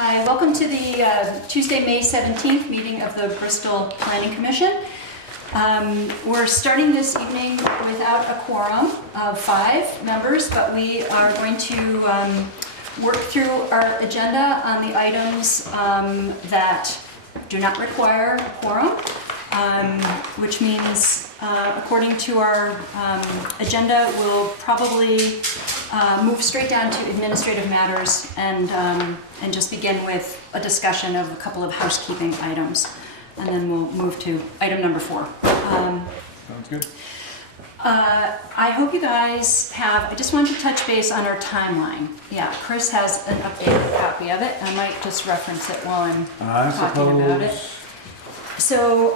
Hi, welcome to the Tuesday, May 17th meeting of the Bristol Planning Commission. We're starting this evening without a quorum of 5 members, but we are going to work through our agenda on the items that do not require a quorum, which means according to our agenda, we'll probably move straight down to administrative matters and just begin with a discussion of a couple of housekeeping items, and then we'll move to item number 4. Sounds good. I hope you guys have, I just wanted to touch base on our timeline. Yeah, Chris has an updated copy of it. I might just reference it while I'm talking about it. So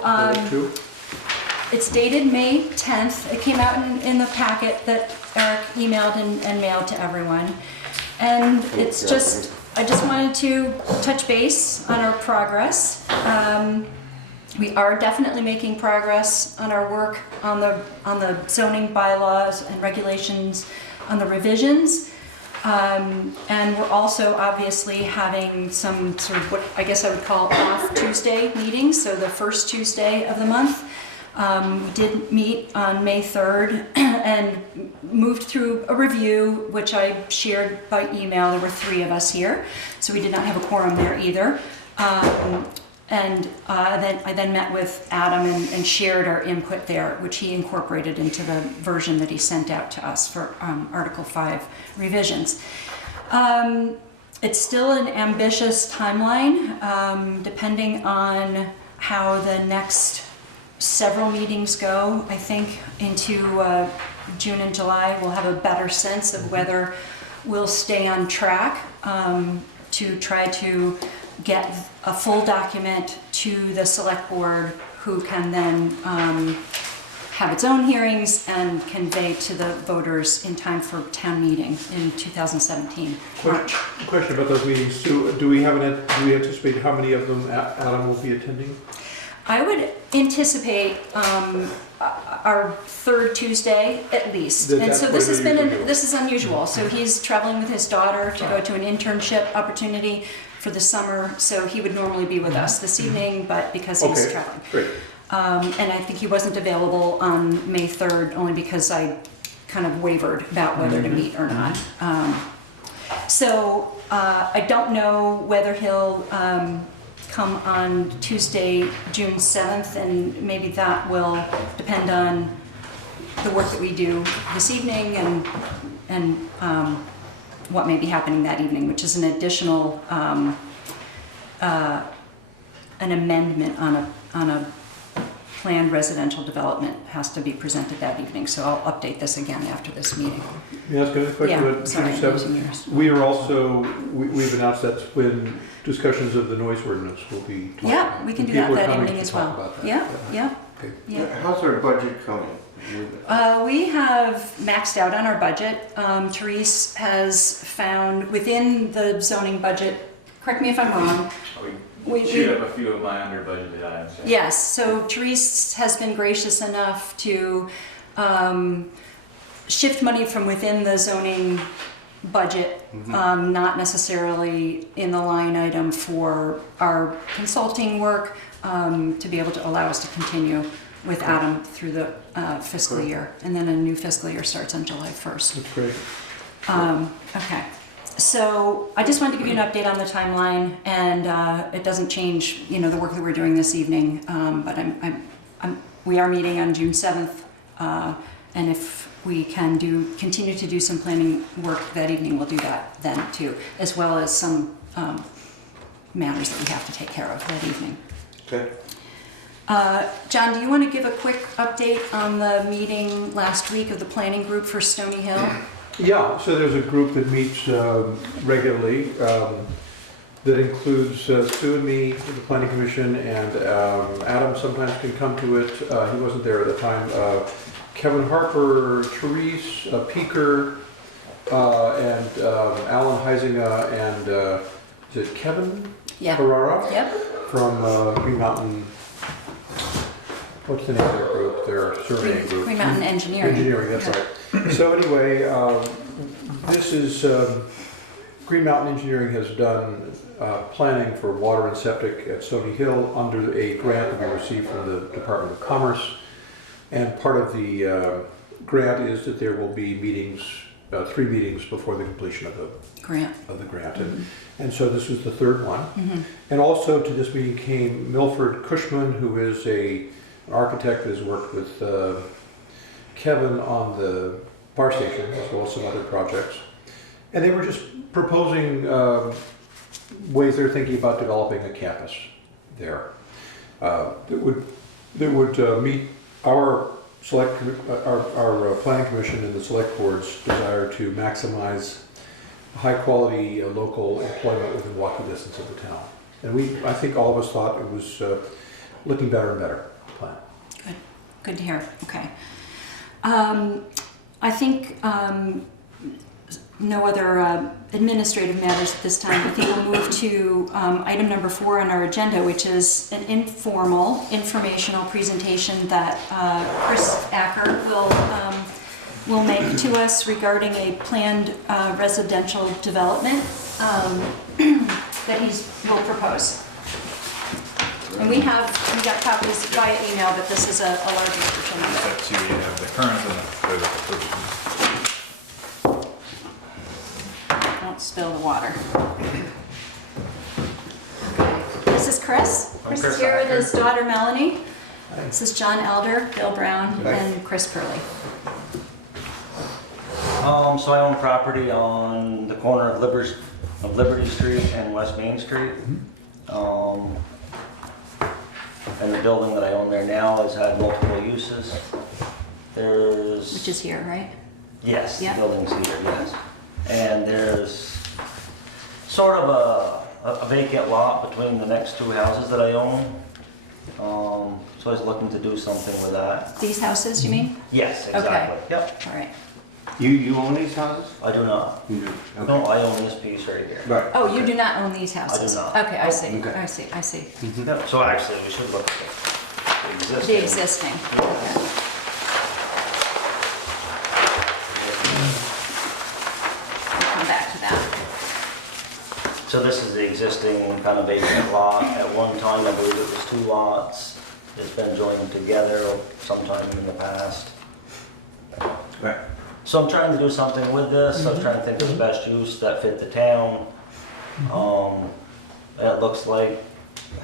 it's dated May 10th. It came out in the packet that Eric emailed and mailed to everyone. And it's just, I just wanted to touch base on our progress. We are definitely making progress on our work on the zoning bylaws and regulations, on the revisions. And we're also obviously having some sort of what I guess I would call off Tuesday meetings. So the first Tuesday of the month. We did meet on May 3rd and moved through a review, which I shared by email. There were 3 of us here, so we did not have a quorum there either. Then I then met with Adam and shared our input there, which he incorporated into the version that he sent out to us for Article 5 revisions. It's still an ambitious timeline, depending on how the next several meetings go. I think into June and July we'll have a better sense of whether we'll stay on track to try to get a full document to the select board, who can then have its own hearings and convey to the voters in time for town meeting in 2017 March. Question about those meetings. Do we anticipate how many of them Adam will be attending? I would anticipate our 3rd Tuesday at least. And so this is unusual. So he's traveling with his daughter to go to an internship opportunity for the summer. So he would normally be with us this evening, but because he's traveling. Great. And I think he wasn't available on May 3rd only because I kind of wavered about whether to meet or not. So I don't know whether he'll come on Tuesday, June 7th, and maybe that will depend on the work that we do this evening and what may be happening that evening, which is an additional an amendment on a planned residential development has to be presented that evening. So I'll update this again after this meeting. May I ask a question about June 7th? We've announced that's when discussions of the noise ordinance will be talked about. Yeah, we can do that evening as well. Yeah. Okay. Yeah. How's our budget coming? We have maxed out on our budget. Therese has found within the zoning budget, correct me if I'm wrong. We chewed up a few of my under budgeted items. Yeah. Yes, so Therese has been gracious enough to shift money from within the zoning budget, not necessarily in the line item for our consulting work, to be able to allow us to continue with Adam through the fiscal year. And then a new fiscal year starts on July 1st. That's great. Okay. So I just wanted to give you an update on the timeline, and it doesn't change, the work that we're doing this evening. But we are meeting on June 7th, and if we can continue to do some planning work that evening, we'll do that then too, as well as some matters that we have to take care of that evening. Okay. John, do you want to give a quick update on the meeting last week of the planning group for Stony Hill? Yeah, so there's a group that meets regularly that includes Sue and me, the Planning Commission, and Adam sometimes can come to it. He wasn't there at the time. Kevin Harper, Therese Peaker, and Alan Heisinger, and is it Kevin Ferrara? Yep. From Green Mountain. What's the name of their group? Their surveying group. Green Mountain Engineering. Engineering, that's right. So anyway, this is Green Mountain Engineering has done planning for water and septic at Stony Hill under a grant that we received from the Department of Commerce. And part of the grant is that there will be meetings, 3 meetings before the completion of the grant. And so this was the 3rd one. And also to this meeting came Milford Cushman, who is an architect that has worked with Kevin on the fire station, as well as some other projects. And they were just proposing ways they're thinking about developing a campus there that would meet our our planning commission and the select board's desire to maximize high quality local employment within walking distance of the town. And I think all of us thought it was looking better and better plan. Good to hear. Okay. I think no other administrative matters at this time. I think we'll move to item number 4 on our agenda, which is an informal informational presentation that Chris Acker will make to us regarding a planned residential development that will propose. And we got copies via email, but this is a larger version of it. So you have the current and the proposed. Don't spill the water. Okay. This is Chris. Chris is here with his daughter Melanie. This is John Elder, Bill Brown, and Chris Purley. So I own property on the corner of Liberty Street and West Main Street. And the building that I own there now has had multiple uses. Which is here, right? Yes, Yeah. the building's here, yes. And there's sort of a vacant lot between the next 2 houses that I own. So I was looking to do something with that. These houses, you mean? Yes, exactly. Yep. All right. You own these houses? I do not. You do? Okay. No, I own this piece right here. Right. Oh, you do not own these houses? not. Okay, I see. Okay. I see. Yep. So actually, we should look at the existing. The existing. Okay. We'll come back to that. So this is the existing kind of vacant lot. At one time, I believe it was 2 lots. It's been joined together sometime in the past. Right. So I'm trying to do something with this. I'm trying to think of the best use that fit the town. It looks like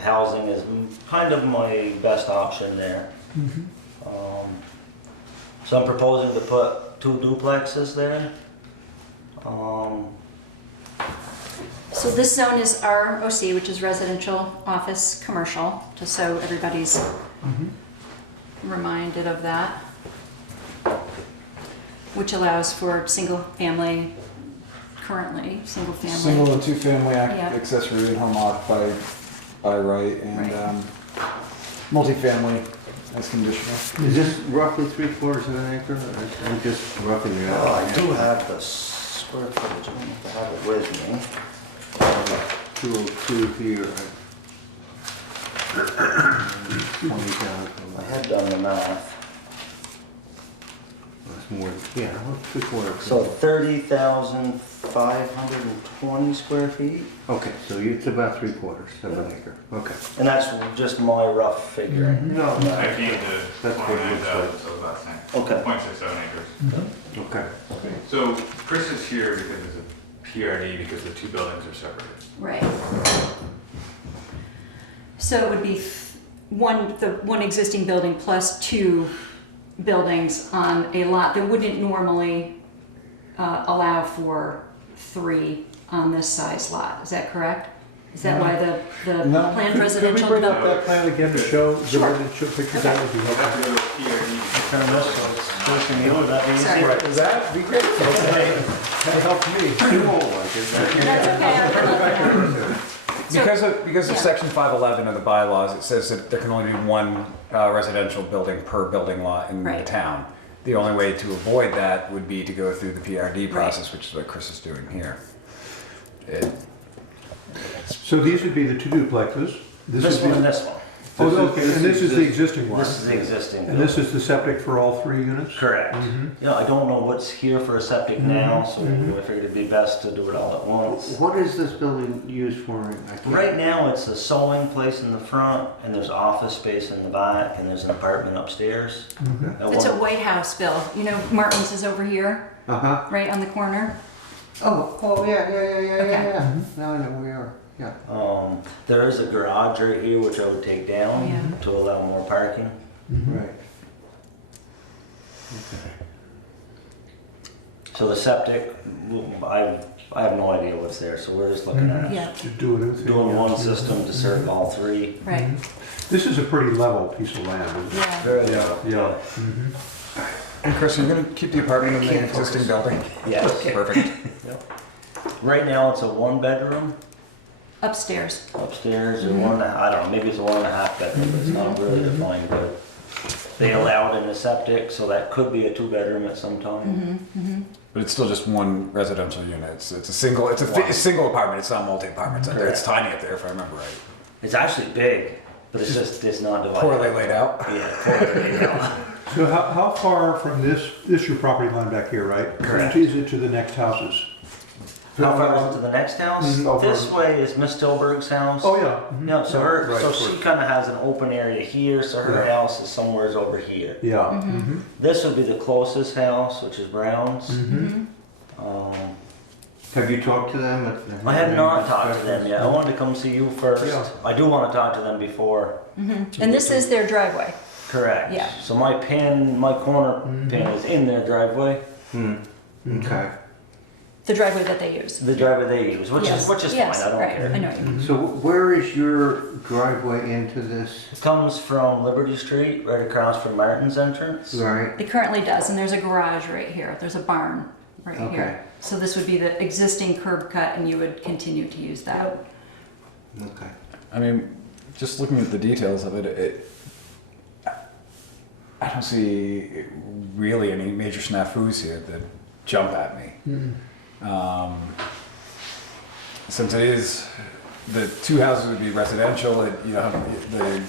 housing is kind of my best option there. So I'm proposing to put 2 duplexes there. So this zone is ROC, which is residential, office, commercial, just so everybody's reminded of that. Which allows for single family, currently, single family. Single and 2 family Yeah. accessory and home occupied by right, and multifamily as conditional. Is this roughly 3/4 of an acre? I'm just roughing it out. I do have the square footage. I don't have to have it with me. 202 here. 20,000. I had done the math. That's more, yeah, 3/4. So 30,520 square feet? Okay, so it's about 3/4 of an acre. Okay. And that's just my rough figure. No, I came to That's what it looks 29,000, so about the same. Okay. 0.67 acres. Okay. So Chris is here because it's a PRD because the 2 buildings are separated. Right. So it would be the one existing building plus 2 buildings on a lot that wouldn't normally allow for 3 on this size lot. Is that correct? Is that why the No. planned Could we residential bring up development? that plan again to show the Sure. residential pictures? That would be We'll helpful. have to go to PRD. Turn this so it's facing you, would that be Sorry. easy? Right, is that be great? That helps me. You won't like it. That's okay. Because of Yeah. section 511 of the bylaws, it says that there can only be 1 residential building per building lot in the Right. town. The only way to avoid that would be to go through the PRD process, which is what Chris is doing here. So these would be the 2 duplexes. This would one be- and this one. Oh, okay, and this is the existing one? This is the existing And this building. is the septic for all 3 units? Correct. Mhm. You know, I don't know what's here for a septic now, so I figured it'd be best to do it all at once. What is this building used for? I can't- Right now, it's a sewing place in the front, and there's office space in the back, and there's an apartment upstairs. At It's a one- White House, Bill. You know, Martin's is over here, Uh-huh. right on the corner. Oh, yeah. Okay. Now I know where we are, yeah. There is a garage right here, which I would take down Yeah. to allow more parking. Right. So the septic, I have no idea what's there, so we're just looking at Yeah, To do it in doing one 3 system to serve all 3. right. This is a pretty level piece of land, isn't it? Yeah. Very Yeah, well. yeah. And Chris, are you gonna keep the apartment in the existing building? Yes. Perfect. Right now, it's a 1-bedroom Upstairs. upstairs, or one, I don't know, maybe it's a 1.5 bedroom, but it's not really defined, but they allow it in the septic, so that could be a 2-bedroom at some time. But it's still just one residential unit. It's a single. It's a Wow. single apartment. It's not multi apartments. It's Correct. tiny up there, if I remember right. It's actually big, but it's not divided. Poorly laid out. Yeah, poorly laid out. So how far from this your property line back here, right? Correct. Is it to the next houses? How far is it to the next house? Mhm, over. This way is Miss Tilburg's house. Oh, yeah. Mhm. Yeah, so Right, so of she course. kind of has an open area here, so her Yeah. house is somewhere over here. Yeah. Mm-hmm. This would be the closest house, which is Brown's. Mm-hmm. Have you talked to them? I have not talked to them yet. I wanted to come see you first. Yeah. I do want to talk to them before. And this is their driveway. Correct. Yeah. So my corner pin is in their driveway, Okay. The driveway that they use. the driveway they use, which Yes, is fine. yes, I don't right. care. I know what you mean. So where is your driveway into this? It comes from Liberty Street, right across from Martin's entrance. Right. It currently does, and there's a garage right here. There's a barn right Okay. here. So this would be the existing curb cut, and you would continue to use that. Okay. I mean, just looking at the details of it, I don't see really any major snafus here that jump at me. Since it is, the 2 houses would be residential, the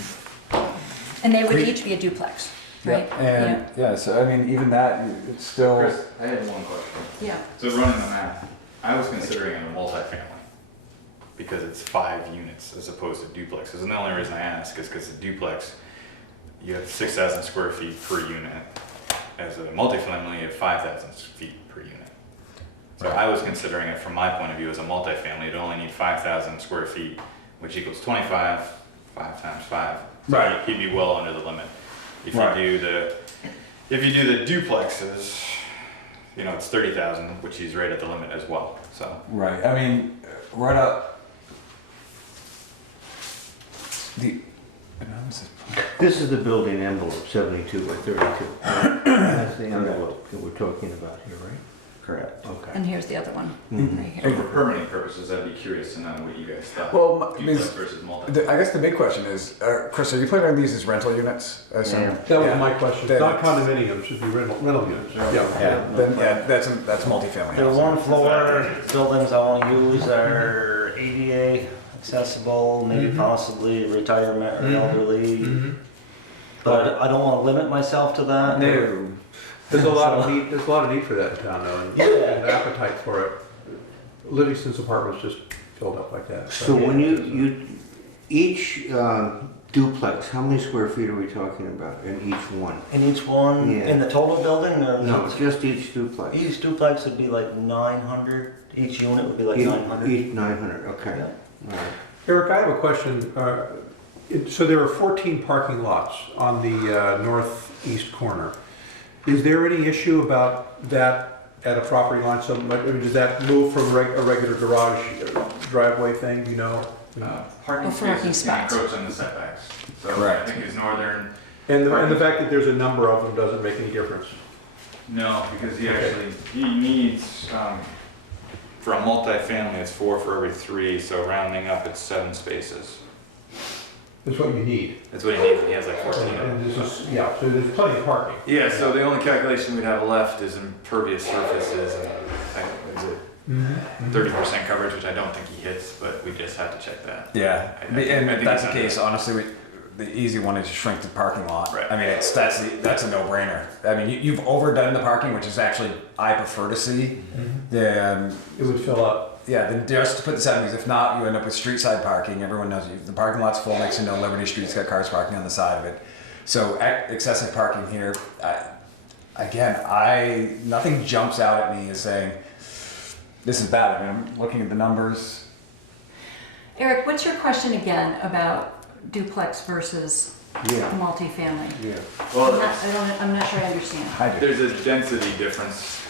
And they would Great. each be a duplex, right? and yeah, so I mean, even that, it's still. Chris, I had one question. Yeah. So running the math, I was considering it a multifamily because it's 5 units as opposed to duplexes. And the only reason I ask is because the duplex, you have 6,000 square feet per unit. As a multifamily, you have 5,000 feet per unit. So I was considering it from my point of view as a multifamily. You'd only need 5,000 square feet, which equals 25, 5 times 5. So Right. you'd be well under the limit. If Right. you do the duplexes, it's 30,000, which is right at the limit as well. So Right. I mean, right up the. This is the building envelope, 72 by 32. That's the envelope that we're talking about here, right? Correct. Okay. And here's the other one, right so here. for permitting purposes, I'd be curious to know what you guys thought. Well, I mean, Duplex versus multi. I guess the big question is, Chris, are you planning on these as rental units? I assume? Yeah. That was Yeah. my question. Then- Not condominiums, it'd be rental units. Yeah. Yeah. Then that's multifamily. The housing. 1-floor buildings I want to use are ADA accessible, maybe possibly retirement or elderly. But I don't want to limit myself to that. No. There's a lot of need. There's a lot of need for that in town, though, and Yeah. an appetite for it. Livingston's apartments just filled up like that. So when you each duplex, how many square feet are we talking about in each one? In each one, Yeah. in the total building, or No, just each duplex. each duplex would be like 900. Each unit would be like 900. Each 900, okay. Yeah. All right. Eric, I have a question. So there are 14 parking lots on the northeast corner. Is there any issue about that at a property line? Does that move from a regular garage driveway thing, do you know? Parking Oh, for parking spaces can spots. encroach on the setbacks. So Correct. I think his northern, And the fact that there's a number of them doesn't make any difference? no, because he needs, for a multifamily, it's 4 for every 3, so rounding up, it's 7 spaces. That's what you need. That's what he needs, and he has like 14 of them. And this is, yeah, so there's plenty of parking. Yeah, so the only calculation we'd have left is impervious surfaces, and is it 30% coverage, which I don't think he hits, but we just have to check that. Yeah, I think and he's if that's the under case, honestly, the easy one is to shrink the parking lot. Right. I mean, that's a no-brainer. I mean, you've overdone the parking, which is actually I prefer to see. The It would fill up. yeah, then just to put the settings. If not, you end up with street side parking. Everyone knows you. The parking lot's full next to no Liberty Street's got cars parking on the side of it. So excessive parking here. Nothing jumps out at me as saying this is bad. I mean, I'm looking at the numbers. Eric, what's your question again about duplex versus Yeah. multifamily? Yeah. Well, I'm not sure I understand. there's a density difference,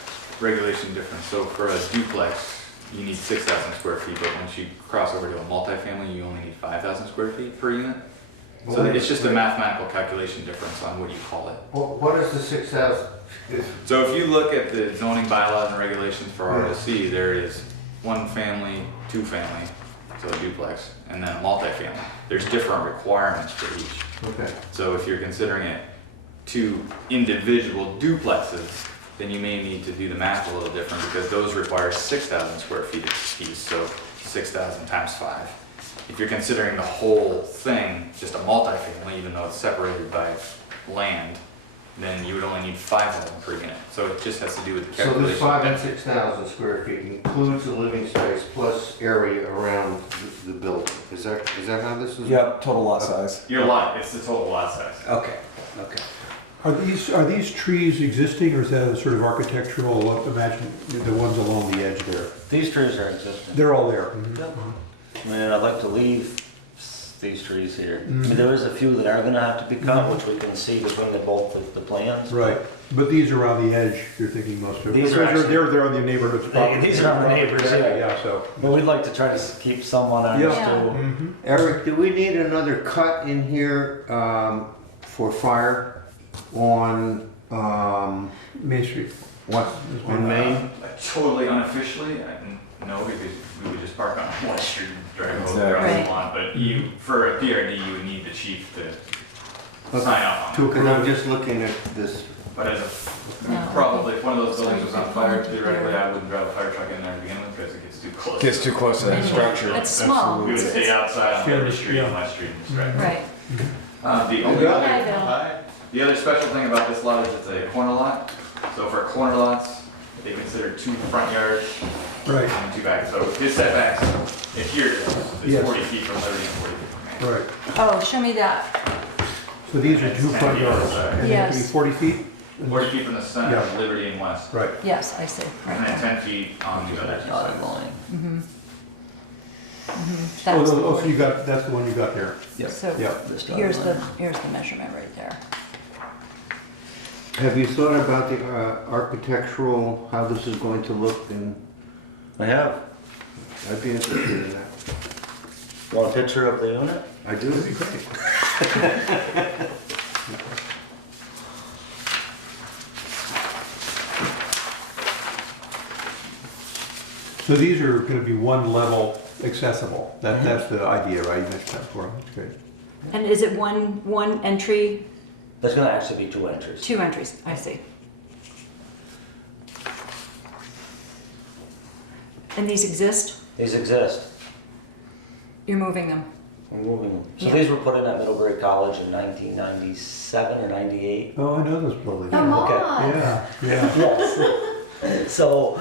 regulation difference. So for a duplex, you need 6,000 square feet, but once you cross over to a multifamily, you only need 5,000 square feet per unit. So it's just a mathematical calculation difference on what you call it. What is the 6,000? So if you look at the zoning bylaws and regulations for ROC, there is one family, two family, so a duplex, and then a multifamily. There's different requirements for each. Okay. So if you're considering it two individual duplexes, then you may need to do the math a little different because those require 6,000 square feet apiece, so 6,000 times 5. If you're considering the whole thing just a multifamily, even though it's separated by land, then you would only need 5,000 per unit. So it just has to do with the So calculation. this 5,000 and 6,000 square feet includes the living space plus area around the building. Is that how this is? Yep, total lot size. Your lot, it's the total lot size. Okay. Okay. Are these trees existing, or is that a sort of architectural, imagine the ones along the edge there? These trees are existing. They're all there. I mean, I'd like to leave these trees here. I mean, there is a few that are gonna have to be cut, which we can see between the plans. Right, but these around the edge, you're thinking most of. These are Because actually- they're on the neighborhood's property. These are on the neighbors, yeah. Yeah, so. But we'd like to try to keep some on ours Yeah. too. Mhm. Eric, do we need another cut in here for fire on, Main Street. on Main? Totally unofficially, no, because we would just park on West Street and drive over Exactly. around Right. the lawn. But for a PRD, you would need the chief to sign off on it. Because I'm just looking at this. But as No. probably if one of those buildings was on fire, theoretically, I wouldn't drive a fire truck in there to begin with because it gets too close. Gets too close to that structure. It's small. We would stay outside on Liberty Street and Yeah. West Street and just drive. Right. The only Hi, other, the other special thing about this lot is it's a corner lot. So for corner lots, they consider 2 front yards Right, and 2 back. So his setbacks adhere to this. It's Yes. 40 feet from Liberty and 40 feet from Main. right. Oh, show me that. So these are It's 2 10 front feet yards. outside. And they have to be Yes. 40 feet? 40 feet from the center of Yeah. Liberty and West. Right. Yes, I see. And Right then there. 10 feet on the other two Dotted sides. line. That's the So you got, that's the one you got there. So Yeah. This dotted here's the line. measurement right there. Have you thought about the architectural, how this is going to look? And I have. I'd be interested in that. Want a picture of the unit? I do. That'd be great. So these are gonna be one level accessible. That's the idea, right? You mentioned that before. That's great. And is it one entry, There's gonna actually be 2 entries. 2 entries? I see. And these exist? These exist. You're moving them? We're moving them. So Yeah. these were put in at Middlebury College in 1997 or 98. Oh, I know those buildings. Come Okay. on! Yeah, yeah. Yes. So,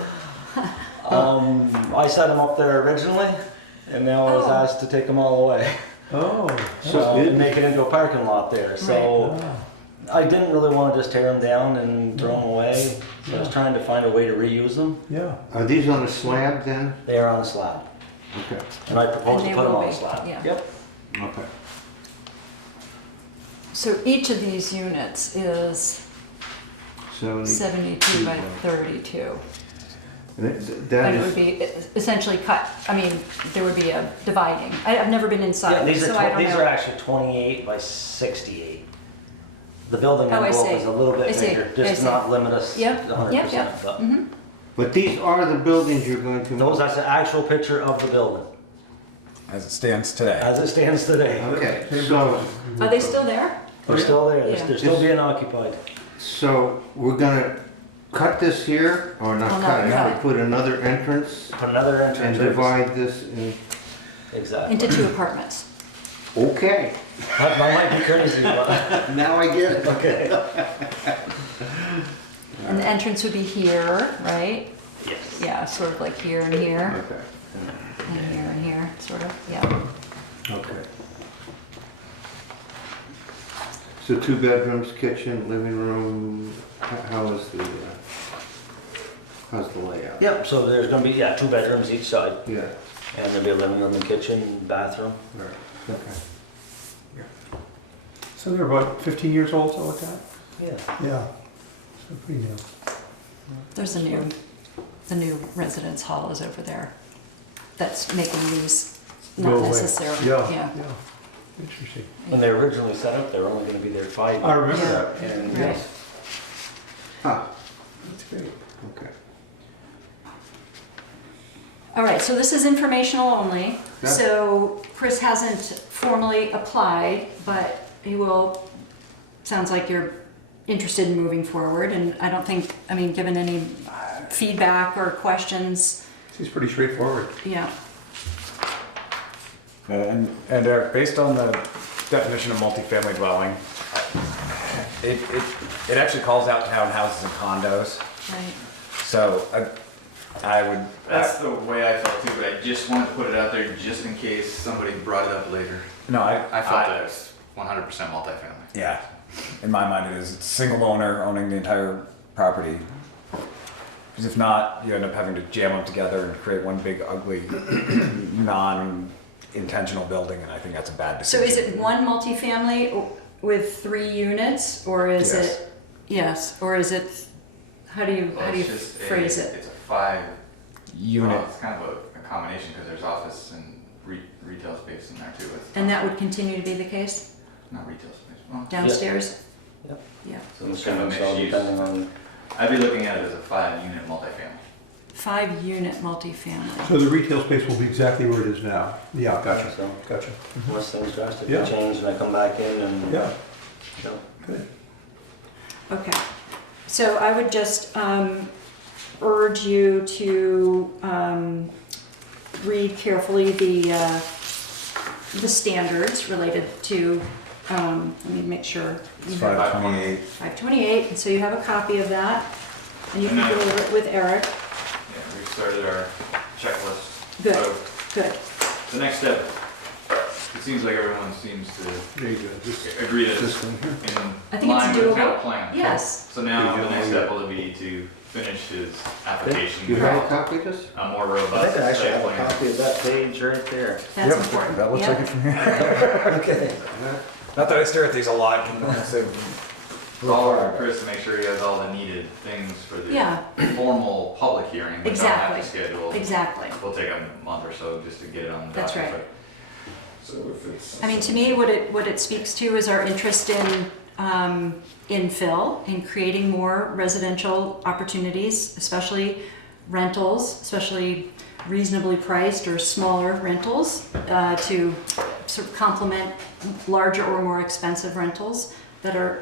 I set them up there originally, and now I was Oh. asked to take them all away. Oh. And make it into a parking lot there. So, I didn't really want to just tear them down and throw them away. So I was trying to find a way to reuse them. Yeah. Are these on a slab then? They are on a slab, Okay, and I propose And to they put them will on be, a slab. yeah. Yep. okay. So each of these units is 72 by 32. That And it would is, be essentially cut, I mean, there would be a dividing. I've never been Yeah, inside, these so are I don't these know. are actually 28 by 68. The building Oh, I envelope see. is a little I bit see. bigger, I just to see. not limit us Yep, 100%. yep, yep. But but these are the buildings you're going to. those, that's an actual picture of the building As it stands today. as it stands today. Okay, so, Are they still there? They're still there. Yeah. They're still being occupied. so we're gonna cut this here, or not Well, cut not it, cut. but put another entrance Put another and entrance. divide this in, Exactly. Into 2 apartments. Okay, That might be courtesy, but, now I get it. okay. And the entrance would be here, right? Yes. Yeah, sort of like here and here, Okay, and here and here, sort of, yeah. Okay. so 2 bedrooms, kitchen, living room, how's the layout? Yep, so there's gonna be, 2 bedrooms each side, Yeah, and there'll be a living room and kitchen, bathroom. right, okay. So they're about 15 years old, so like that? Yeah. Yeah. So pretty new. There's the new residence hall is over there. That's making these Go not away. necessarily, Yeah, yeah. yeah. Interesting. When they were originally set up, they were only gonna be there 5 I remember Yeah. that. And, Right. huh, that's great, okay. All right, so this is informational only. Yeah. So Chris hasn't formally applied, but he will, sounds like you're interested in moving forward. And I don't think, I mean, given any feedback or questions, Seems pretty straightforward. yeah. And based on the definition of multifamily dwelling, it actually calls out townhouses and condos. Right. So I would. That's the way I felt too, but I just wanted to put it out there just in case somebody brought it up later. No, I felt that it was 100% multifamily. Yeah, in my mind it is. It's a single owner owning the entire property. Because if not, you end up having to jam them together and create one big ugly non-intentional building, and I think that's a bad So decision. is it one multifamily with 3 units, or is Yes. it, yes, or is it, how do you Well, it's just phrase it? It's a 5 Unit. Well, it's kind of a combination because there's office and retail space in there too. It's And that would continue to be the case not retail space. Well, downstairs? Yep. Yeah. so I'm it's kind of a assuming so, mixed use. depending on, I'd be looking at it as a 5-unit multifamily. 5-unit multifamily. So the retail space will be exactly where it is now? Yeah, gotcha, so, gotcha. unless things drastically Yeah. change and I come back in and, Yeah, you know, good. Okay, so I would just urge you to read carefully the standards related to, let me make sure. you It's have 528. 528, and so you have a copy of that, and you can And go then- over it with Eric. Yeah, we've started our checklist. Good. So Good. the next step, it seems like everyone seems to There you go. Just agree that this it's one here. I in think it's line with the town doable. plan. Yes. So now You the can next only- step will be to finish his application. You with have a copy of this? a more I robust think I actually site have a plan. copy of that page right there. That's Yep, important. That looks Yeah. like it from here. Okay. Not that I stare at these a lot. So, Follow up with Chris to make sure he has all the needed things for the Yeah. formal public hearing. We don't have to Exactly. schedule. Exactly. We'll take a month or so just to get it on the That's docket, right. but- So if it's. I mean, to me, what it speaks to is our interest in infill, in creating more residential opportunities, especially rentals, especially reasonably priced or smaller rentals, to sort of complement larger or more expensive rentals that are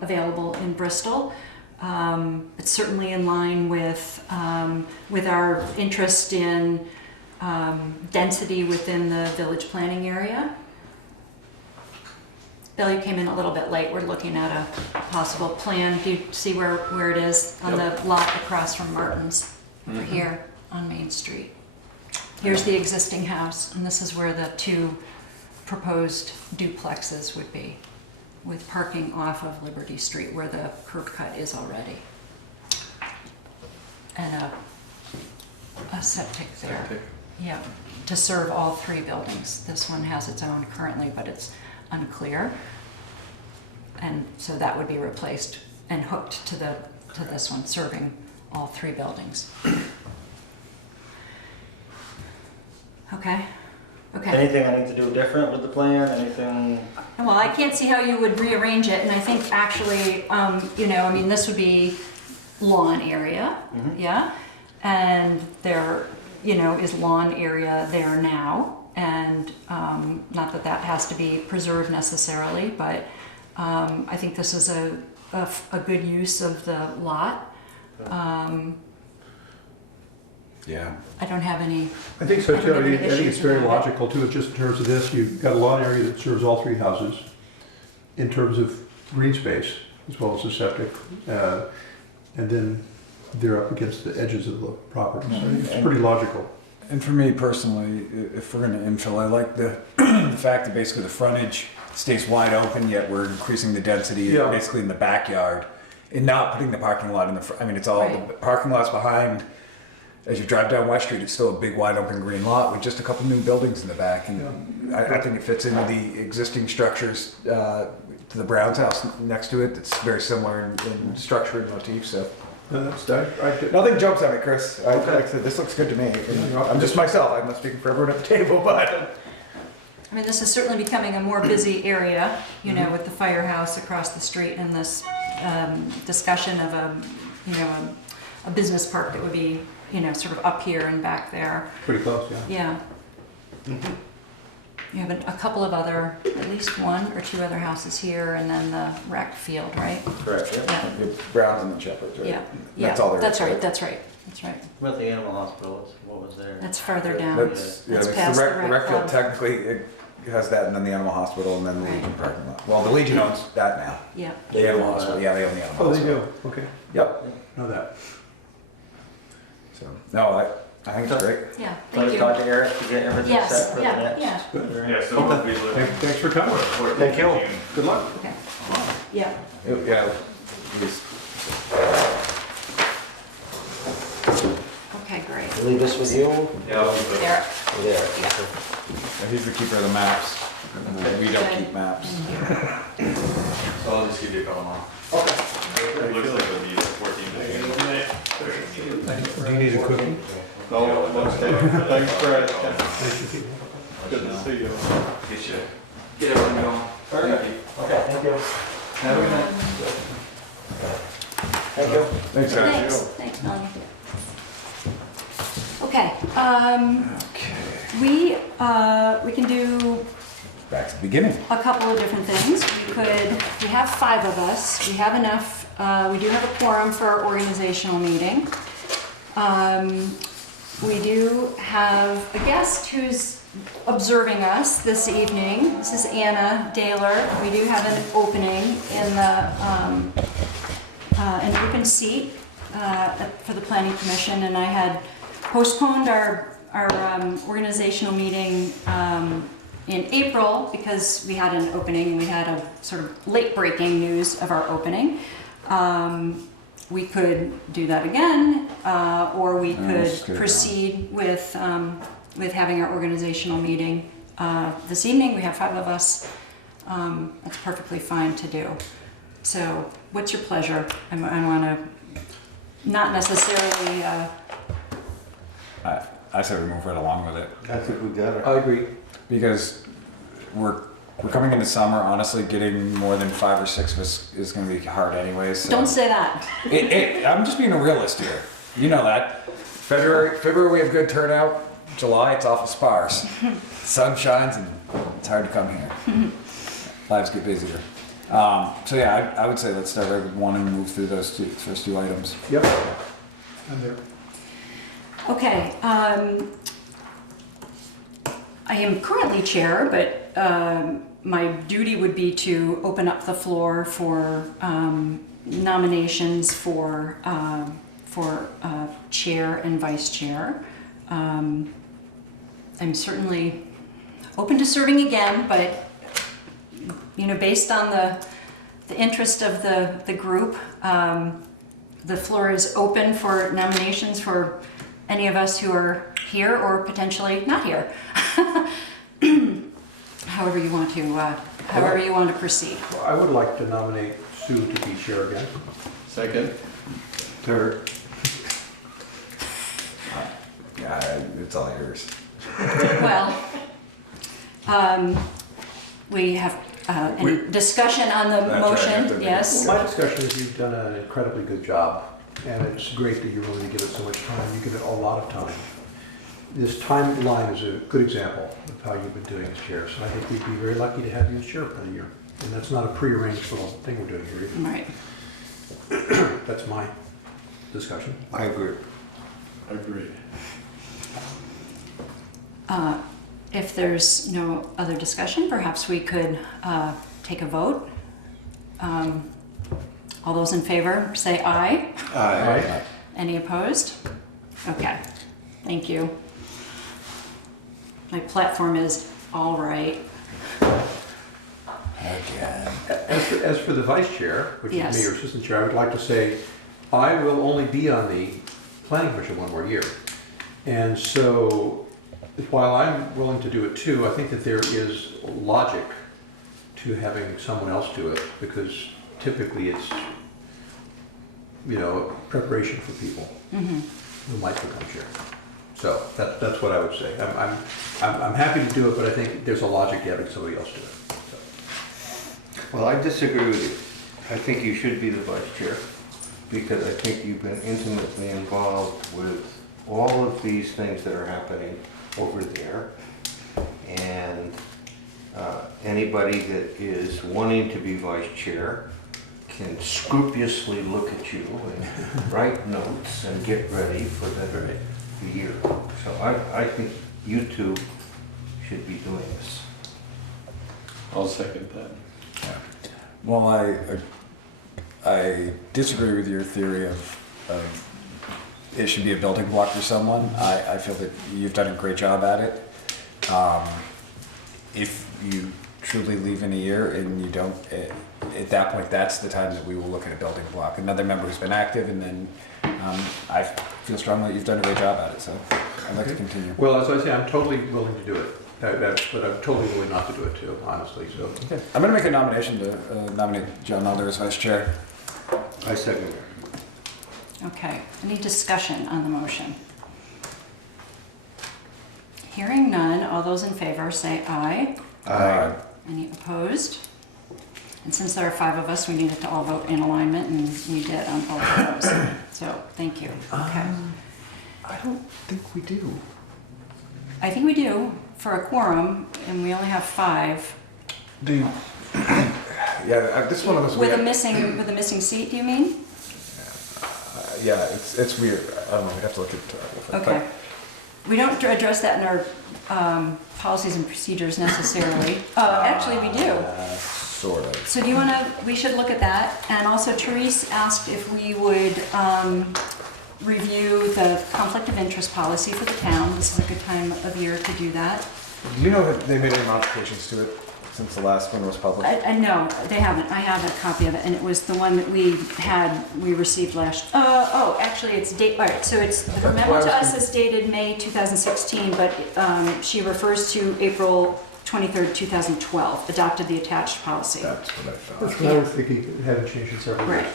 available in Bristol. It's certainly in line with our interest in density within the village planning area. Bill, you came in a little bit late. We're looking at a possible plan. Do you see where it is on the lot across from Martin's? Over here on Main Street. Here's the existing house, and this is where the 2 proposed duplexes would be, with parking off of Liberty Street where the curb cut is already. And a septic there. Septic. Yeah, to serve all 3 buildings. This one has its own currently, but it's unclear. And so that would be replaced and hooked to this one, serving all 3 buildings. Okay, okay. Anything I need to do different with the plan, anything? Well, I can't see how you would rearrange it, and I think actually, you know, I mean, this would be lawn area, yeah? And there, you know, is lawn area there now, and not that that has to be preserved necessarily, but I think this is a good use of the lot. Yeah. I don't have any, I think so too. I think it's Issues very about it. logical too, just in terms of this, you've got a lawn area that serves all three houses in terms of green space as well as the septic. And then they're up against the edges of the property, so I think it's pretty logical. And for me personally, if we're gonna infill, I like the, the fact that basically the frontage stays wide open, yet we're increasing the density Yeah. basically in the backyard and not putting the parking lot in the front. I mean, it's all, Right. the parking lot's behind. As you drive down West Street, it's still a big wide open green lot with just a couple new buildings in the back. And I think it fits into the existing structures to the Brown's house next to it. It's very similar in structure and motif, so. Nothing jumps at me, Chris. Like I said, this looks good to me. I'm just myself. I'm not speaking for everyone at the table, but. I mean, this is certainly becoming a more busy area, you know, with the firehouse across the street and this discussion of a business park that would be, you know, sort of up here and back there. Pretty close, yeah. Yeah. You have a couple of other, at least one or two other houses here, and then the rec field, right? Correct, Yeah. The Browns and the Shepherds, right? Yeah. That's all there is. That's to right. it. That's right. That's right. With the animal hospitals, what was there? That's further down. That's, yeah, That's it's past the the rec rec field club. technically it has that, and then the animal hospital, and then the Right. Legion parking lot. Well, the Legion owns that now. Yeah. The animal hospital, yeah, they own the animal Oh, they hospital. do, okay, Yep. know that. So, no, I think it's great. Yeah. So Thank I you. talk to Eric to get everything Yes. set for the Yeah. next. Yeah. Yeah, so we look. Thanks for coming. Thank you. Good luck. Okay. Yeah. Yeah. It's- Okay. Great. Leave this with you? Yeah, I'll leave it. There. There. and he's the keeper of the maps. We don't keep maps. So I'll just give you a call tomorrow. Okay. It looks like it'll be 14 days. Do you need a cookie? No, thanks for asking. Good to see you. Get everyone going. Okay, thank you. Have a good night. Thank you. Thanks, guys. Thanks, Melanie. Okay, we can do Back to the beginning. a couple of different things. We have 5 of us. We have enough, we do have a quorum for our organizational meeting. We do have a guest who's observing us this evening. This is Anna Daler. We do have an opening in an open seat for the Planning Commission, and I had postponed our organizational meeting in April because we had an opening and we had a sort of late breaking news of our opening. We could do that again, or we let's could do it proceed with having our organizational meeting this evening. We have 5 of us. That's perfectly fine to do. So, what's your pleasure? I want to not necessarily. I say we move right along with it I think we got it. I agree. because we're coming into summer. Honestly, getting more than 5 or 6 of us is going to be hard anyways. So. Don't say that. I'm just being a realist here. You know that. February we have good turnout. July it's awful sparse. Sun shines and it's hard to come here. Lives get busier. So yeah, I would say let's start right with 1 and move through those first two items. Yep. I'm there. Okay. I am currently chair, but my duty would be to open up the floor for nominations for chair and vice chair. I'm certainly open to serving again, but you know, based on the interest of the group, the floor is open for nominations for any of us who are here or potentially not here. However you want to proceed. Well, I would like to nominate Sue to be chair again. Second. Third. Yeah, it's all yours. Well, we have any discussion on the That's motion? right. Yes. My discussion is you've done an incredibly good job, and it's great that you're willing to give it so much time. You give it a lot of time. This timeline is a good example of how you've been doing as chair, so I think we'd be very lucky to have you as chair for the year. And that's not a prearranged little thing we're doing here Right. either. That's my discussion. I agree. Agreed. If there's no other discussion, perhaps we could take a vote. All those in favor, say aye. Aye. Any opposed? Okay, thank you. My platform is all right. Again. As for the vice chair, which is Yes. me or assistant chair, I would like to say, I will only be on the planning commission one more year. And so, while I'm willing to do it too, I think that there is logic to having someone else do it, because typically it's, preparation for people who might become chair. So that's what I would say. I'm happy to do it, but I think there's a logic to having somebody else do it. So. Well, I disagree with you. I think you should be the vice chair, because I think you've been intimately involved with all of these things that are happening over there. And anybody that is wanting to be vice chair can scrupulously look at you and write notes and get ready for the year. So I think you two should be doing this. I'll second that. Well, I disagree with your theory of it should be a building block for someone. I feel that you've done a great job at it. If you truly leave in a year and you don't, at that point, that's the time that we will look at a building block. Another member who's been active, and then I feel strongly that you've done a great job at it, so I'd like to continue. Well, as I say, I'm totally willing to do it, but I'm totally willing not to do it too, honestly, so. Okay. I'm going to make a nomination to nominate John Elder as vice chair. I second it. Okay, any discussion on the motion? Hearing none, all those in favor say aye. Aye. Any opposed? And since there are 5 of us, we needed to all vote in alignment, and we did on both of those. So, thank you. Okay. I don't think we do. I think we do for a quorum, and we only have 5. Yeah, this one of us. With a missing seat, do you mean? Yeah, it's weird. I don't know. We have to look at it. Okay. We don't address that in our policies and procedures necessarily. Actually, we do. Sort of. So do you want to, we should look at that. And also Therese asked if we would review the conflict of interest policy for the town. This is a good time of year to do that. Do you know that they made any modifications to it since the last one was published? No, they haven't. I have a copy of it, and it was the one that we received last. Actually, it's date. All right, so it's the memo to us is dated May 2016, but she refers to April 23rd, 2012. Adopted the attached policy. That's what I thought. That's what I was thinking, it hadn't changed in several years. Right.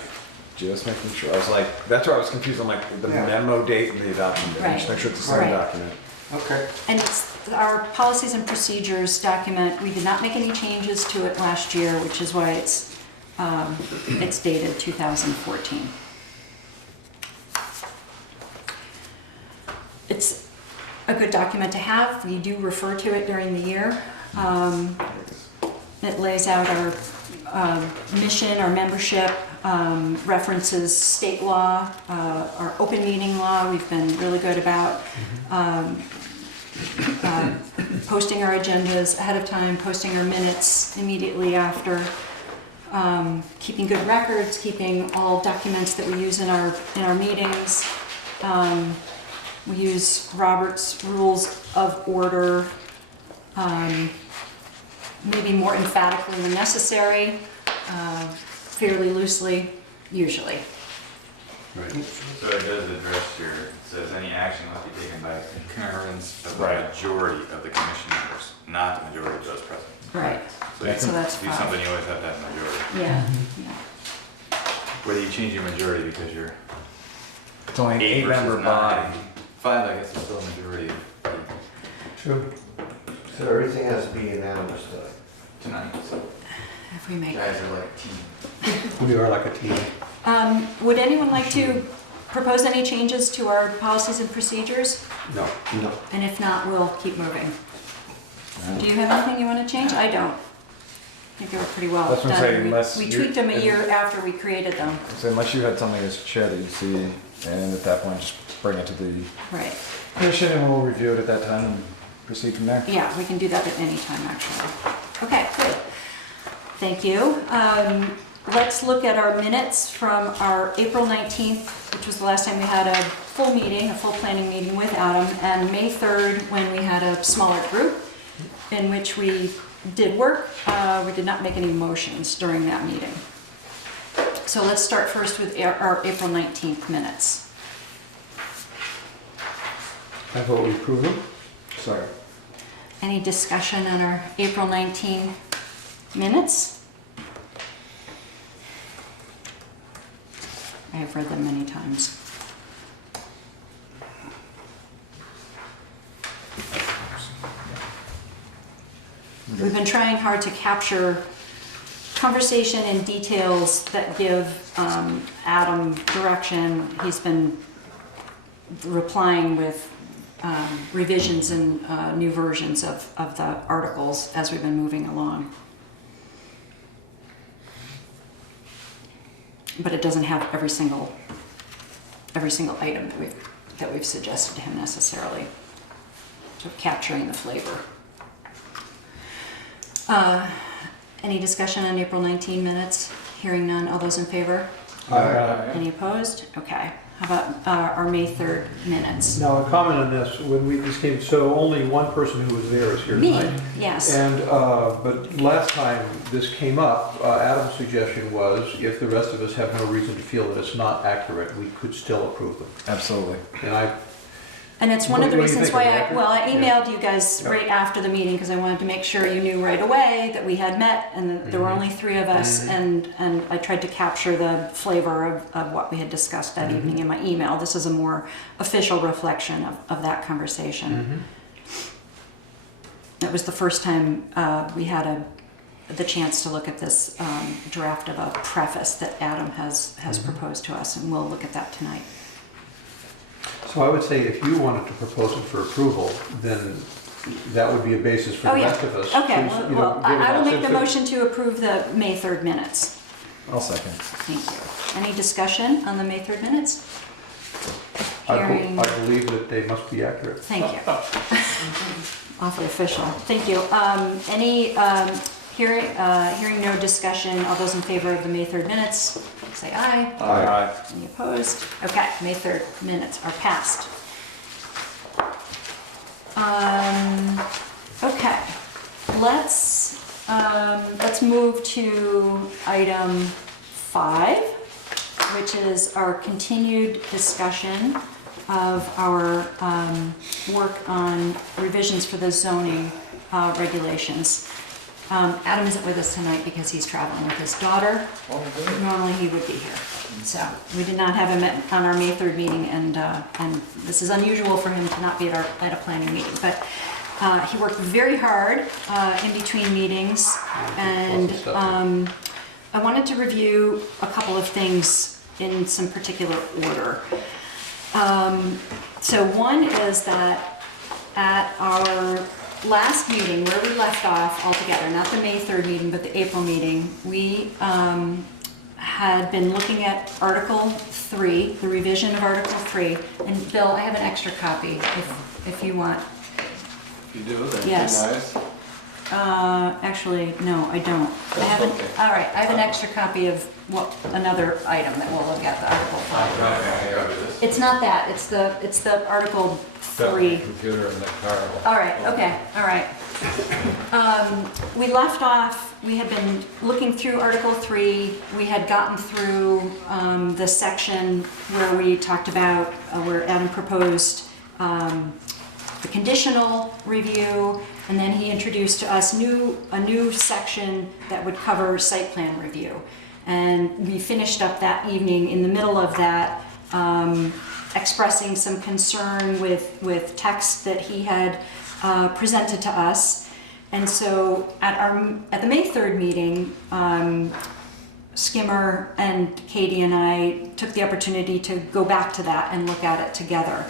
Just making sure. I was like, that's where I was confused on like the memo date and the adoption date. Right. Just make sure it's the same Right. document. Okay. And it's our policies and procedures document. We did not make any changes to it last year, which is why it's dated 2014. It's a good document to have. We do refer to it during the year. It lays out our mission, our membership, references state law, our open meeting law. We've been really good about posting our agendas ahead of time, posting our minutes immediately after, keeping good records, keeping all documents that we use in our meetings. We use Robert's Rules of Order, maybe more emphatically when necessary, fairly loosely, usually. Right. So it does address it says any action must be taken by concurrence of the Right. majority of the commission members, not the majority of those present. Right. So you So that's do fine. something, you always have to have a majority. Yeah. Whether you change your majority because you're It's only an 8 versus 9. eight-member body. 5, I guess, is still a majority True. So everything has to be unanimous tonight. So If we make. guys are like a team. We are like a team. Would anyone like to propose any changes to our policies and procedures? No. No. And if not, we'll keep moving. Do you have anything you want to change? I don't. I think they were pretty well That's what I'm saying, done. unless We you- tweaked them a year after we created them. So unless you had something as chair that you see, and at that point, just bring it to the Right. commission and we'll review it at that time and proceed from there. Yeah, we can do that at any time, actually. Okay, good. Thank you. Let's look at our minutes from our April 19th, which was the last time we had a full meeting, a full planning meeting with Adam, and May 3rd, when we had a smaller group in which we did work. We did not make any motions during that meeting. So let's start first with our April 19th minutes. I vote we approve them. Sorry. Any discussion on our April 19 minutes? I have read them many times. We've been trying hard to capture conversation and details that give Adam direction. He's been replying with revisions and new versions of the articles as we've been moving along. But it doesn't have every single item that we've suggested to him necessarily. So capturing the flavor. Any discussion on April 19 minutes? Hearing none. All those in favor? Any opposed? Okay. How about our May 3rd minutes? Now, a comment on this, when this came, so only one person who was there is here Me, tonight. yes. And, but last time this came up, Adam's suggestion was, if the rest of us have no reason to feel that it's not accurate, we could still approve them. Absolutely. And it's one of the What do you reasons think why of that? I emailed you guys right after the meeting because I wanted to make sure you knew right away that we had met and that there were only three of us, and I tried to capture the flavor of what we had discussed that evening in my email. This is a more official reflection of that conversation. It was the first time we had the chance to look at this draft of a preface that Adam has proposed to us, and we'll look at that tonight. So I would say if you wanted to propose it for approval, then that would be a basis for the rest of us. Okay, Please, you well, know, give it I will us. make the motion to approve the May 3rd minutes. I'll second. Thank you. Any discussion on the May 3rd minutes? I Hearing, believe that they must be accurate. thank you. Awfully official. Thank you. Hearing no discussion, all those in favor of the May 3rd minutes, say aye. Aye. Any opposed? Okay, May 3rd minutes are passed. Okay, let's move to item 5, which is our continued discussion of our work on revisions for the zoning regulations. Adam isn't with us tonight because he's traveling with his daughter. Normally he would be here. So we did not have him on our May 3rd meeting, and this is unusual for him to not be at a planning meeting. But he worked very hard in between meetings, and I wanted to review a couple of things in some particular order. So one is that at our last meeting, where we left off altogether, not the May 3rd meeting, but the April meeting, we had been looking at Article 3, the revision of Article 3. And Bill, I have an extra copy if you want. You do? That'd be Yes. nice. Actually, no, I don't. I haven't. okay. All right, I have an extra copy of another item that we'll look at, the Article 5. It's not that. It's the Article 3. Computer in the car. All right, okay, all right. We left off, we had been looking through Article 3. We had gotten through the section where we talked about, where Adam proposed the conditional review, and then he introduced to us a new section that would cover site plan review. And we finished up that evening in the middle of that, expressing some concern with text that he had presented to us. And so at the May 3rd meeting, Skimmer and Katie and I took the opportunity to go back to that and look at it together.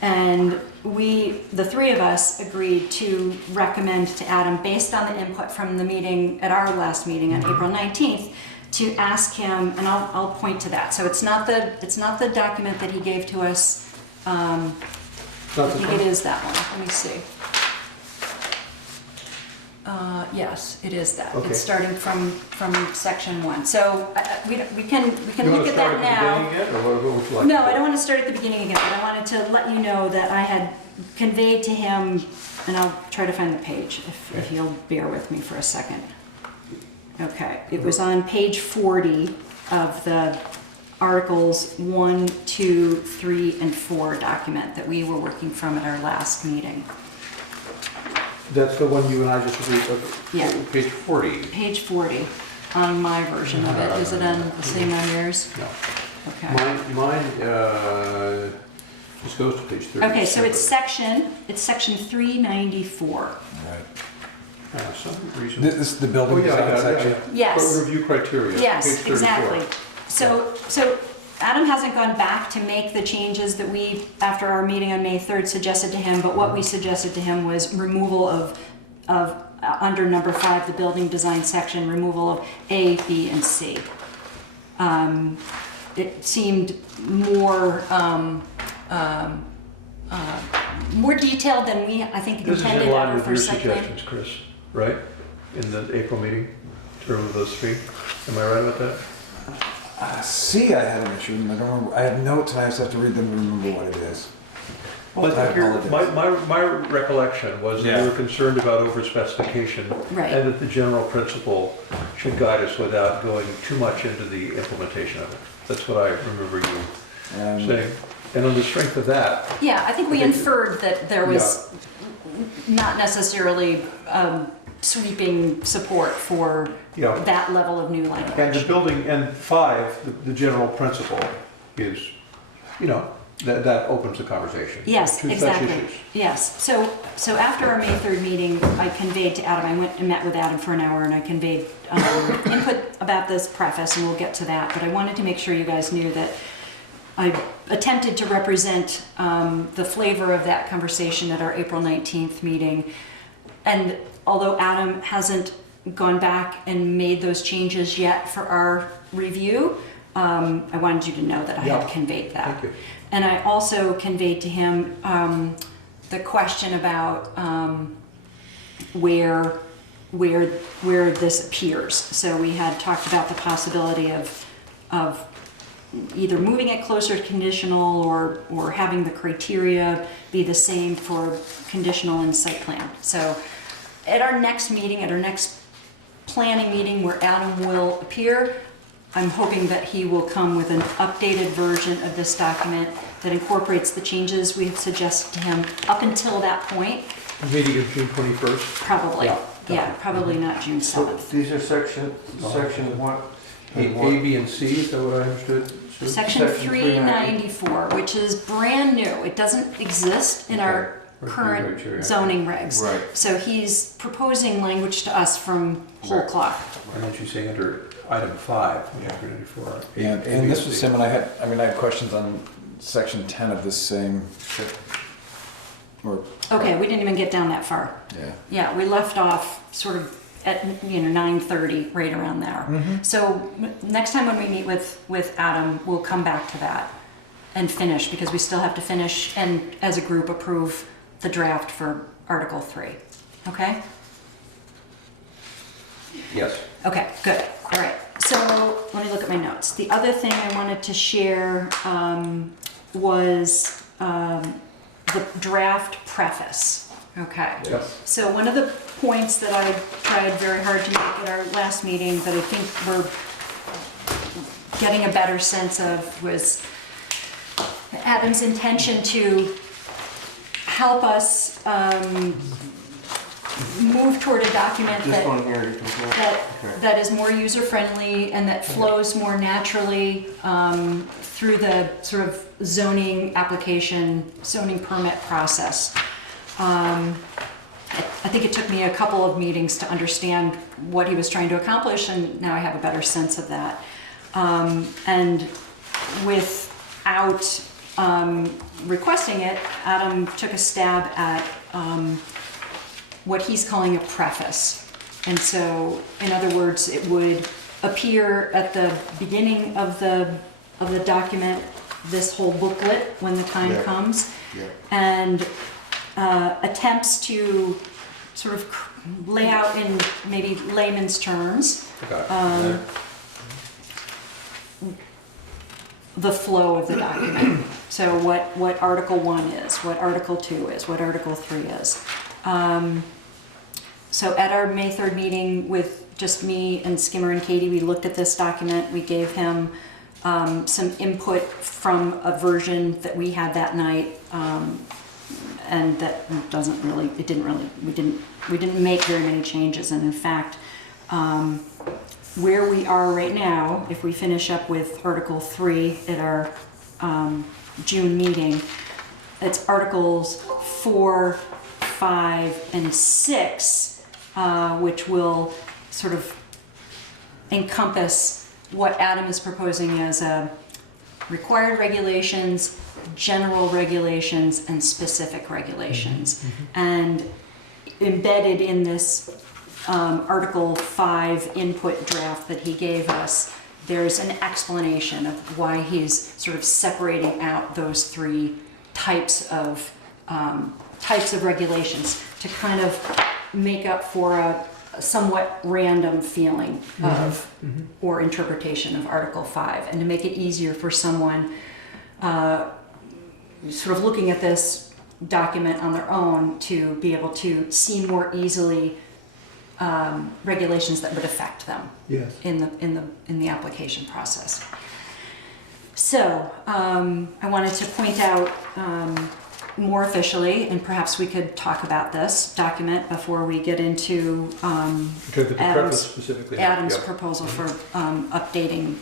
And the three of us agreed to recommend to Adam, based on the input from the meeting at our last meeting on April 19th, to ask him, and I'll point to that. So it's not the document that he gave to us. I think it is that one. Let me see. Yes, it is that. Okay. It's starting from section 1. So we can You look wanna at start that at the now. beginning again, or what would you like? No, to do? I don't want to start at the beginning again, but I wanted to let you know that I had conveyed to him, and I'll try to find the page if he'll bear with me for a second. Okay, it was on page 40 of the Articles 1, 2, 3, and 4 document that we were working from at our last meeting. That's the one you and I just agreed, Yeah. page 40. Page 40 on my version of it. Is it on the same on yours? No. Okay. Mine just goes to page 30. Okay, so it's section 394. Right. Some reason. This is the building Oh, yeah, I design got it, section. yeah, yeah. Yes. Review criteria. Yes, page 34. exactly. So Adam hasn't gone back to make the changes that we, after our meeting on May 3rd, suggested to him, but what we suggested to him was removal of under number 5, the building design section, removal of A, B, and C. It seemed more detailed than we, I think, This is intended in line ever with for your site plan. suggestions, Chris, right? In the April meeting, to remove those 3. Am I right about that? C, I had an issue, and I don't remember, I have notes, and I just have to read them to remember what it is. Well, I think apologize. my recollection was that Yeah. we were concerned about overspecification, Right. and that the general principle should guide us without going too much into the implementation of it. That's what I remember you saying. And on the strength of that, Yeah, I think we inferred that there was not necessarily sweeping support for Yeah. that level of new language. and the building, and 5, the general principle is, that opens the conversation. Yes, to such exactly. issues. Yes, so after our May 3rd meeting, I conveyed to Adam, I went and met with Adam for an hour, and I conveyed input about this preface, and we'll get to that, but I wanted to make sure you guys knew that I attempted to represent the flavor of that conversation at our April 19th meeting. And although Adam hasn't gone back and made those changes yet for our review, I wanted you to know that I had conveyed that. Thank you. And I also conveyed to him the question about where this appears. So we had talked about the possibility of either moving it closer to conditional or having the criteria be the same for conditional and site plan. So at our next meeting, at our next planning meeting where Adam will appear, I'm hoping that he will come with an updated version of this document that incorporates the changes we have suggested to him up until that point. Meeting of June 21st. Probably, Yeah. probably not June So 7th. these are section what? A, B, and C, is that what I understood? Sue? Section 394, which is brand new. It doesn't exist in our Okay. current Criteria. zoning regs. Right. So he's proposing language to us from whole Right. cloth. Why don't you say under item 5, Yeah. 394? And this was Sim, and I had questions on section 10 of this same, or, Okay, we didn't even get down that far. yeah. Yeah, we left off sort of at 9:30, right around there. So next time when we meet with Adam, we'll come back to that and finish, because we still have to finish and as a group approve the draft for Article 3. Okay? Yes. Okay, good. All right. So let me look at my notes. The other thing I wanted to share was the draft preface. Okay. Yes. So one of the points that I tried very hard to make at our last meeting that I think we're getting a better sense of was Adam's intention to help us move toward a document This one here, you can that is more user-friendly and that flows more naturally through the sort of zoning application, zoning permit process. I think it took me a couple of meetings to understand what he was trying to accomplish, and now I have a better sense of that. And without requesting it, Adam took a stab at what he's calling a preface. And so, in other words, it would appear at the beginning of the document, this whole booklet, when the time Yeah. comes, Yeah. and attempts to sort of lay out in maybe layman's terms Okay. the flow of the document. So what Article 1 is, what Article 2 is, what Article 3 is. So at our May 3rd meeting with just me and Skimmer and Katie, we looked at this document. We gave him some input from a version that we had that night, and that we didn't make very many changes. And in fact, where we are right now, if we finish up with Article 3 at our June meeting, it's Articles 4, 5, and 6, which will sort of encompass what Adam is proposing as required regulations, general regulations, and specific regulations. And embedded in this Article 5 input draft that he gave us, there's an explanation of why he's sort of separating out those three types of regulations to kind of make up for a somewhat random feeling of or interpretation of Article 5, and to make it easier for someone sort of looking at this document on their own to be able to see more easily regulations that would affect them in the application process. So I wanted to point out more officially, and perhaps we could talk about this document before we get into Adam's proposal for updating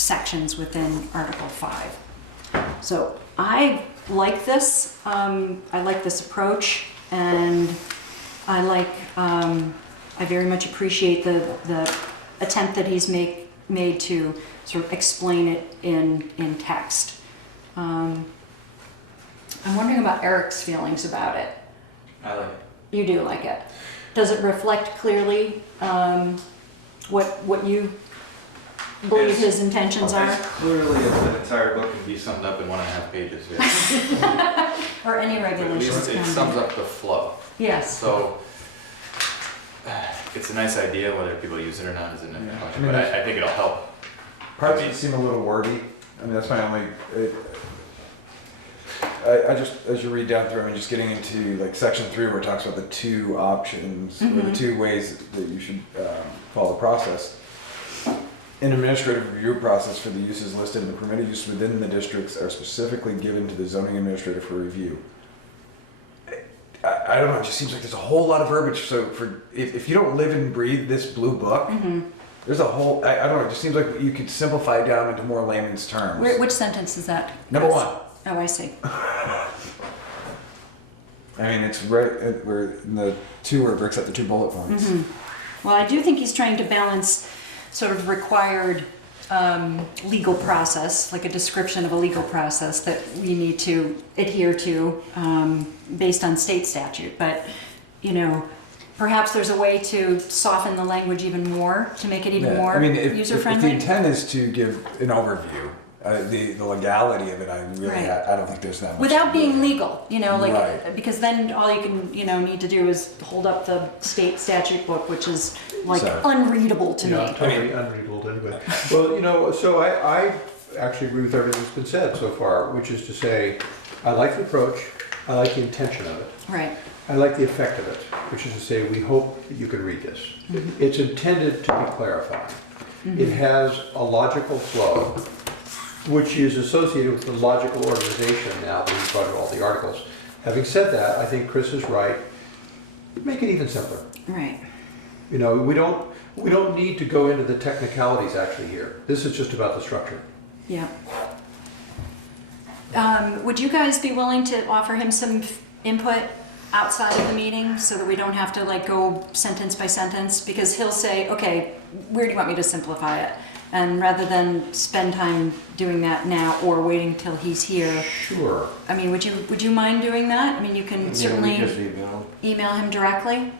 updating within Article 5. So I like this. I like this approach, and I very much appreciate the attempt that he's made to sort of explain it in text. I'm wondering about Eric's feelings about it. I like it. You do like it. Does it reflect clearly what you believe his intentions are? As clearly as an entire book can be summed up in 1.5 pages. Yeah. Or any But at regulations. least it sums up the flow. Yes. So it's a nice idea. Whether people use it or not is another question. But I think it'll help. Parts of it seem a little wordy. I mean, that's my only. I just, as you read down through, I mean, just getting into like section 3 where it talks about the two options, or the two ways that you should follow the process. An administrative review process for the uses listed in the permitted use within the districts are specifically given to the zoning administrator for review. I don't know, it just seems like there's a whole lot of verbiage. So for if you don't live and breathe this blue book, there's a whole, I don't know, it just seems like you could simplify it down into more layman's terms. Which sentence is that? Number 1. Oh, I see. I mean, it's right, we're in the 2 where it breaks up the 2 bullet points. Well, I do think he's trying to balance sort of required legal process, like a description of a legal process that we need to adhere to based on state statute. But, you know, perhaps there's a way to soften the language even more, to make it even more user-friendly. If the intent is to give an overview, the legality of it, I don't think there's that much. Without being legal, you know, like, Right. because then all you can, need to do is hold up the state statute book, which is like unreadable to me. Totally unreadable to anybody. Well, so I actually agree with everything that's been said so far, which is to say, I like the approach, I like the intention of it. Right. I like the effect of it, which is to say, we hope that you can read this. It's intended to be clarified. It has a logical flow, which is associated with the logical organization now that we've brought in all the articles. Having said that, I think Chris is right. Make it even simpler. Right. We don't need to go into the technicalities actually here. This is just about the structure. Yeah. Would you guys be willing to offer him some input outside of the meeting so that we don't have to like go sentence by sentence? Because he'll say, okay, where do you want me to simplify it? And rather than spend time doing that now or waiting till he's here. Sure. I mean, would you mind doing that? I mean, you can certainly just email him directly.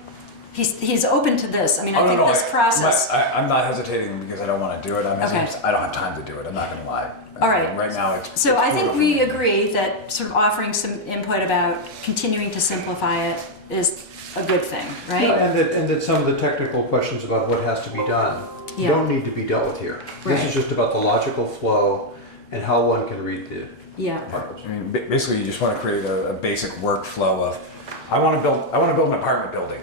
He's open to this. I mean, I think this process. I'm not hesitating because I don't want to do it. I don't have time to do it. I'm not going to lie. All right. Right now, it's. So it's I think brutal we for me. agree that sort of offering some input about continuing to simplify it is a good thing, Yeah, right? and that some of the technical questions about what has to be done Yeah. don't need to be dealt with here. This Right. is just about the logical flow and how one can read the Yeah, articles. I mean, basically, you just want to create a basic workflow of, I want to build an apartment building.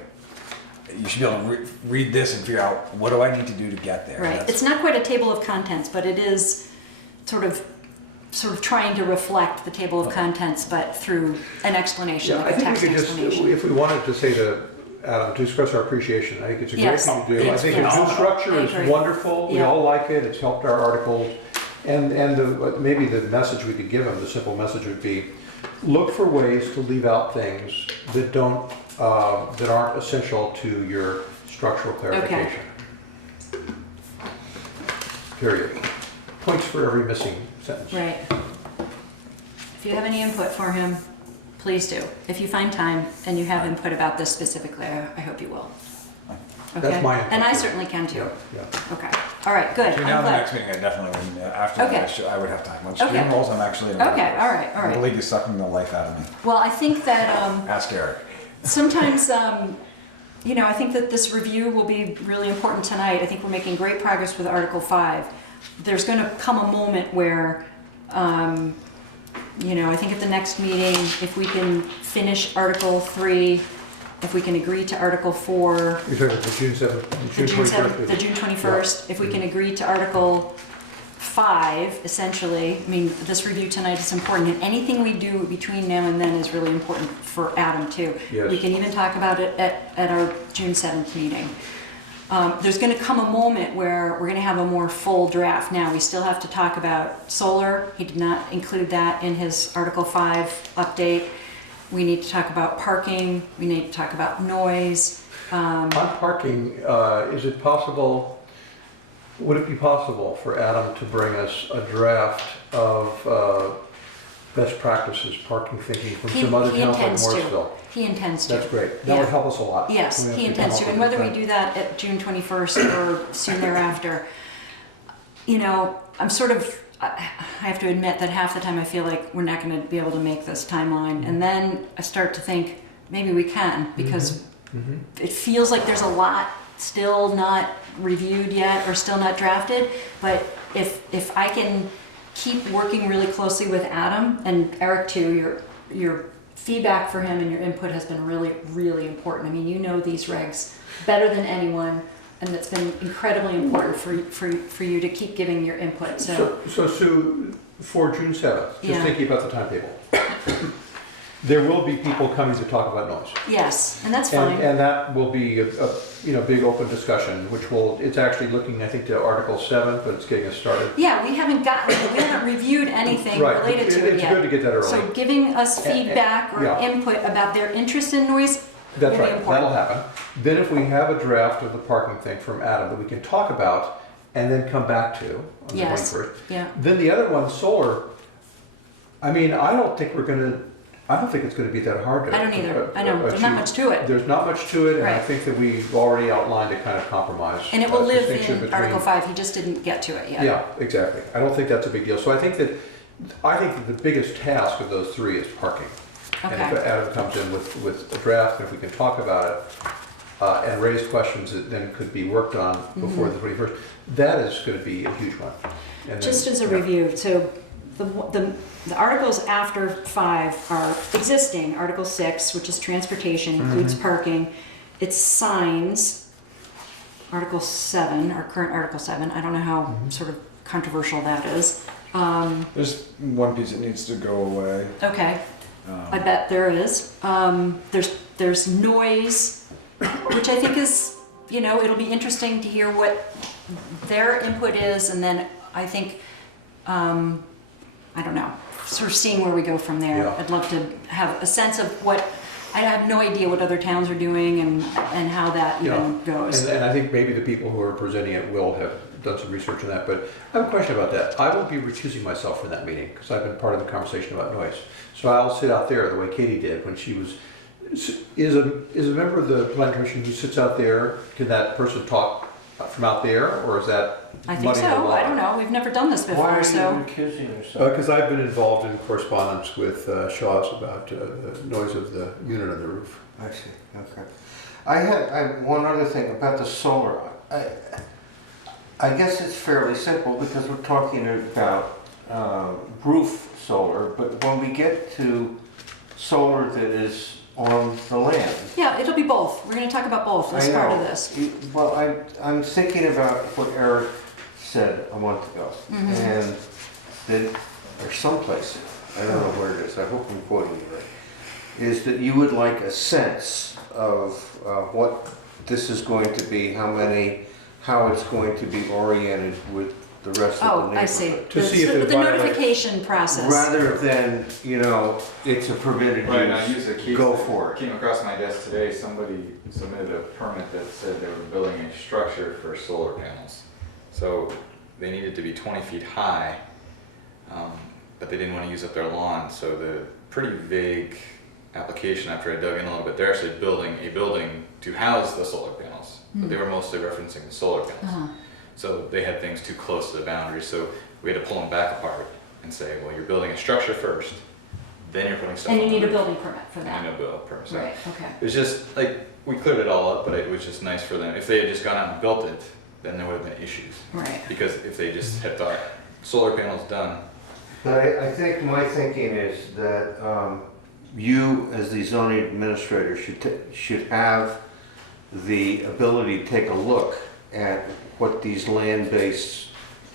You should be able to read this and figure out, what do I need to do to get there? right. That's- It's not quite a table of contents, but it is sort of trying to reflect the table of contents, but through an explanation, Yeah, I like a think text we could just, explanation. if we wanted to say to Adam, to express our appreciation, I think it's a great Yes. thing to do. I Yes, think yes. the new structure I is agree. wonderful, we Yeah. all like it, it's helped our articles. And maybe the message we could give them, the simple message would be, look for ways to leave out things that don't, that aren't essential to your structural clarification. Period. Points for every missing sentence. Right. If you have any input for him, please do. If you find time and you have input about this specifically, I hope you will. That's Okay? my input. And I certainly can too. Yeah, yeah. Okay. All right, good. Between I'm now and the glad. next meeting, I definitely, after Okay. that, I would have time. Once Okay. June rolls, I'm actually. Okay, all right, all The right. league is sucking the life out of me. Well, I think that, Ask Eric. sometimes, you know, I think that this review will be really important tonight. I think we're making great progress with Article 5. There's going to come a moment where, you know, I think at the next meeting, if we can finish Article 3, if we can agree to Article 4, You're talking about the June 7th, the June June 7th, 21st. the June 21st, if we can agree to Article 5, essentially, I mean, this review tonight is important, and anything we do between now and then is really important for Adam too. Yes. We can even talk about it at our June 7th meeting. There's gonna come a moment where we're gonna have a more full draft. Now, we still have to talk about solar. He did not include that in his Article 5 update. We need to talk about parking. We need to talk about noise. On parking, is it possible, would it be possible for Adam to bring us a draft of best practices parking thinking from some other He towns like intends to. Morrisville? He intends to. That's great. That Yeah. would help us a lot. Yes, We have he to come intends up to, with and whether we that. do that at June 21st or soon thereafter, you know, I'm sort of, I have to admit that half the time I feel like we're not gonna be able to make this timeline, and then I start to think, maybe we can, because Mhm. it feels like there's a lot still not reviewed yet, or still not drafted, but if I can keep working really closely with Adam, and Eric too, your feedback for him and your input has been really, really important. I mean, you know these regs better than anyone, and it's been incredibly important for you to keep giving your input, so. So Sue, for June 7th, just Yeah. thinking about the timetable, there will be people coming to talk about noise. Yes, and that's And, fine. and that will be a big open discussion, which will, it's actually looking, I think, to Article 7, but it's getting us started. Yeah, we haven't reviewed anything Right, related to it it's yet. good to get that early. So giving us And- feedback or yeah. input about their interest in noise will That's be right, important. that'll happen. Then if we have a draft of the parking thing from Adam that we can talk about and then come back to on the Yes. 21st. Yeah, Then the other one, solar, I mean, I don't think it's gonna be that hard to. I don't either. I know, there's not achieve. much to it. There's not much to it, and I Right. think that we've already outlined a kind of compromise. And it will live distinction in between- Article 5, he just didn't get to it yet. Yeah, exactly. I don't think that's a big deal. So I think that the biggest task of those three is parking. And Okay, if Adam comes in with a draft, and if we can talk about it, and raise questions that then could be worked on before the 21st, that is gonna be a huge one. And then- just as a yeah. review, so the articles after 5 are existing. Article 6, which is transportation, includes parking. It's signs. Article 7, our current Article 7, I don't know how sort of controversial that is. There's one piece that needs to go away. Okay, I bet there is. There's noise, which I think is, you know, it'll be interesting to hear what their input is, and then I think, I don't know, sort of seeing where we go from there. Yeah. I'd love to have a sense of what, I have no idea what other towns are doing and how that even goes. And I think maybe the people who are presenting it will have done some research on that, but I have a question about that. I will be recusing myself from that meeting, because I've been part of the conversation about noise. So I'll sit out there the way Katie did when she was, is a member of the planning commission who sits out there, can that person talk from out there, or is that I think muddying the so, I water? don't know, we've never done this Why before, are you so. accusing yourself? Because I've been involved in correspondence with Shaw's about the noise of the unit on the roof. I see, okay. I have one other thing about the solar. I guess it's fairly simple because we're talking about roof solar, but when we get to solar that is on the land. Yeah, it'll be both, we're gonna talk about both as I part of know. this. Well, I'm thinking about what Eric said a month ago, Mm-hmm. and that there's someplace, I don't know where it is, I hope I'm quoting you right, is that you would like a sense of what this is going to be, how it's going to be oriented with the rest of the Oh, neighborhood. I see. To see if it The violates- notification process. Rather than, it's a permitted Right, and I use, used a case go that for it. came across my desk today. Somebody submitted a permit that said they were building a structure for solar panels. So they needed to be 20 feet high, but they didn't want to use up their lawn. So the pretty vague application, after I dug in a little bit, they're actually building a building to house the solar panels. But they were mostly referencing the solar panels. Uh-huh. So they had things too close to the boundary, so we had to pull them back apart and say, well, you're building a structure first, then you're putting stuff And on you the need a roof. building permit for And that. a building permit. So Right, okay. it was just like, we cleared it all up, but it was just nice for them. If they had just gone out and built it, then there would have been issues. Right. Because if they just had thought, solar panels done, But I think my thinking is that you, as the zoning administrator, should have the ability to take a look at what these land-based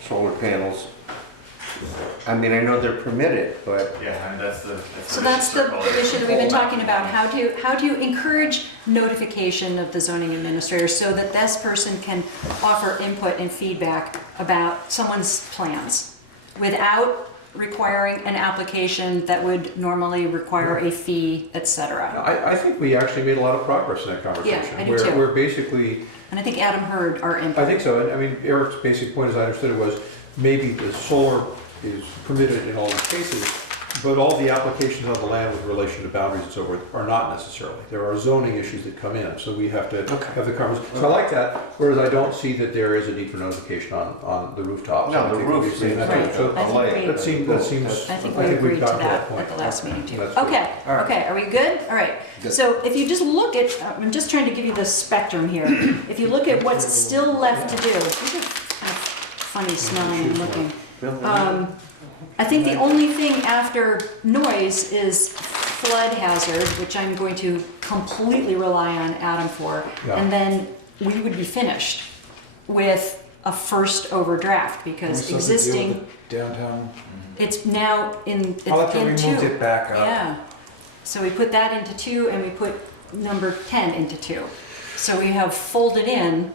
solar panels, I mean, I know they're permitted, but yeah, I mean, that's the. So that's the issue that we've been talking about, how do you encourage notification of the zoning administrator so that this person can offer input and feedback about someone's plans without requiring an application that would normally require a fee, etc. I think we actually made a lot of progress in that conversation. I do where, too. Where basically, And I think Adam heard our I input. think so, and I mean, Eric's basic point, as I understood it, was maybe the solar is permitted in all these cases, but all the applications on the land with relation to boundaries and so forth are not necessarily. There are zoning issues that come in, so we have to have the conversation. So I like that, whereas I don't see that there is a need for notification on the rooftops. No, I the think roof we've seen seems that. Right. So I think that seems, I think we agreed we've to gotten that point. at the last meeting too. That's good. Okay, All right. okay, are we good? All right. Good. So if you just look at, I'm just trying to give you the spectrum here. If you look at what's still left to do, these are kind of funny smelling and looking. I think the only thing after noise is flood hazard, which I'm going to completely rely on Adam for. Yeah. And then we would be finished with a first overdraft because We still have to deal with existing, the Downtown. it's now in, it's I like that we in moved two. it back up. Yeah. So we put that into 2 and we put number 10 into 2. So we have folded in.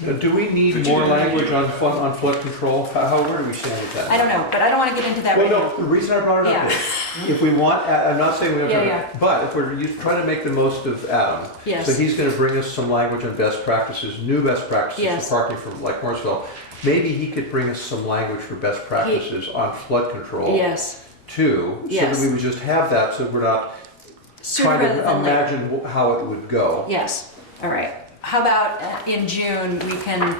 Now, do we need But you more didn't- language on flood control? Where do we stand with that? I don't know, but I don't want to get into that Well, right no, now. the reason I brought it up Yeah. is, if we want, I'm not saying we have Yeah, to, yeah. but if we're trying to make the most of Adam. Yes. So he's gonna bring us some language on best practices, new best practices Yes. for parking from like Morrisville. Maybe he could bring us some language for best practices on flood control Yes, too. So Yes. that we would just have that, so we're not sooner trying rather to than later. imagine how it would go. Yes, all right. How about in June, we can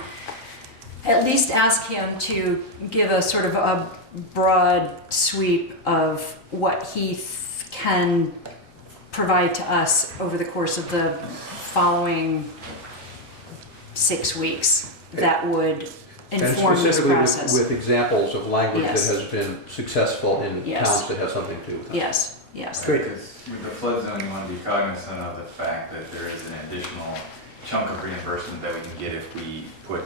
at least ask him to give a sort of a broad sweep of what he can provide to us over the course of the following 6 weeks that would And inform this specifically process. with examples of language that Yes. has been successful in Yes. towns that have something to do with it. Yes, yes. Great. Because with the flood zone, you want to be cognizant of the fact that there is an additional chunk of reimbursement that we can get if we put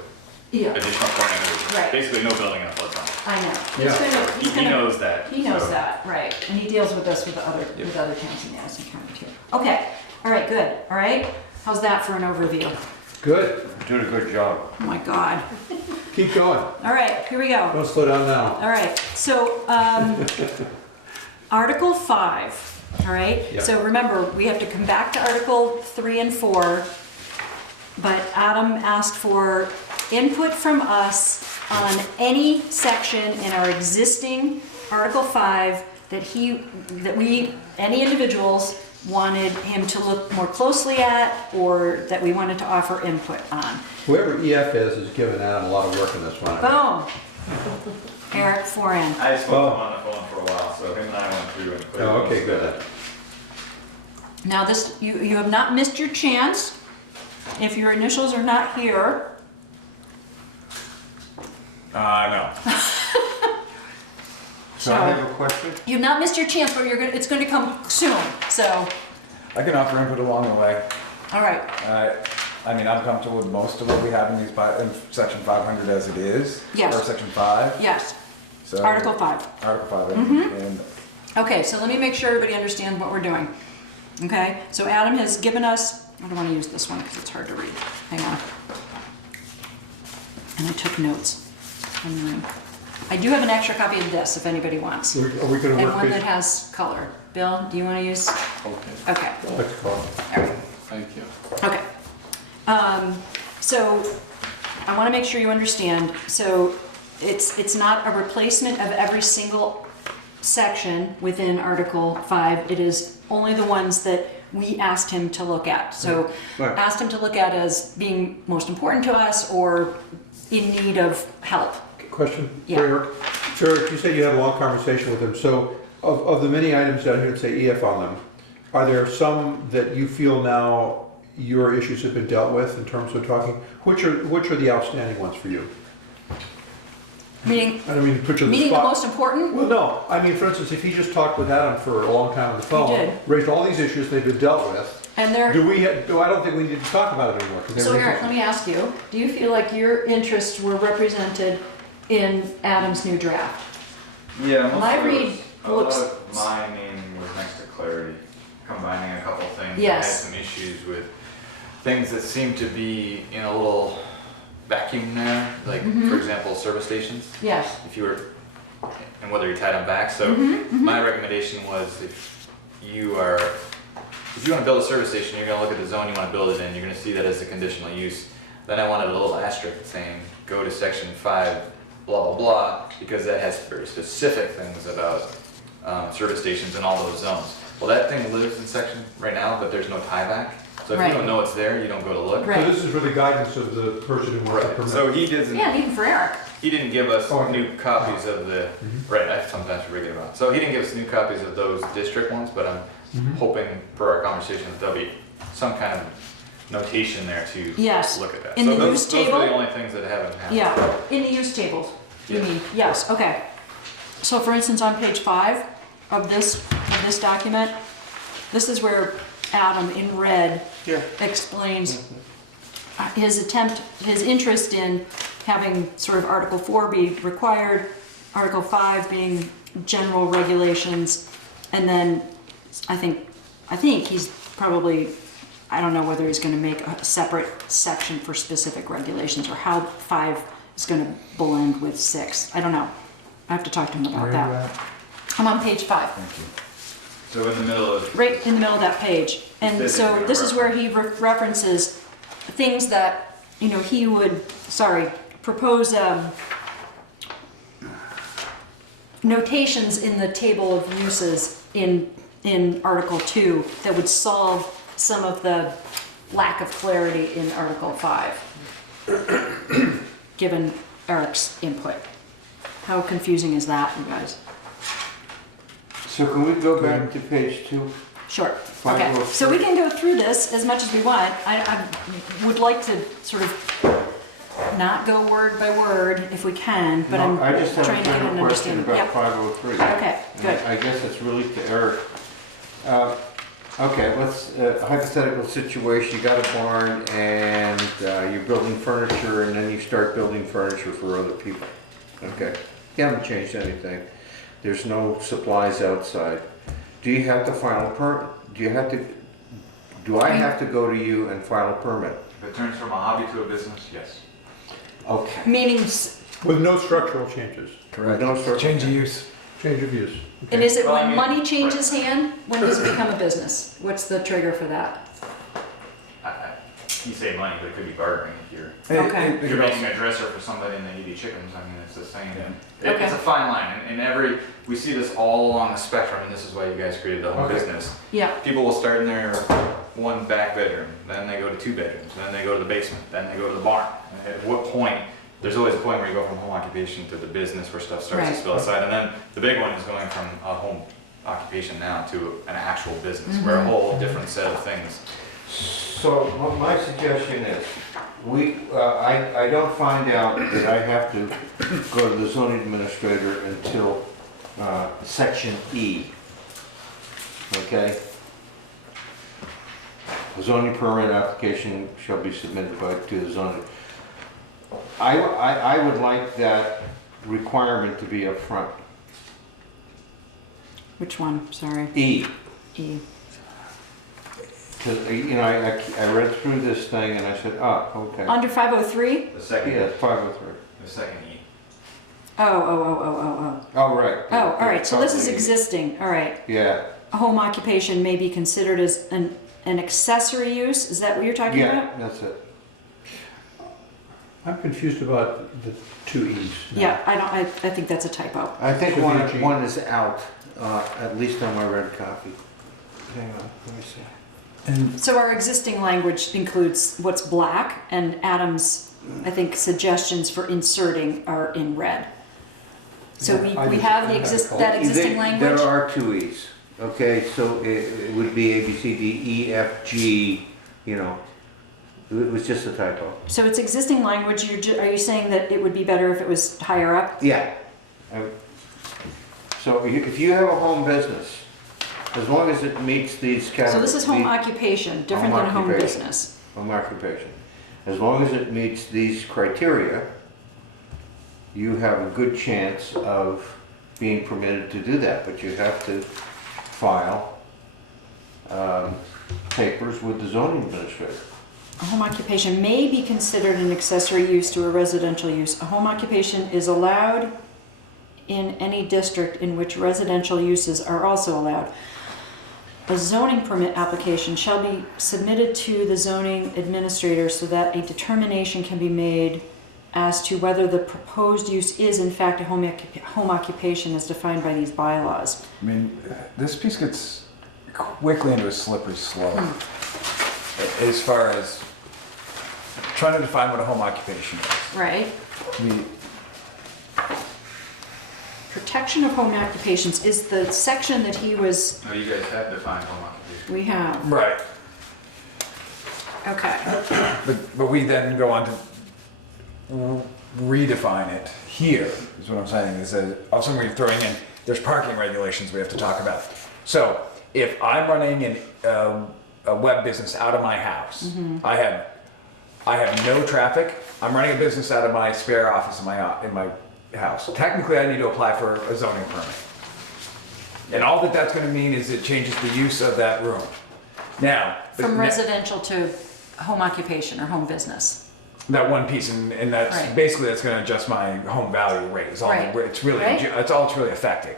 Yeah, additional parameters. Right. Basically, no building in a flood zone. I know. Yeah. He's He gonna, knows that. he knows so- that, right, and he deals with this with other towns in Madison County too. Okay, all right, good, all right, how's that for an overview? Good, doing a good job. Oh my God, keep going. all right, here we go, Don't slow down now. all right, so, Article 5, all right? Yeah. So remember, we have to come back to Article 3 and 4, but Adam asked for input from us on any section in our existing Article 5 that any individuals wanted him to look more closely at, or that we wanted to offer input on. Whoever EF is given Adam a lot of work in this one. Boom! Eric Foran. I spoke to him on the phone for a while, so him and I went through and put Oh, it okay, on. good. Now this, you have not missed your chance. If your initials are not here, No. So I have a question. you've not missed your chance, but it's gonna come soon, so, I can offer input along the way. all right. I mean, I'm comfortable with most of what we have in these, in section 500 as it is. Yes. Or section 5. Yes, So Article 5. Article 5. And Okay, so let me make sure everybody understands what we're doing. Okay, so Adam has given us, I don't want to use this one because it's hard to read. Hang on. And I took notes. I do have an extra copy of this if anybody wants. Are we gonna And work one these? that has color. Bill, do you want to use? Okay, Okay, Let's call it. all right. thank you. Okay. So I want to make sure you understand. So it's not a replacement of every single section within Article 5. It is only the ones that we asked him to look at. So Right. asked him to look at as being most important to us or in need of help. Question Yeah. for Eric. So Eric, you said you had a long conversation with him. So of the many items down here that say EF on them, are there some that you feel now your issues have been dealt with in terms of talking? Which are the outstanding ones for you? Meaning, I don't mean to put you on the meaning the spot. most important? Well, no. I mean, for instance, if he just talked with Adam for a long time on the phone, did. raised all these issues they've been dealt with, And there. I don't think we need to talk about it anymore. 'Cause So everything's- Eric, let me ask you, do you feel like your interests were represented in Adam's new draft? Yeah, Well, I read a lot looks- of my name was next to clarity, combining a couple things. Yes. I had some issues with things that seemed to be in a little vacuum there, like for example, service stations. Yes. If you were, and whether you tied them back. So my recommendation was if you want to build a service station, you're going to look at the zone you want to build it in. You're going to see that as a conditional use. Then I wanted a little asterisk saying, go to section 5, blah, blah, blah, because that has very specific things about service stations in all those zones. Well, that thing lives in section right now, but there's no tie back. So if Right. you don't know it's there, you don't go to look. Right. So this is for the guidance of the person who wants to Right. permit. So he doesn't. Yeah, and even for Eric. He didn't give us Oh, okay. new copies of the, right, I sometimes forget about it. So he didn't give us new copies of those district ones, but I'm hoping per our conversation that there'll be some kind of notation there to Yes. look at that. In So the those, use those table? are the only things that haven't happened. Yeah, in the use tables, you Yes. mean, yes, okay. So for instance, on page 5 of this document, this is where Adam in red explains his interest in having sort of Article 4 be required, Article 5 being general regulations, and then I think he's probably, I don't know whether he's gonna make a separate section for specific regulations or how 5 is gonna blend with 6. I don't know. I have to talk to him about that. I'm on page 5. So in the middle of, Right in the middle of that page. And Says so it. this is where he references things that, he would, propose notations in the table of uses in Article 2 that would solve some of the lack of clarity in Article 5, given Eric's input. How confusing is that, you guys? So can we go back to page 2? Sure. Okay, so we can go through this as much as we want. I would like to sort of not go word by word if we can, but No, I just I'm have trying a to get general an question understanding. about Yep. 503. Okay, And good. I guess it's really to Eric. Okay, let's, hypothetical situation, you got a barn and you're building furniture and then you start building furniture for other people. Okay, you haven't changed anything. There's no supplies outside. Do you have to file a permit? Do I have to go to you and file a permit? if it turns from a hobby to a business, yes. Okay. Meaning, With no structural changes, correct. No, sir. Change of use. change of use. and is it Well, I when mean, money changes hand? When does it become a business? What's the trigger for that? you save money, but it could be bartering if you're. Okay. If you're making a dresser for somebody and they give you chickens, I mean, it's the same. Okay. It's a fine line, and we see this all along the spectrum, and this is why you guys created the home Okay. business. Yeah, People will start in their one back bedroom, then they go to 2 bedrooms, then they go to the basement, then they go to the barn. And at what point, there's always a point where you go from home occupation to the business where stuff starts to Right. spill outside, and then the big one is going from a home occupation now to an actual business, where a whole different set of things. So my suggestion is, I don't find out that I have to go to the zoning administrator until section E. Okay? A zoning permit application shall be submitted to the zoning. I would like that requirement to be up front. which one, sorry? E. E. Because, you know, I read through this thing and I said, oh, okay. Under 503? The second, Yeah, 503. the second E. Oh. Oh, right. Oh, all right, so this is Probably- existing, all right. Yeah, A home occupation may be considered as an accessory use, is that what you're talking yeah, about? that's it. I'm confused about the 2 E's. now. Yeah, I think that's a typo. I think Should be a G. one is out, at least on my red copy. Hang on, let me see. And So our existing language includes what's black, and Adam's, I think, suggestions for inserting are in red. So Yeah, we have the that existing language? There are 2 E's, okay, so it would be A, B, C, D, E, F, G, you know. It was just a typo. So it's existing language, are you saying that it would be better if it was higher up? Yeah. So if you have a home business, as long as it meets these categories. So this is home occupation, different than home occupation. business. Home occupation. As long as it meets these criteria, you have a good chance of being permitted to do that, but you have to file papers with the zoning administrator. A home occupation may be considered an accessory use to a residential use. A home occupation is allowed in any district in which residential uses are also allowed. A zoning permit application shall be submitted to the zoning administrator so that a determination can be made as to whether the proposed use is in fact a home occupation as defined by these bylaws. I mean, this piece gets quickly into a slippery slope as far as trying to define what a home occupation is. Right. We, Protection of home occupations is the section that he was, Oh, you guys have defined home occupation. we have. right, Okay. but we then go on to redefine it here, is what I'm saying, is that all of a sudden we're throwing in, there's parking regulations we have to talk about. So if I'm running a web business out of my house, I have no traffic, I'm running a business out of my spare office in my house. Technically, I need to apply for a zoning permit. And all that's gonna mean is it changes the use of that room. Now. From residential to home occupation or home business. That one piece, and that's Right. basically that's going to adjust my home value rate. Is all Right. it's really Right. that's all it's really affecting.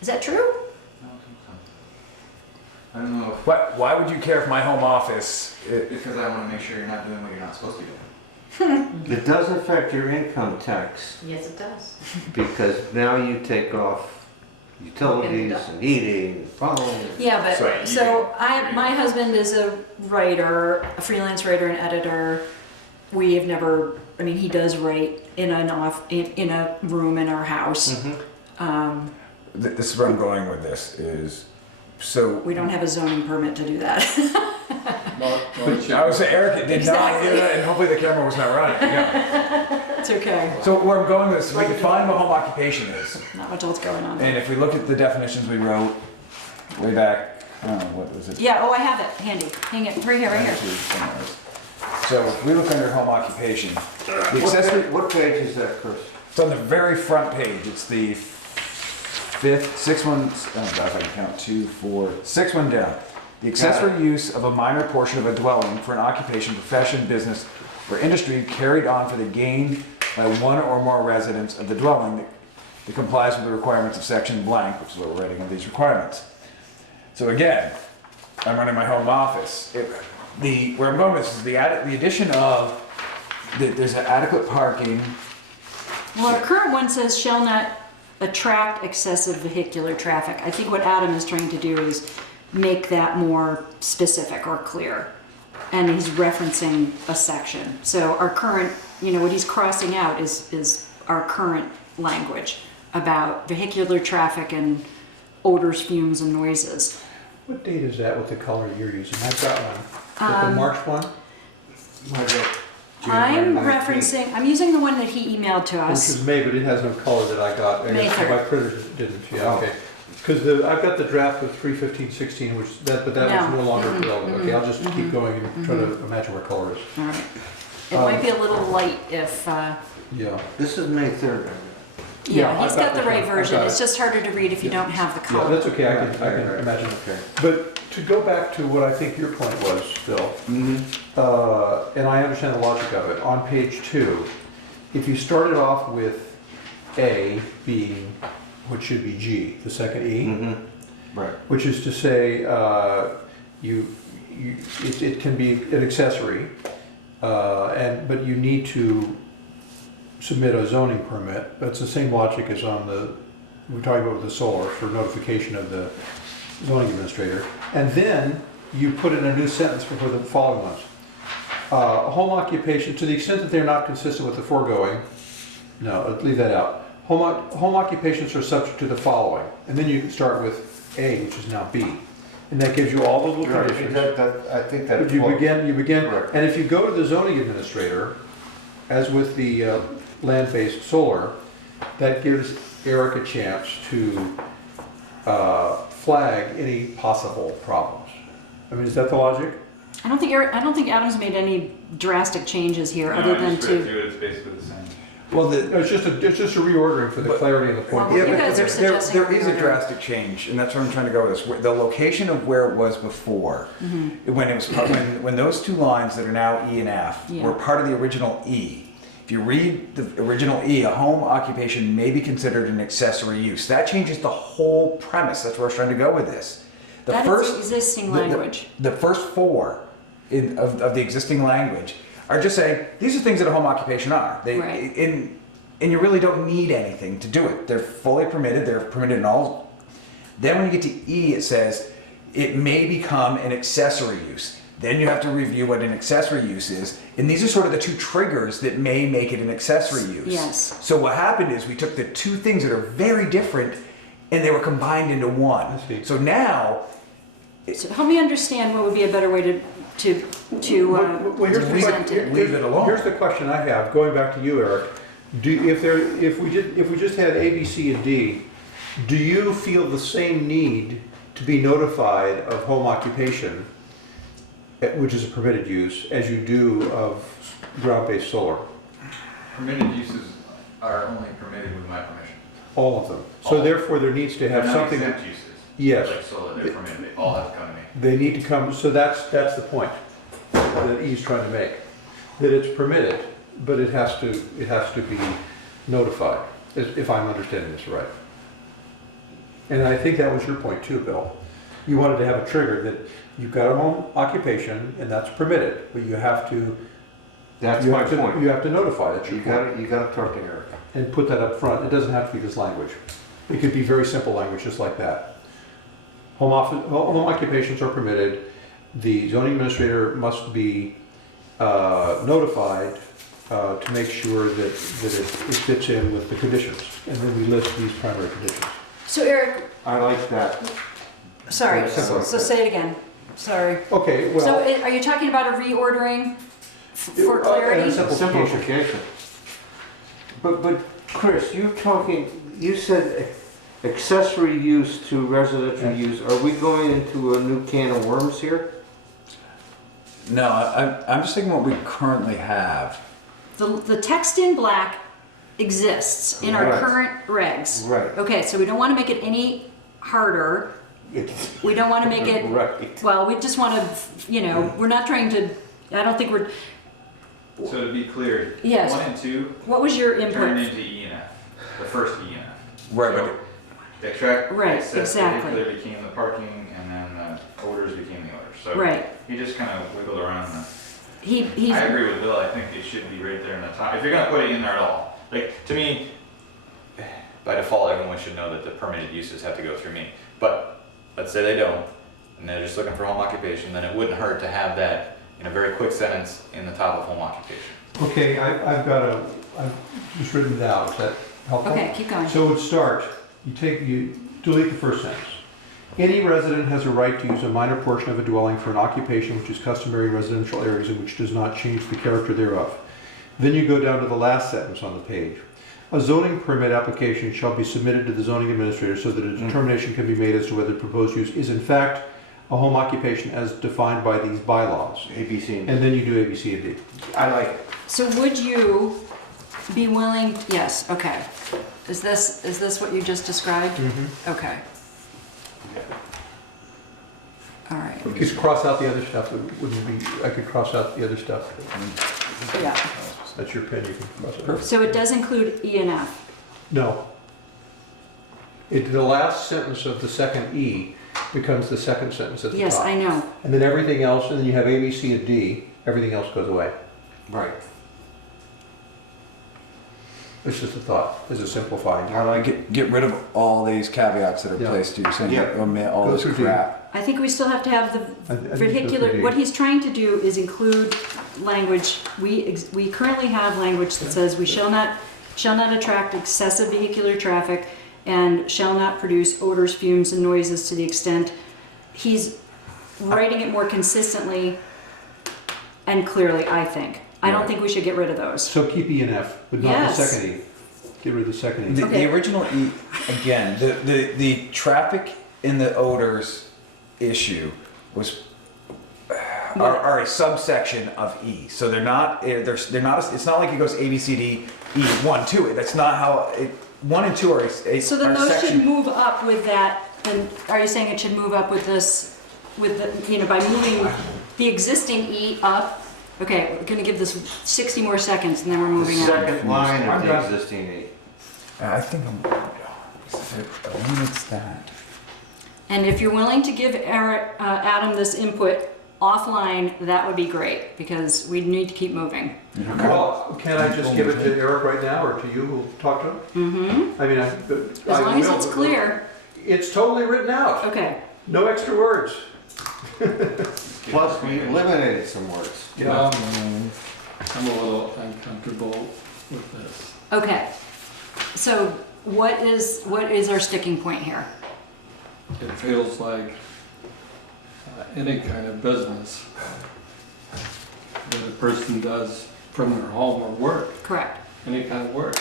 Is that true? I don't know if, Why would you care if my home office? because I want to make sure you're not doing what you're not supposed to be doing. It does affect your income tax Yes, it does. because now you take off utilities and heating, and phone. Yeah, Sorry, but, so my husband is a writer, a freelance writer and editor. We have never, I mean, he does write in a room in our house. This is where I'm going with this is so. We don't have a zoning permit to do that. I would say Eric did not Exactly. hear that, and hopefully the camera was not running. Yeah. It's okay. So where I'm going with this, we define what home occupation is, Not much else going on. and if we look at the definitions we wrote way back, I don't know what was it. Yeah, oh, I have it handy. Hang it, right here. So if we look under home occupation, the accessory. What page is that, Chris? It's on the very front page. It's the fifth, sixth one. Oh God, if I can count 2, 4, 6 one down. The accessory use of a minor portion of a dwelling for an occupation, profession, business, or industry carried on for the gain by one or more residents of the dwelling that complies with the requirements of section blank, which is what we're writing of these requirements. So again, I'm running my home office. where I'm going with this is the addition of, there's adequate parking. Well, our current one says shall not attract excessive vehicular traffic. I think what Adam is trying to do is make that more specific or clear. And he's referencing a section. So our current, what he's crossing out is our current language about vehicular traffic and odors, fumes, and noises. What date is that with the color you're using? I've got one. Is that the March one? I'm using the one that he emailed to Which us. is May, but it has no color that I got. I May guess 3rd. my printer didn't, yeah, okay. Because I've got the draft of 3/15/16, but that was no longer relevant. Okay, I'll just keep going and try to imagine where color is. All right. It might be a little light if, Yeah. This is May 3rd. yeah, I've he's got the this right one. I've version. got It's it. just harder to read if you don't have the Yeah, color. that's okay, I can imagine. Okay. But to go back to what I think your point was, Phil, and I understand the logic of it, on page 2, if you started off with A being what should be G, the second E, Right. which is to say, it can be an accessory, but you need to submit a zoning permit. That's the same logic as on we're talking about with the solar for notification of the zoning administrator. And then you put in a new sentence before the following ones. Home occupation, to the extent that they're not consistent with the foregoing, no, leave that out. Home occupations are subject to the following. And then you can start with A, which is now B. And that gives you all the little Right, conditions. I think that. You begin, Correct. and if you go to the zoning administrator, as with the land-based solar, that gives Eric a chance to flag any possible problems. I mean, is that the logic? I don't think Adam's made any drastic changes here, other than Just read to. through it, it's basically the same. Well, No, it's just a reordering for the clarity of the point. Well, you but guys are suggesting there is a reorder. drastic change, and that's where I'm trying to go with this. The location of where it was before, when it was when those two lines that are now E and F Yeah. were part of the original E. If you read the original E, a home occupation may be considered an accessory use. That changes the whole premise. That's where I was trying to go with this. The That is existing language. The first four of the existing language are just saying these are things that a home occupation are. Right. And you really don't need anything to do it. They're fully permitted. They're permitted in all. Then when you get to E, it says it may become an accessory use. Then you have to review what an accessory use is. And these are sort of the two triggers that may make it an accessory use. Yes. So what happened is we took the two things that are very different and they were combined into one. I see. So now, So help me understand what would be a better way to Well, here's the present question- it. Leave it alone. Here's the question I have, going back to you, Eric. If we just had A, B, C, and D, do you feel the same need to be notified of home occupation, which is a permitted use, as you do of ground-based solar? Permitted uses are only permitted with my permission. All of them. So All. therefore, there needs to have They're not something. exempt uses. Yes. Like solar, they're permitted, they all have to come to me. They need to come, so that's the point that he's trying to make. That it's permitted, but it has to be notified, if I'm understanding this right. And I think that was your point too, Bill. You wanted to have a trigger that you've got a home occupation and that's permitted, but you have to. That's you my have to- point. You have to notify, that's your You point. gotta talk to Eric. And put that up front. It doesn't have to be this language. It could be very simple language, just like that. Home occupations are permitted. The zoning administrator must be notified to make sure that it fits in with the conditions. And then we list these primary conditions. So Eric, I like that. sorry, Yeah, simple like so that. say it again. Sorry. Okay, So well. are you talking about a reordering for and clarity? a simplification. Simplification. But Chris, you said accessory use to residential use. Are we going into a new can of worms here? no, I'm just thinking what we currently have. The text in black exists in our Right. current regs. Right. Okay, so we don't want to make it any harder. We don't want to make it, Right. well, we just want to, we're not trying to, I don't think we're, So to be clear, Yes. 1 and 2 what was your turn input? into E and F, the first E and F. Right, So but the track Right, access exactly. vehicular became the parking, and then the odors became the odors. So Right. he just kind of wiggled around. He's, I agree with Bill. I think it should be right there in the top. If you're gonna put it in there at all, like to me, by default, everyone should know that the permitted uses have to go through me. But let's say they don't, and they're just looking for home occupation, then it wouldn't hurt to have that in a very quick sentence in the top of home occupation. Okay, I've just written it out. Is that helpful? okay, keep going. So it would start, you delete the first sentence. Any resident has a right to use a minor portion of a dwelling for an occupation which is customary in residential areas and which does not change the character thereof. Then you go down to the last sentence on the page. A zoning permit application shall be submitted to the zoning administrator so that a determination can be made as to whether the proposed use is in fact a home occupation as defined by these bylaws. A, B, C, and D. And then you do A, B, C, and D. I like it. So would you be willing, yes, okay. Is this what you just described? Okay. All right, You could cross out the other stuff. It wouldn't be, I could cross out the other stuff. yeah. That's your pen, you can cross it out. So it does include E and F? No. The last sentence of the second E becomes the second sentence at the top. Yes, I know. And then everything else, and then you have A, B, C, and D, everything else goes away. Right. It's just a thought, it's a simplifying. I like it. Get rid of all these caveats that are Yeah. placed to you, saying Yeah. omit all Go this through D. crap. I think we still have to have the I think vehicular, that's what he's trying to do is include language, we currently have language that says we shall not attract excessive vehicular traffic and shall not produce odors, fumes, and noises to the extent. He's writing it more consistently and clearly, I think. I don't think we should get rid of those. So keep E and F, but not the Yes. second E. Get rid of the second E. The, Okay. the original E, again, the traffic and the odors issue was are a subsection of E. So they're not it's not like it goes A B C D E 1 2. That's not how it 1 and 2 are So then are those should section. move up with that, then are you saying it should move up with this, with the, by moving the existing E up? Okay, we're gonna give this 60 more seconds and then we're The moving on. second line of I'm the done. existing E. I think it's that. And if you're willing to give Adam this input offline, that would be great, because we need to keep moving. Well, can I just give it to Eric right now, or to you who'll talk to him? Mm-hmm. I mean, As long as it's clear. It's totally written out, Okay. no extra words. Plus, we eliminated some words. Well, I'm a little uncomfortable with this. Okay. So what is our sticking point here? It feels like any kind of business that a person does from their home or work, Correct. any kind of work,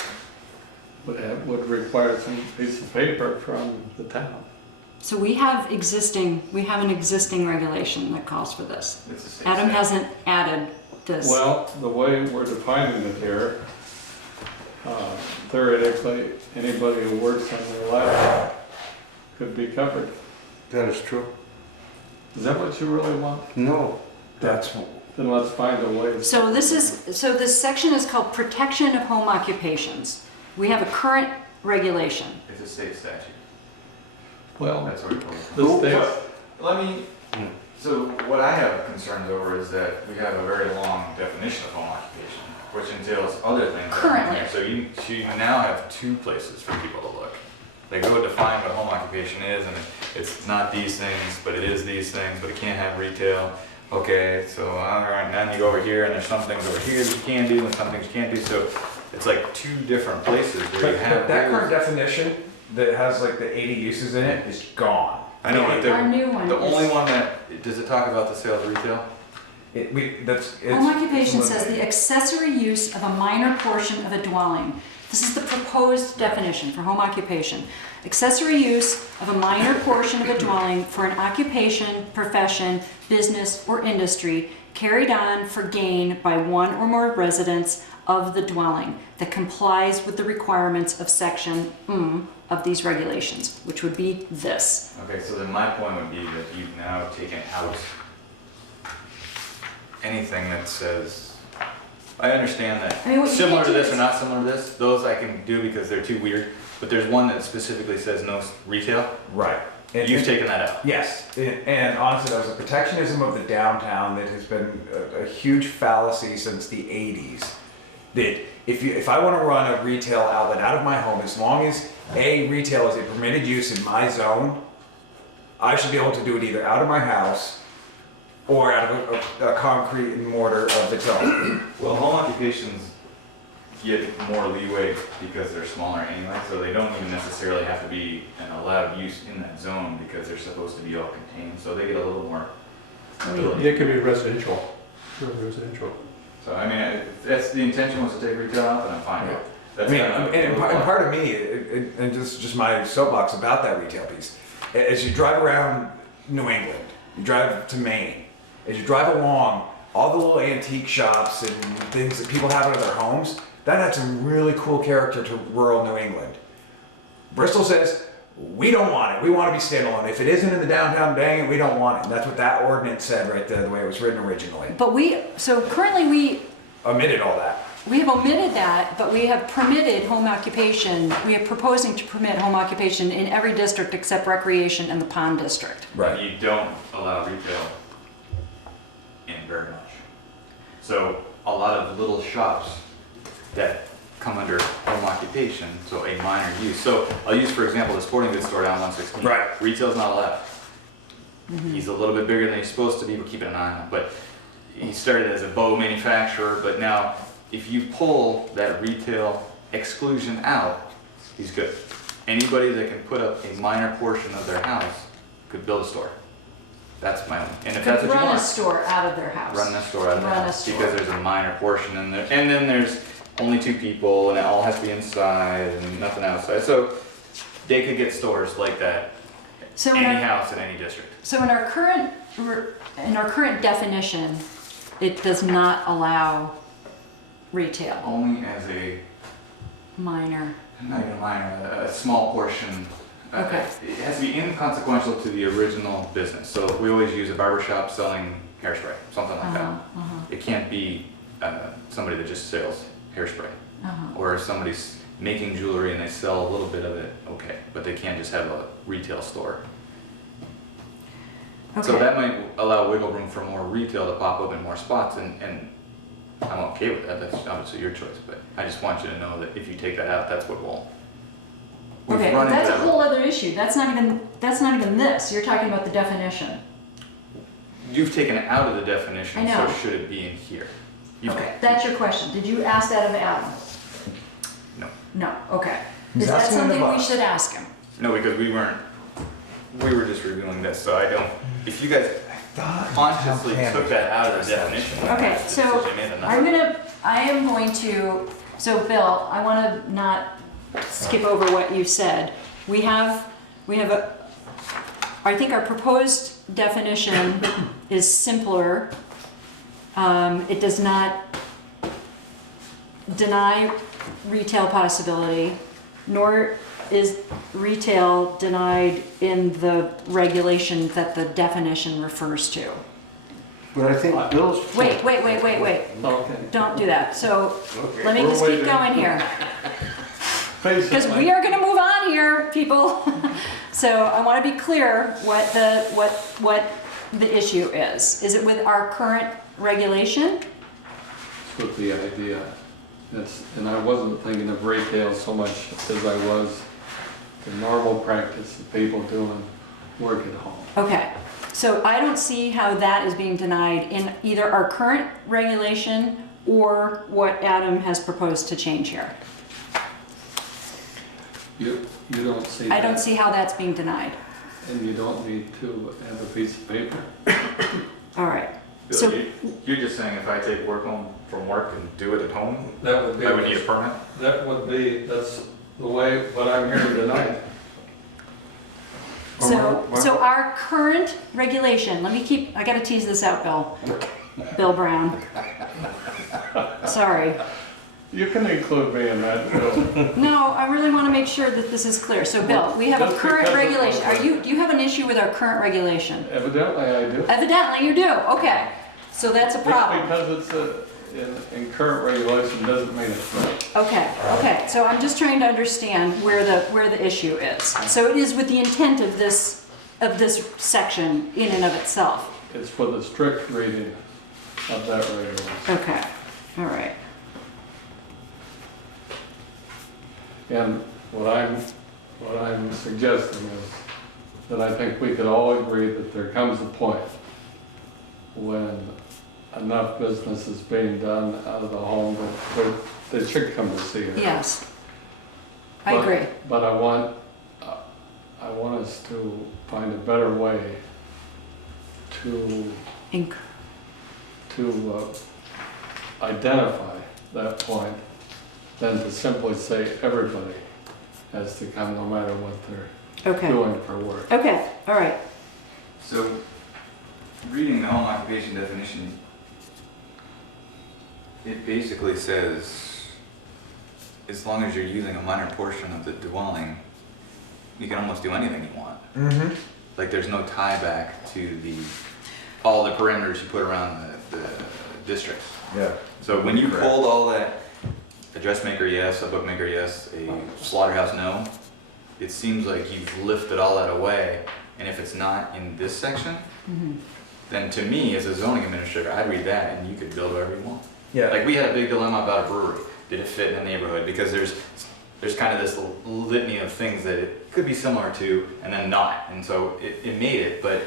would require some piece of paper from the town. So we have an existing regulation that calls for this. It's the same Adam thing. hasn't added this. Well, the way we're defining it here, theoretically, anybody who works on their laptop could be covered. That is true. Is that what you really want? No. That's Then let's find a way. So this section is called Protection of Home Occupations. We have a current regulation. It's a state statute. Well, That's what it calls. the state, Let me, so what I have concerns over is that we have a very long definition of home occupation, which entails other things. that are in here. So you now have two places for people to look. They go define what home occupation is, and it's not these things, but it is these things, but it can't have retail. Okay, so all right, now you go over here, and there's some things over here that you can do, and some things you can't do. So it's like two different places where you have that current rules. definition that has like the 80 uses in it is gone. I know, but Our new one the is- only one that, does it talk about the sale of retail? Home occupation says the accessory use of a minor portion of a dwelling. This is the proposed definition for home occupation. Accessory use of a minor portion of a dwelling for an occupation, profession, business, or industry carried on for gain by one or more residents of the dwelling that complies with the requirements of section of these regulations, which would be this. Okay, so then my point would be that you've now taken out anything that says, I understand that I mean, what you similar can't to do this is- or not similar to this, those I can do because they're too weird, but there's one that specifically says no retail. Right. And- You've and- taken that out. Yes, and honestly, that was a protectionism of the downtown that has been a huge fallacy since the 80s. That if I want to run a retail outlet out of my home, as long as retail is a permitted use in my zone, I should be able to do it either out of my house or out of a concrete and mortar of the till. Well, home occupations get more leeway because they're smaller anyway, so they don't even necessarily have to be an allowed use in that zone because they're supposed to be all contained, so they get a little more ability. It can be residential, purely residential. So, I mean, that's the intention was to take retail out, and I'm fine with it. I That's mean, kind of and part of me, and just my soapbox about that retail piece, as you drive around New England, you drive to Maine, as you drive along, all the little antique shops and things that people have out of their homes, that had some really cool character to rural New England. Bristol says, we don't want it. We want to be standalone. If it isn't in the downtown, dang it, we don't want it. And that's what that ordinance said right there, the way it was written originally. But currently we Omitted all that. have omitted that, but we have permitted home occupation. We are proposing to permit home occupation in every district except recreation and the pond district. But you don't allow retail in very much. So a lot of little shops that come under home occupation, so a minor use. So I'll use, for example, the sporting goods store down 116. Right. Retail's not allowed. He's a little bit bigger than he's supposed to be, we're keeping an eye on him. But he started as a bow manufacturer, but now if you pull that retail exclusion out, he's good. Anybody that can put up a minor portion of their house could build a store. That's my own. And if that's what you Run a want, store out of their house. run that store out of the Run a house store. because there's a minor portion in there. And then there's only 2 people and it all has to be inside and nothing outside. So they could get stores like that, So any house in any district. So in our current definition, it does not allow retail, Only as a, minor. not even a minor, a small portion. Okay. It has to be inconsequential to the original business. So we always use a barber shop selling hairspray, something like that. It can't be somebody that just sells hairspray. Or if somebody's making jewelry and they sell a little bit of it, okay. But they can't just have a retail store. So that might allow wiggle room for more retail to pop up in more spots, and I'm okay with that. That's obviously your choice, but I just want you to know that if you take that out, that's what we'll. we've Okay, run but that's a into that. whole other issue. That's not even this. You're talking about the definition. You've taken it out of the definition, I know. so should it be in here? You've- Okay, that's your question. Did you ask that of Adam? No. No, okay. He's Is that asking something the we boss. should ask him? No, because we were just reviewing this, so I don't, if you guys consciously took that out of the definition. Okay, that's so the decision you made, then that's- I am going to, so Bill, I want to not skip over what you said. We have I think our proposed definition is simpler. It does not deny retail possibility, nor is retail denied in the regulation that the definition refers to. But I think Bill's. Wait. Okay. Don't do that. So Okay. let me just keep going here. Because Basically, we are going to move on here, people. So I want to be clear what the issue is. Is it with our current regulation? that's what the idea. And I wasn't thinking of retail so much as I was the normal practice of people doing work at home. Okay. So I don't see how that is being denied in either our current regulation or what Adam has proposed to change here. You don't see that. I don't see how that's being denied. And you don't need to have a piece of paper. All right. Bill, So you're just saying if I take work home from work and do it at home, That would be. I would need a permit? That's the way, what I'm hearing tonight. So our current regulation, I gotta tease this out, Bill Brown. Sorry. You can include me in that, Bill. No, I really wanna make sure that this is clear. So Bill, we have a Just current because of- regulation. Do you have an issue with our current regulation? Evidently I do. Evidently you do, okay. So that's a Just problem. because it's in current regulation doesn't mean it's right. Okay, so I'm just trying to understand where the issue is. So it is with the intent of this of this section in and of itself. It's for the strict reading of that regulation. Okay, all right. And what I'm suggesting is that I think we could all agree that there comes a point when enough business is being done out of the home that they should come to see her. Yes. I But- agree. But I want us to find a better way to Inc. Identify that point than to simply say everybody has to come no matter what they're Okay, doing for work. okay, all right. So, reading the home occupation definition, it basically says, as long as you're using a minor portion of the dwelling, you can almost do anything you want. Mm-hmm. Like, there's no tie back to all the perimeters you put around the districts. Yeah. So when you Correct. pulled all that, a dressmaker yes, a bookmaker yes, a slaughterhouse no, it seems like you've lifted all that away, and if it's not in this section, then to me, as a zoning administrator, I'd read that and you could build whatever you want. Yeah. Like, we had a big dilemma about a brewery. Did it fit in the neighborhood? Because there's kind of this litany of things that it could be similar to and then not. And so it made it, but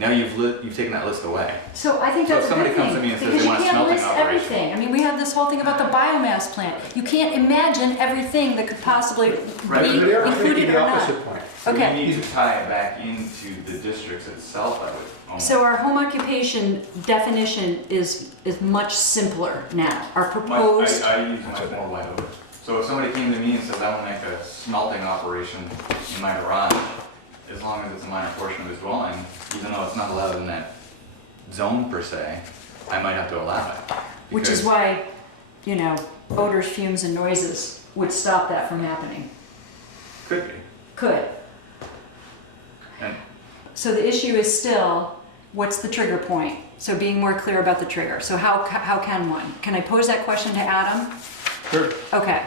now you've taken that list away. So I think So that's if a good somebody comes thing, to me and says because they you want a can't smelting list operation. everything. I mean, we have this whole thing about the biomass plant. You can't imagine everything that could possibly Right, be But Eric's included making or the not. opposite point. So Okay. we need to tie it back into the districts itself, I would almost. So our home occupation definition is much simpler now. Our proposed, I use much more wide open. So if somebody came to me and says, I want to make a smelting operation in my garage, as long as it's a minor portion of his dwelling, even though it's not allowed in that zone per se, I might have to allow it. which is Because- why, you know, odors, fumes, and noises would stop that from happening. Could be. Could. And So the issue is still, what's the trigger point? So being more clear about the trigger. So how can one? Can I pose that question to Adam? Sure. Okay.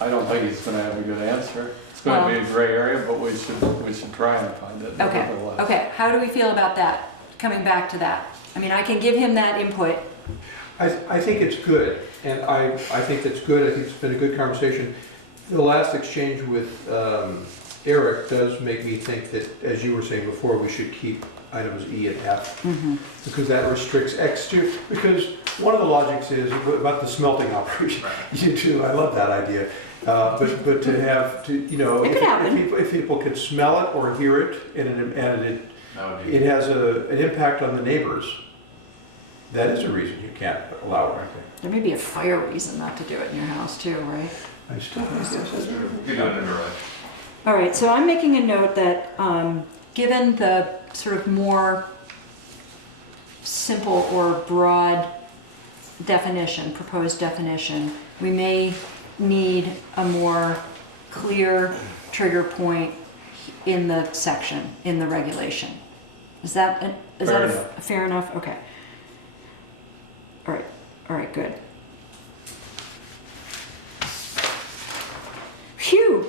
I don't think he's gonna have a good answer. It's gonna be a gray area, but we should try and find it Okay, nevertheless. okay, how do we feel about that? Coming back to that. I mean, I can give him that input. I think it's good, and I think it's good. I think it's been a good conversation. The last exchange with Eric does make me think that, as you were saying before, we should keep items E and F, because that restricts X too. Because one of the logics is about the smelting operation. You too, I love that idea. But to have to, you know, It could happen. if people could smell it or hear it, and that would be. it has an impact on the neighbors, that is a reason you can't allow it, I think. There may be a fire reason not to do it in your house too, right? I still think that's a You could do it in a garage. All right, so I'm making a note that, given the sort of more simple or broad definition, proposed definition, we may need a more clear trigger point in the section, in the regulation. Is that Fair enough. fair enough? Okay. All right, good. Phew.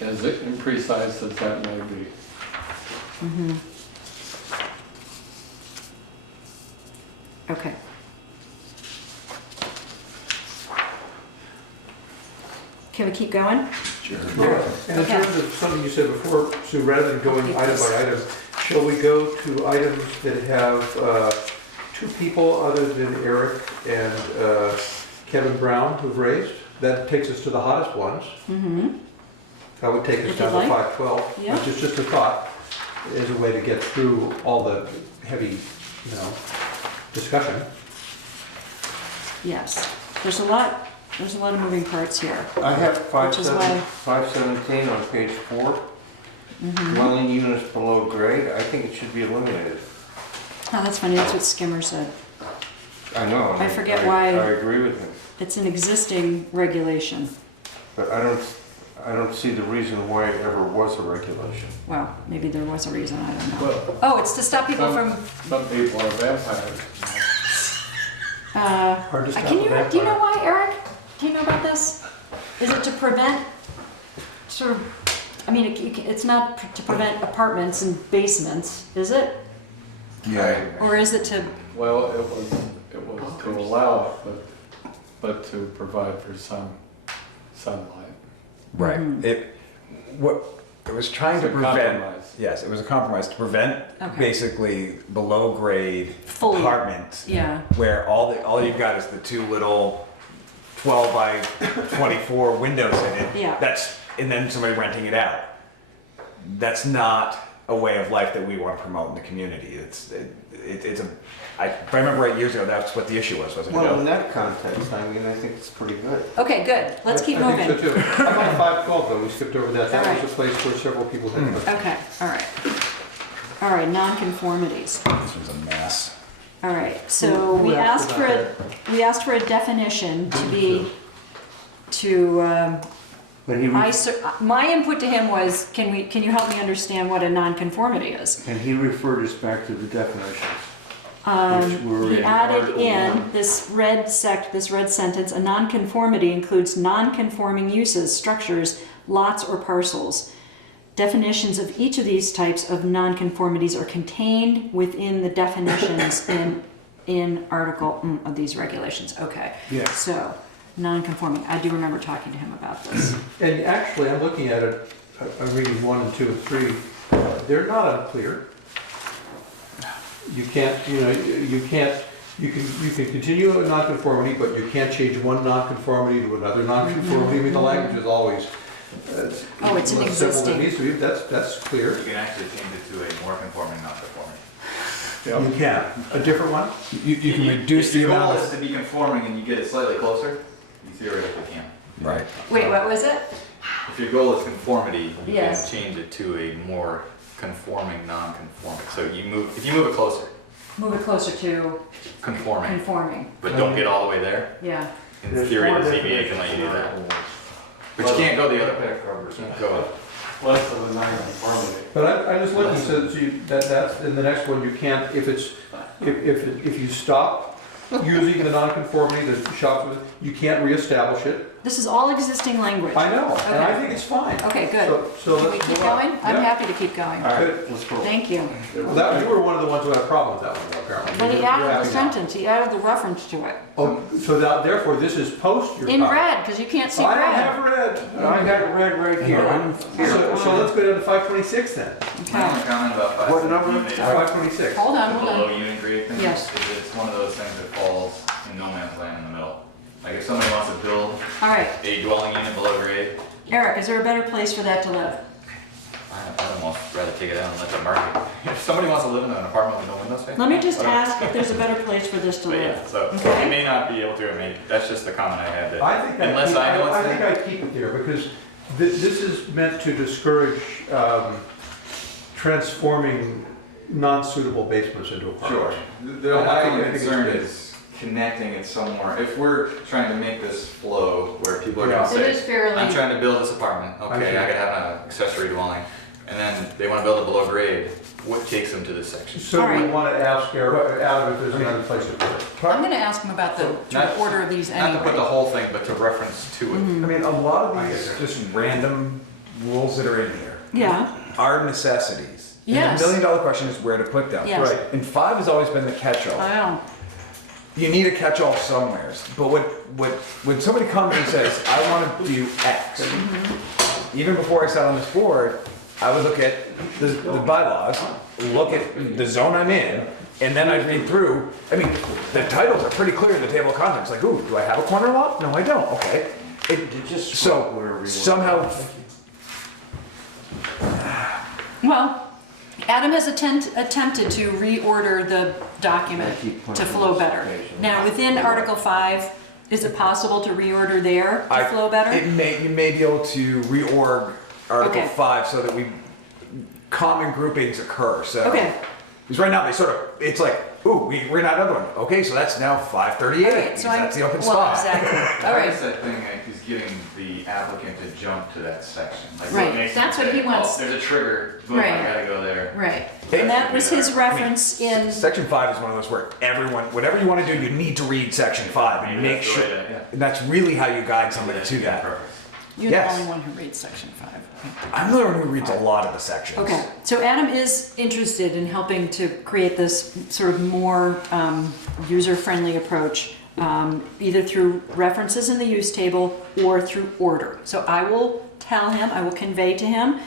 As imprecise as that may be. Okay. Can we keep going? Yeah, and in Okay. terms of something you said before, Sue, rather than going item by item, shall we go to items that have two people other than Eric and Kevin Brown who've raised? That takes us to the hottest ones. Mm-hmm. That would take us Would down you to like? 512, Yeah. which is just a thought, as a way to get through all the heavy, you know, discussion. Yes. There's a lot of moving parts here. I have Which is why- 517 on page 4. Dwelling units below grade, I think it should be eliminated. Oh, that's funny. That's what Skimmer said. I know. I forget why- I agree with him, It's an existing regulation. but I don't see the reason why it ever was a regulation. Well, maybe there was a reason. I don't know. Well, Oh, it's to stop people from. some people are vampires. Hard to stop Can a you? Do you vampire. know why, Eric? Do you know about this? Is it to prevent sort of, I mean, it's not to prevent apartments and basements, is it? Yeah. Or is it to, Well, it was to allow it, but to provide for some sunlight. Right. It was trying It's to a prevent. compromise. Yes, it was a compromise to prevent Okay. basically below grade Fully. apartments yeah, where all you've got is the two little 12 by 24 windows in it. Yeah. And then somebody renting it out. That's not a way of life that we want to promote in the community. If I remember right, years ago, that's what the issue was, wasn't Well, in it? that context, I mean, I think it's pretty good. okay, good, let's keep I moving. think so too. How about 512 though? We skipped over that. That Alright. was a place where several people had. Okay, all right, nonconformities. This was a mess. All right, so Who we asked asked for a definition to be, But he, my input to him was, can you help me understand what a nonconformity is? and he referred us back to the definitions. Which were He in added Article in 1. this red sentence, a nonconformity includes nonconforming uses, structures, lots, or parcels. Definitions of each of these types of nonconformities are contained within the definitions in Article of these regulations. Okay. Yeah. So, nonconforming. I do remember talking to him about this. And actually, I'm looking at it, I'm reading 1 and 2 and 3. They're not unclear. You can't, you can continue a nonconformity, but you can't change one nonconformity to another nonconformity. I mean, the language is always. Oh, it's an simple existing. that needs to be. That's clear. You can actually change it to a more conforming, non-conforming. You can. A different one? You can reduce If the your goal amount is of. to be conforming and you get it slightly closer, you theoretically can. Right. Wait, what was it? If your goal is conformity, you Yes. can change it to a more conforming, non-conforming. So if you move it closer, Move it closer to conforming, conforming. but don't get all the way there. Yeah. In There's theory, four the ZBA definitions can let you do for that. Article 1. But you can't go the other way. You can't go. Less of a nonconformity. But I just looked and said, that's, in the next one, you can't, if you stop using the nonconformity, the shops, you can't reestablish it. This is all existing language. I know, and I Okay. think it's fine. Okay, good. So Can we let's keep move on. going? I'm Yeah. happy to keep going. All right, Good. let's go. Thank you. Well, you were one of the ones who had a problem with that one, apparently. But he You're added the happy now. sentence, he added the reference to it. Oh, so therefore, this is post your In comment. red, because you can't see I don't red. have red. I got red right here. So let's go down to 526 then. My only Okay. comment about What number? 526. Hold on, the hold below on. unit grade thing, Yes. is it's one of those things that falls in no man's land in the middle. Like if somebody wants to build All right, a dwelling unit below grade, Eric, is there a better place for that to live? I'd almost rather take it out and let them market. If somebody wants to live in an apartment with no window space. Let me just whatever. ask if there's a better place for this to But yeah, live. so Okay. you may not be able to, that's just the comment I had that. I think Unless I know I it's think there. I'd keep it there because this is meant to discourage transforming non-suitable basements into Sure. apartments. The I my think it's concern good. is connecting it somewhere. If we're trying to make this flow where people are Yeah. gonna It is say, fairly. I'm trying to build this apartment, I okay, see. I gotta have an accessory dwelling, and then they wanna build it below grade, what takes them to this section? So All we right. want to ask Adam if there's another place to put it. I'm gonna ask him about the Not- order of these Not to put the anyway. whole thing, but to reference to it. Mm-hmm. I mean, a lot of I these get it. just random rules that are in here Yeah, are necessities. And Yes. the $1 million question is where to put them. Yes. Right. And 5 has always been the catch-all. I know. You need a catch-all somewheres. But when somebody comes and says, I want to do X, even before I sat on this board, I would look at the bylaws, look at the zone I'm in, and then I'd read through. I mean, the titles are pretty clear in the table of contents. Like, ooh, do I have a corner lot? No, I don't. Okay. You just So spoke wherever you want. somehow, Well, Adam has attempted to reorder the document I keep to putting flow better. this Now, within Article 5, is it possible to reorder there to flow better? you may be able to reorg Article Okay. 5 so that common groupings occur. So Okay. because right now they sort of, it's like, ooh, we're not another one. Okay, so that's now 538 All right, because so I'm, that's the open well, spot. exactly. All I right. guess that thing is getting the applicant to jump to that section. Like, Right, what makes that's them what he say, wants. Oh, there's a trigger, boom, Right. I gotta go there. Right. And that was his reference in, Section 5 is one of those where everyone, whatever you want to do, you need to read Section 5 and Maybe make that's the sure. way to- yeah. And that's really how you guide somebody to that. Perfect. You're Yes. the only one who reads section 5. I'm the one who reads a lot of the sections. Okay, so Adam is interested in helping to create this sort of more user-friendly approach, either through references in the use table or through order. So I will tell him, I will convey to him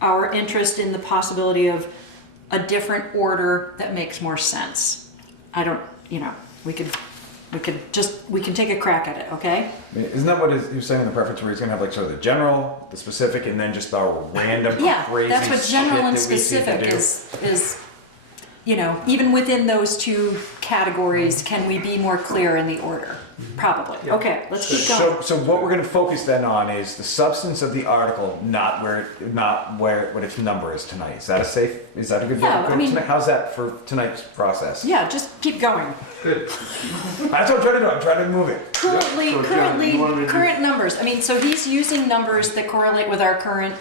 our interest in the possibility of a different order that makes more sense. I don't, you know, we can take a crack at it, okay? Isn't that what you're saying in the preference where he's gonna have like sort of the general, the specific, and then just our random Yeah, crazy that's what general shit and that we seem to specific do? is, you know, even within those two categories, can we be more clear in the order? Probably. Yeah. Okay, let's keep going. So what we're gonna focus then on is the substance of the article, not what its number is tonight. Is that a good way Yeah, to go I mean- tonight? How's that for tonight's process? Yeah, just keep going. Good. That's what I'm trying to do, I'm trying to move it. Currently, So, John, you wanted to- current numbers. I mean, so he's using numbers that correlate with our current,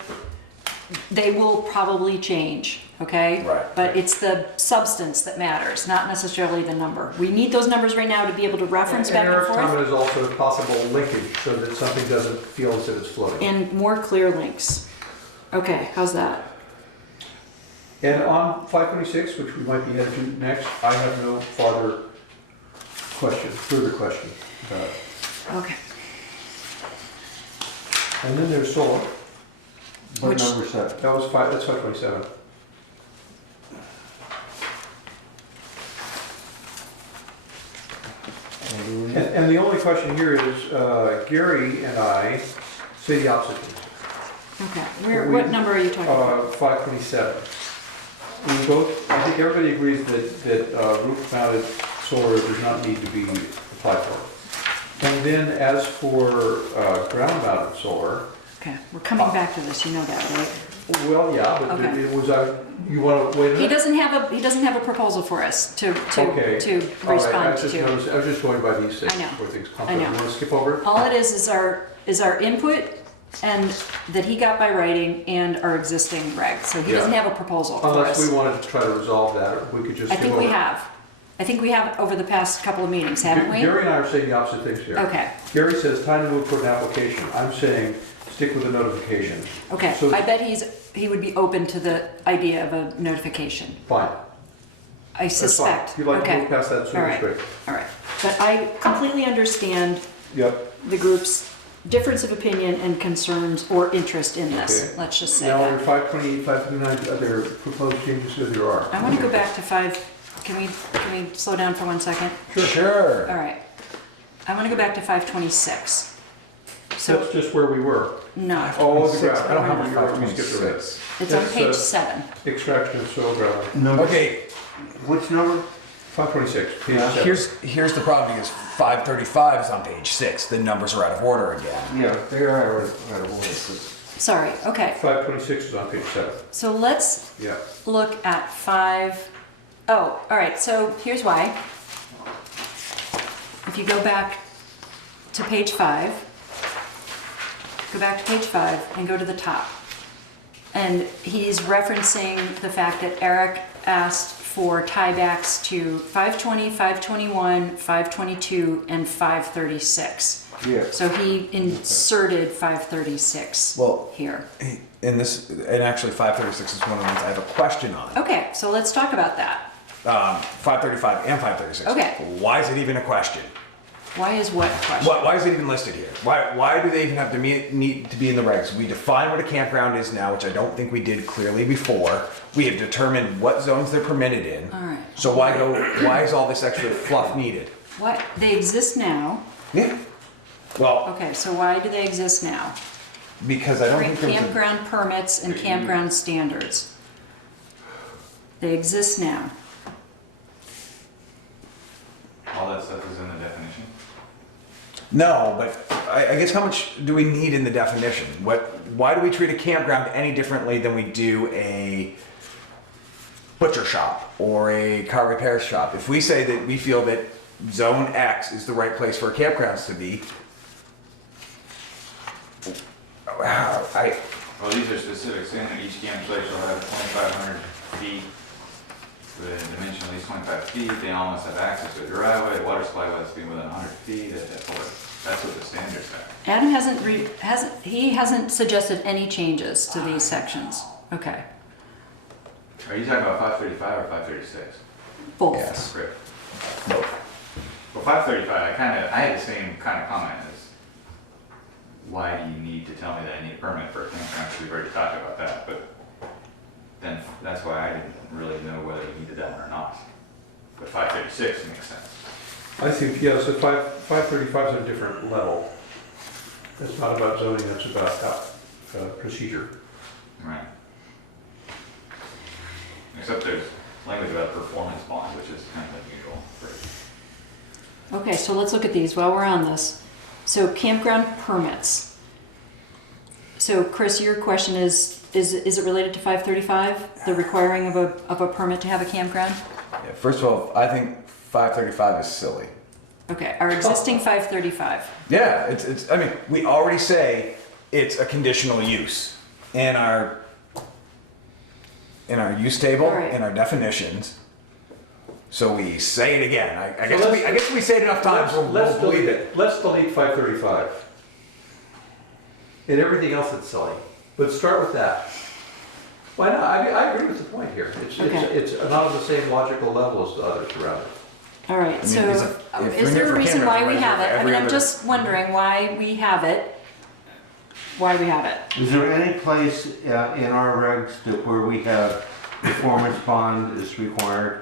they will probably change, okay? Right. But it's the substance that matters, not necessarily the number. We need those numbers right now to be able to reference back and Eric's forth. comment is also a possible linkage so that something doesn't feel as if it's floating. And more clear links. Okay, how's that? And on 526, which we might be headed to next, I have no further question about it. Okay. And then there's solar. What Which- number is that? That's 527. And the only question here is, Gary and I say the opposite things. Okay, what number are you talking about? 527. We both, I think everybody agrees that roof-mounted solar does not need to be applied for. And then as for ground-mounted solar, Okay, we're coming back to this, you know that, right? well, yeah, but Okay. it was, you want to wait a He minute? doesn't have a proposal for us to Okay. to All right, respond to. I was just going by these things I know. where things come I from. know. You want to skip over it? All it is our input and that he got by writing and our existing regs. So he doesn't Yeah. have a proposal for Unless us. we wanted to try to resolve that, or we could just I skip think over we it. have. I think we have over the past couple of meetings, haven't we? Gary and I are saying the opposite things here. Okay, Gary says time to move toward an application. I'm saying stick with the notification. okay. So- I bet he would be open to the idea of a notification. Fine. I That's fine. suspect. You'd like to Okay. move past that All sooner right. straight. All right. But I completely understand Yep. the group's difference of opinion and concerns or interest in this. Okay. Let's just say Now, that. under 528, 529, are there proposed changes? There are. I want to go back to 5. Can we slow down for 1 second? Sure. All right. I want to go back to 526. So That's just where we were. no, Oh, the 26. ground. I don't have a We skipped over it. 526. it's on That's, page uh, 7. Extraction of soil ground. Number, Okay, which number? 526, page 7. here's the problem, because 535 is on page 6, the numbers are out of order again. Yeah, they are out of order. Sorry. Okay. 526 is on page 7. So let's Yeah. look at 5. Oh, all right. So here's why. If you go back to page 5, go back to page 5 and go to the top. And he's referencing the fact that Eric asked for tiebacks to 520, 521, 522, and 536. Yeah. So he inserted 536 Well, here. and actually 536 is one of the ones I have a question on. Okay, so let's talk about that. 535 and 536. Okay. Why is it even a question? Why is what a question? Why is it even listed here? Why do they even have to need to be in the regs? We define what a campground is now, which I don't think we did clearly before. We have determined what zones they're permitted in. All right. So why is all this extra fluff needed? What, they exist now. Yeah. Well, Okay, so why do they exist now? because I don't think there was a- Campground permits and campground standards. They exist now. All that stuff is in the definition. No, but I guess how much do we need in the definition? Why do we treat a campground any differently than we do a butcher shop or a car repair shop? If we say that we feel that zone X is the right place for campgrounds to be, Well, these are specific, saying that each campsite shall have 2,500 feet with a dimension of at least 25 feet. They all must have access to a driveway, water supply must be within 100 feet, et cetera. That's what the standards say. Adam hasn't suggested any changes to these sections. Okay, Are you talking about 535 or 536? both. Yes. Great. Well, 535, I had the same kind of comment as, why do you need to tell me that I need a permit for a campground? We've already talked about that, but then that's why I didn't really know whether we needed that one or not. But 536 makes sense. I think, yeah, so 535 is a different level. It's not about zoning, it's about procedure. Right. Except there's language about performance bond, which is kind of unusual. Okay, so let's look at these while we're on this. So campground permits. So Chris, your question is it related to 535, the requiring of a permit to have a campground? Yeah, first of all, I think 535 is silly. Okay, our existing 535. Yeah, it's. I mean, we already say it's a conditional use in our use table, All right. in our definitions. So we say it again. I guess we say it enough times. We'll believe it. Let's delete 535. And everything else that's silly. But start with that. Why not? I agree with the point here. Okay. It's not on the same logical level as the others around it. All right, mean, so if is you're there here a for reason why campground, we you're have it? here for I mean, I'm every just wondering why we have it. Why we have it. Is there any place in our regs where we have performance bond is required,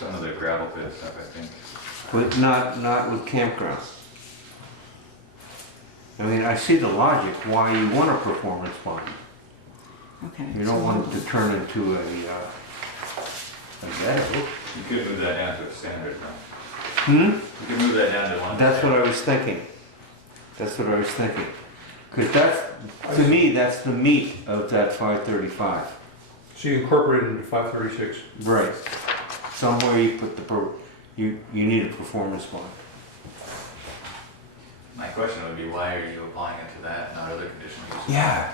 Some of the gravel pit stuff, I think. but not with campgrounds? I mean, I see the logic why you want a performance bond. Okay. You don't want it to turn into a ghetto. You could move that down to a standard, though. Hmm? You could move that down to one. That's what I was thinking. Because that's, to me, that's the meat of that 535. So you incorporate it into 536. Right. Somewhere you put you need a performance bond. My question would be, why are you applying it to that, not other conditional uses? Yeah.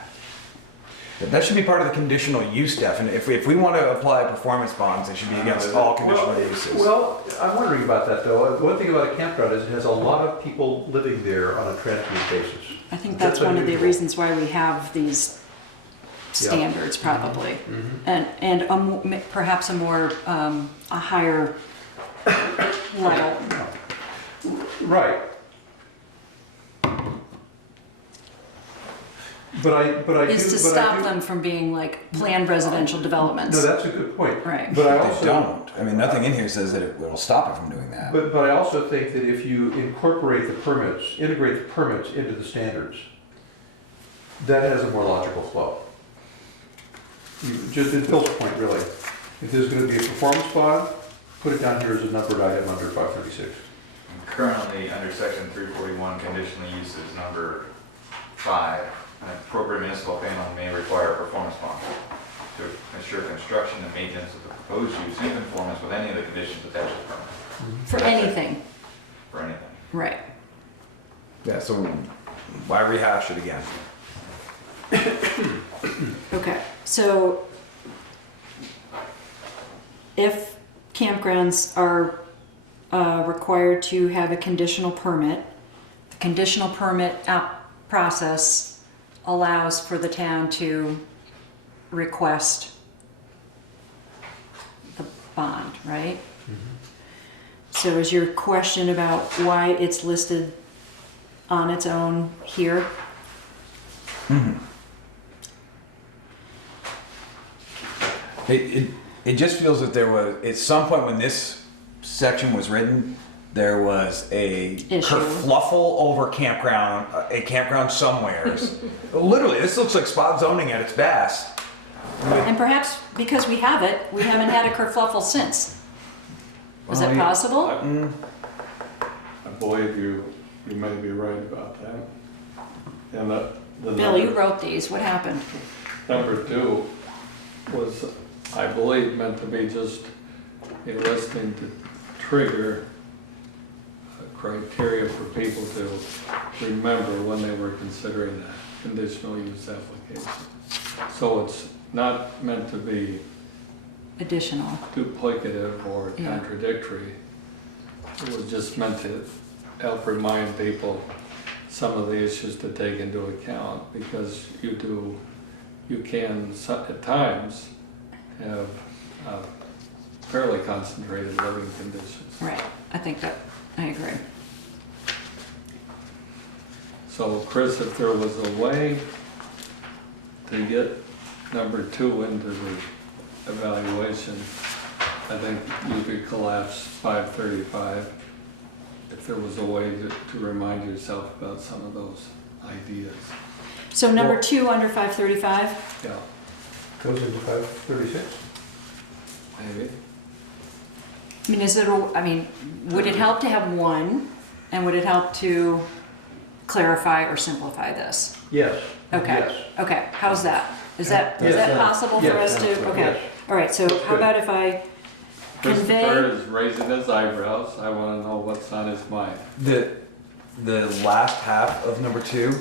That should be part of the conditional use definition. If we want to apply performance bonds, they should be against all conditional uses. Well, I'm wondering about that though. One thing about a campground is it has a lot of people living there on a transient basis. I think that's one of the unusual. reasons why we have these standards, probably, and perhaps a higher level. Right. But I do. Is to stop them from being like planned residential developments. No, that's a good point. Right. But I They also don't. I mean, nothing in here says that it will stop it from doing that. But I also think that if you incorporate the permits, integrate the permits into the standards, that has a more logical flow. Just in Phil's point, really. If there's going to be a performance bond, put it down here as a numbered item under 536. Currently, under section 341, conditional uses number 5, an appropriate municipal panel may require a performance bond to ensure construction and maintenance of the proposed use in conformance with any of the conditions attached to the permit. For anything, For anything. right. Yeah, so why rehash it again? Okay, so if campgrounds are required to have a conditional permit, the conditional permit process allows for the town to request the bond, right? So is your question about why it's listed on its own here? It just feels that there was, at some point when this section was written, there was a kerfluffle over campground, a campground somewheres. Literally, this looks like spot zoning at its best. And perhaps because we have it, we haven't had a kerfluffle since. Is that possible? I believe you may be right about that. And the Bill, you wrote these, what happened? number 2 was, I believe, meant to be just listening to trigger criteria for people to remember when they were considering a conditional use application. So it's not meant to be Additional. duplicative or Yeah. contradictory. It was just meant to help remind people some of the issues to take into account, because you can at times have fairly concentrated living conditions. Right, I think that, I agree. So Chris, if there was a way to get number 2 into the evaluation, I think you could collapse 535 if there was a way to remind yourself about some of those ideas. So number 2 under 535? Yeah, Goes into 536. maybe. I mean, would it help to have 1? And would it help to clarify or simplify this? Yes. Okay. Yes. Okay, how's that? Is that Yes. possible for Yes. us to, okay. Yes. All right, so how good. about if I Christopher convey, is raising his eyebrows. I want to know what's on his mind. The last half of number 2.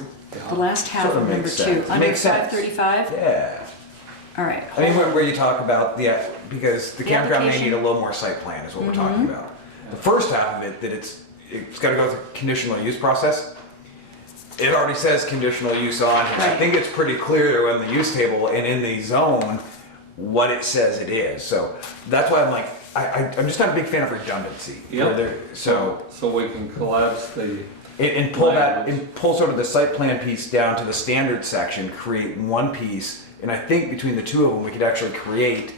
the last half Sort of of number makes 2, sense. under Makes sense. 535? Yeah. All right. I mean, where you talk about because the The campground may application. need a little more site plan is what we're talking about. The first half of it, that it's got to go through the conditional use process. It already says conditional use on here. I Right. think it's pretty clear in the use table and in the zone what it says it is. So that's why I'm like, I'm just not a big fan of redundancy. Yep. So So we can collapse the, and pull that Language. and pull sort of the site plan piece down to the standard section, create one piece, and I think between the two of them we could actually create.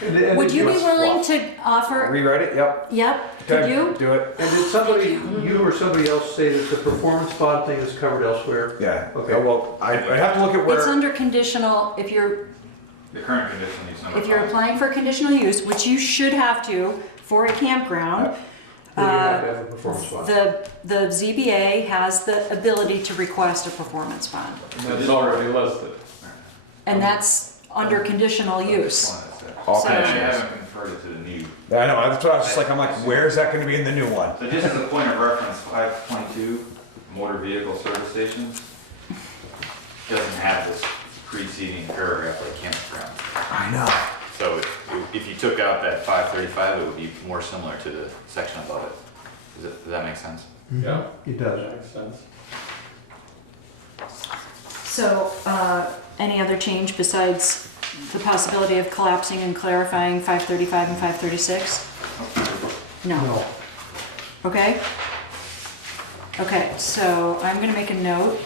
Would you be willing to offer, Rewrite it. Yep. yep, could Okay, you? do it? And did somebody, you or somebody else say that the performance bond thing is covered elsewhere? Yeah. Okay. Well, I have to look at where. It's under conditional, if you're The current conditional use number If you're 5. applying for conditional use, which you should have to for a campground, Then you have to have a performance bond. the ZBA has the ability to request a performance bond. and that's already listed. And that's under conditional This use. one is there. All So- I conditions. haven't converted it to the new. I know. That's what I was just like. I'm like, where is that going to be in the new one? So just as a point of reference, 522 motor vehicle service stations doesn't have this preceding paragraph like campground. I know. So if you took out that 535, it would be more similar to the section above it. Does that make sense? Yeah, It does. makes sense. So, any other change besides the possibility of collapsing and clarifying 535 and 536? No. No. Okay? Okay, so I'm gonna make a note.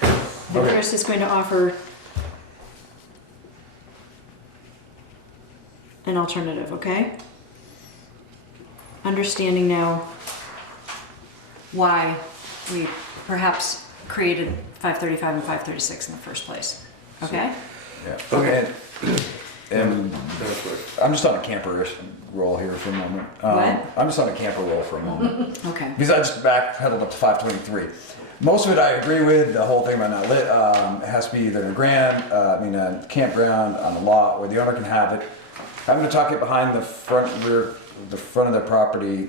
That Okay. Chris is going to offer an alternative, okay? Understanding now why we perhaps created 535 and 536 in the first place, okay? Yeah. Okay. And I'm just on a camper roll here for a moment. What? I'm just on a camper roll for a moment. Okay. Because I just backpedaled up to 523. Most of it I agree with. The whole thing about not lit, it has to be either in a campground on a lot where the owner can have it. Having to tuck it behind the front of their property.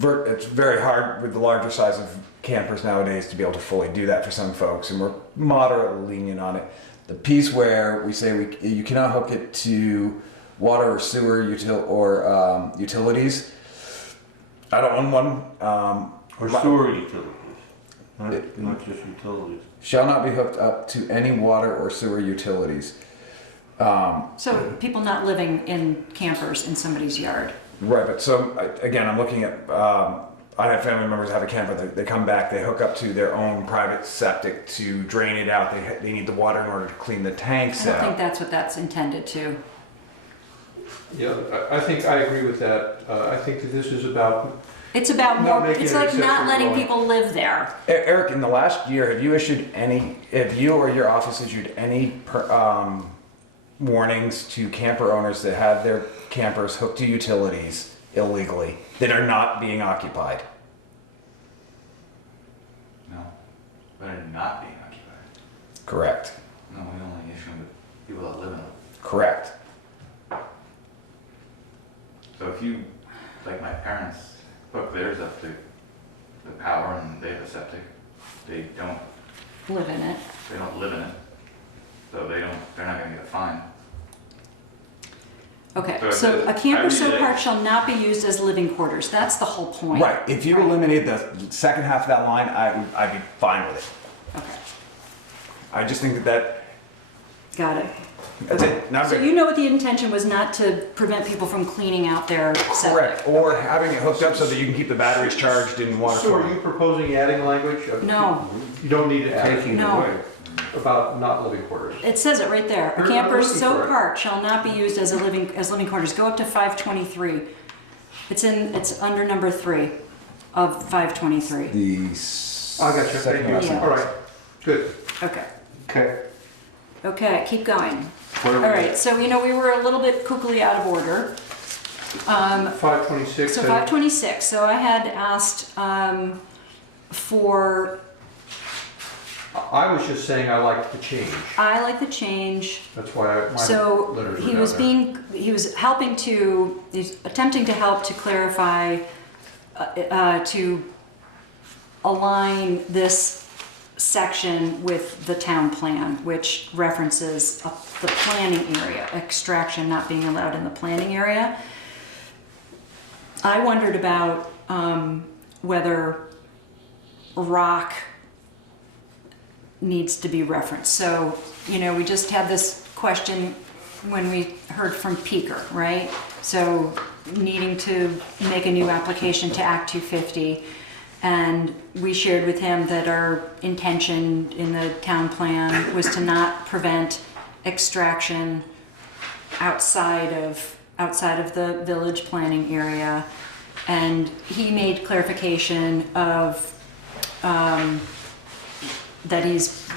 It's very hard with the larger size of campers nowadays to be able to fully do that for some folks, and we're moderately lenient on it. The piece where we say you cannot hook it to water or sewer utilities. I don't own one. Or sewer utilities, not just utilities. Shall not be hooked up to any water or sewer utilities. So people not living in campers in somebody's yard. Right, but so again, I'm looking at. I have family members that have a camper. They come back. They hook up to their own private septic to drain it out. They need the water in order to clean the I tanks don't out. think that's what that's intended to. Yeah, I think I agree with that. I think that this is about, It's about Not more, making it's an like not exception letting for- people live there. Eric, in the last year, have you or your office issued any warnings to camper owners that have their campers hooked to utilities illegally that are not being occupied? No. But are not being occupied. Correct. No, we only issue them to people that live in them. Correct. So if you, like my parents, hook theirs up to the power and they have a septic, they don't Live in it. live in it. So they're So it- a camper I so read it. park shall not be used as living quarters. That's the whole point. Right, if you Right. eliminate the second half of that line, I'd be fine with it. Okay, I just think that, got it. that's it. Not So big. you know what the intention was, not to prevent people from cleaning out their septic? Correct, or having it hooked up so that you can keep the batteries charged in water. So are you proposing adding language? No, You don't need to add it Taking it No. away. about not living quarters. it says it right there. A I'm camper looking so for it. parked shall not be used as living quarters. Go up to 523. It's under number 3 of 523. The. I got you, second thank last you. Yeah. sentence. All right, good. Okay, Okay. okay, keep going. Where All are we? right, so we were a little bit cuckooly out of order. 526. So 526, so I had asked for, I was just saying I liked the change. I like the change. That's why my So letters he were was down there. he's attempting to help to clarify, to align this section with the town plan, which references the planning area, extraction not being allowed in the planning area. I wondered about whether rock needs to be referenced. So, we just had this question when we heard from Peaker, right? So needing to make a new application to Act 250. And we shared with him that our intention in the town plan was to not prevent extraction outside of the village planning area. And he made clarification of that he's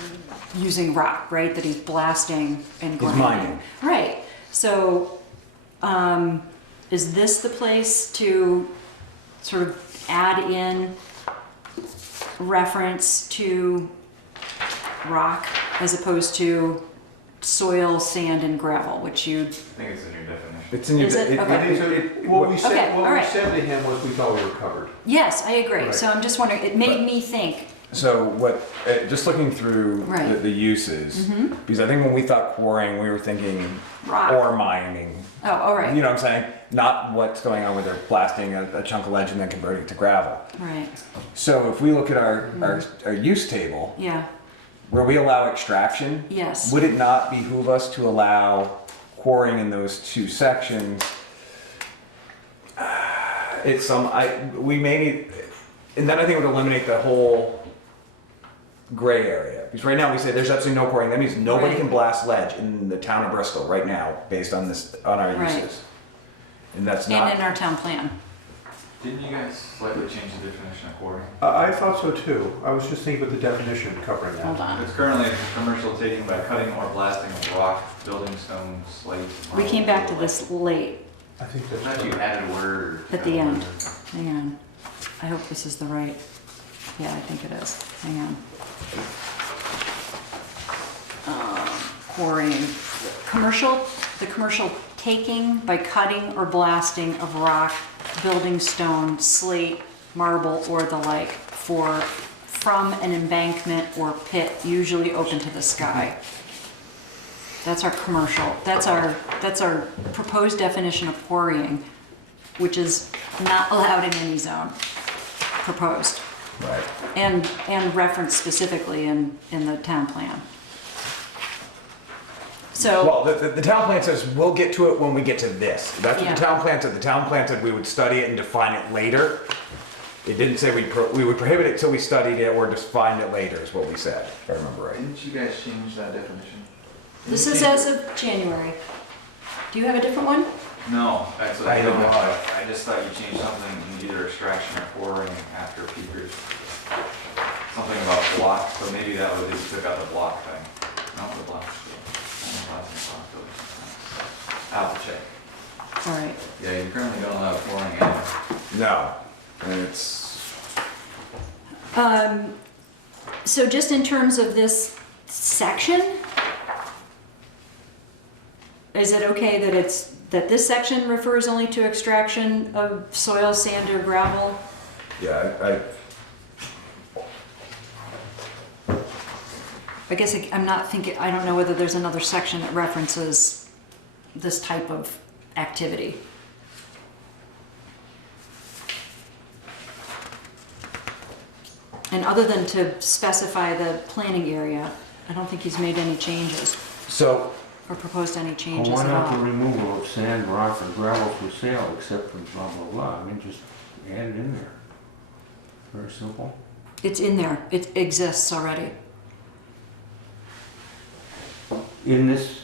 using rock, right? That he's blasting and He's grinding. mining. Right. So is this the place to sort of add in reference to rock as opposed to soil, sand, and gravel, which you, I think it's a new definition. It's in your. Is it? Okay. What we said, Okay, all right. said to him was we thought we were covered. yes, I agree. Right. So I'm just wondering, it made me think, So what, just looking through Right. the uses, Mhm. because I think when we thought quarrying, we were thinking rock. ore mining. Oh, all right, You know what I'm saying? Not what's going on with their blasting a chunk of ledge and then converting it to gravel. right, So if we look at our Mm-hmm. use table, yeah, where we allow extraction, yes. would it not behoove us to allow quarrying in those two sections? We may need, and then I think it would eliminate the whole gray area. Because right now we say there's absolutely no quarrying. That means nobody Right. can blast ledge in the town of Bristol right now, based on our Right. uses. And that's And not. in our town plan. Didn't you guys slightly change the definition of quarry? I thought so too. I was just thinking of the definition covering that. Hold on. It's currently commercial taking by cutting or blasting of rock, building stone, slate. We marble, came back to or this late, I think I that's thought you right. added a word. at the end. Hang on. I hope this is the right, yeah, I think it is. Hang on. Quarrying, the commercial taking by cutting or blasting of rock, building stone, slate, marble, or the like from an embankment or pit usually open to the sky. That's our commercial, that's our proposed definition of quarrying, which is not allowed in any zone, proposed, Right. and referenced specifically in the town plan. So, Well, the town plan says we'll get to it when we get to this. That's what Yeah. the town plan said. The town plan said we would study it and define it later. It didn't say we would prohibit it till we studied it or define it later, is what we said, if I remember right. Didn't you guys change that definition? this is as of January. Do you have a different one? No, actually, I I did don't know. not. I just thought you changed something in either extraction or quarrying after Peter's. Something about block, so maybe that was, you took out the block thing. No, the block. I'll have to check. All right. Yeah, you currently don't allow quarrying anyway. No, and it's, So just in terms of this section, is it okay that this section refers only to extraction of soil, sand, or gravel? yeah, I guess I'm not thinking, I don't know whether there's another section that references this type of activity. And other than to specify the planning area, I don't think he's made any changes So, or proposed any changes Why at not the all. removal of sand, rock, and gravel for sale, except for blah, blah, blah? I mean, just add it in there. Very simple. It's in there, it exists already. In this,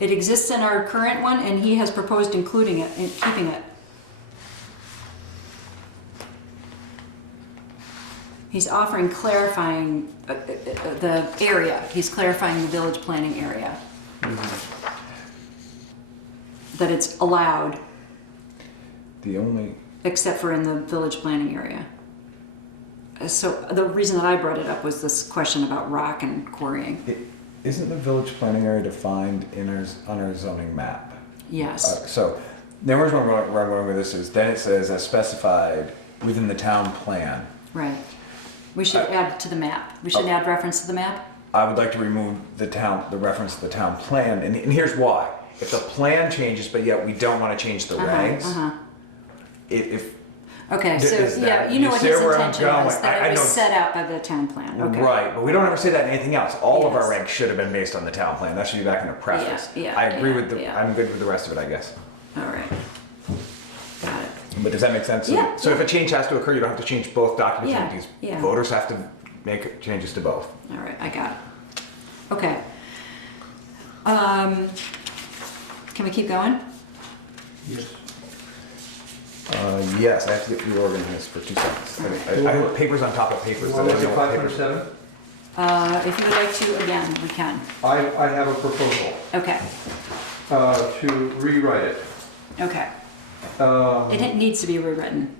It exists in our current one, and he has proposed including it, and keeping it. He's offering clarifying the area. He's clarifying the village planning area. That it's allowed, the only, except for in the village planning area. So the reason that I brought it up was this question about rock and quarrying. isn't the village planning area defined on our zoning map? Yes. So, the reason where I'm going with this is, then it says as specified within the town plan. Right. We should add to the map. We should add reference to the map. I would like to remove the reference to the town plan, and here's why. If the plan changes, but yet we don't want to change the regs, if Okay, Is so that- yeah, you know you what see his where I'm intention was, going? that I it was know- set out by the town plan. Okay. right, but we don't ever say that in anything else. All of our Yes. regs should have been based on the town plan. That should be back in the preface. Yeah, I agree yeah, with the. yeah. I'm good with the rest of it, I guess. All right. Got it. But does that make sense? Yeah. So if a change has to occur, you don't have to change both documents. Yeah, These yeah. voters have to make changes to both. All right, I got it. Okay. Can we keep going? Yes. Yes, I have to get reorganized for 2 seconds. I have papers on top of papers. Well, that I was it don't want papers. 5.7? If you would like to, again, we can. I have a proposal Okay, to rewrite it. okay. Um, It needs to be rewritten.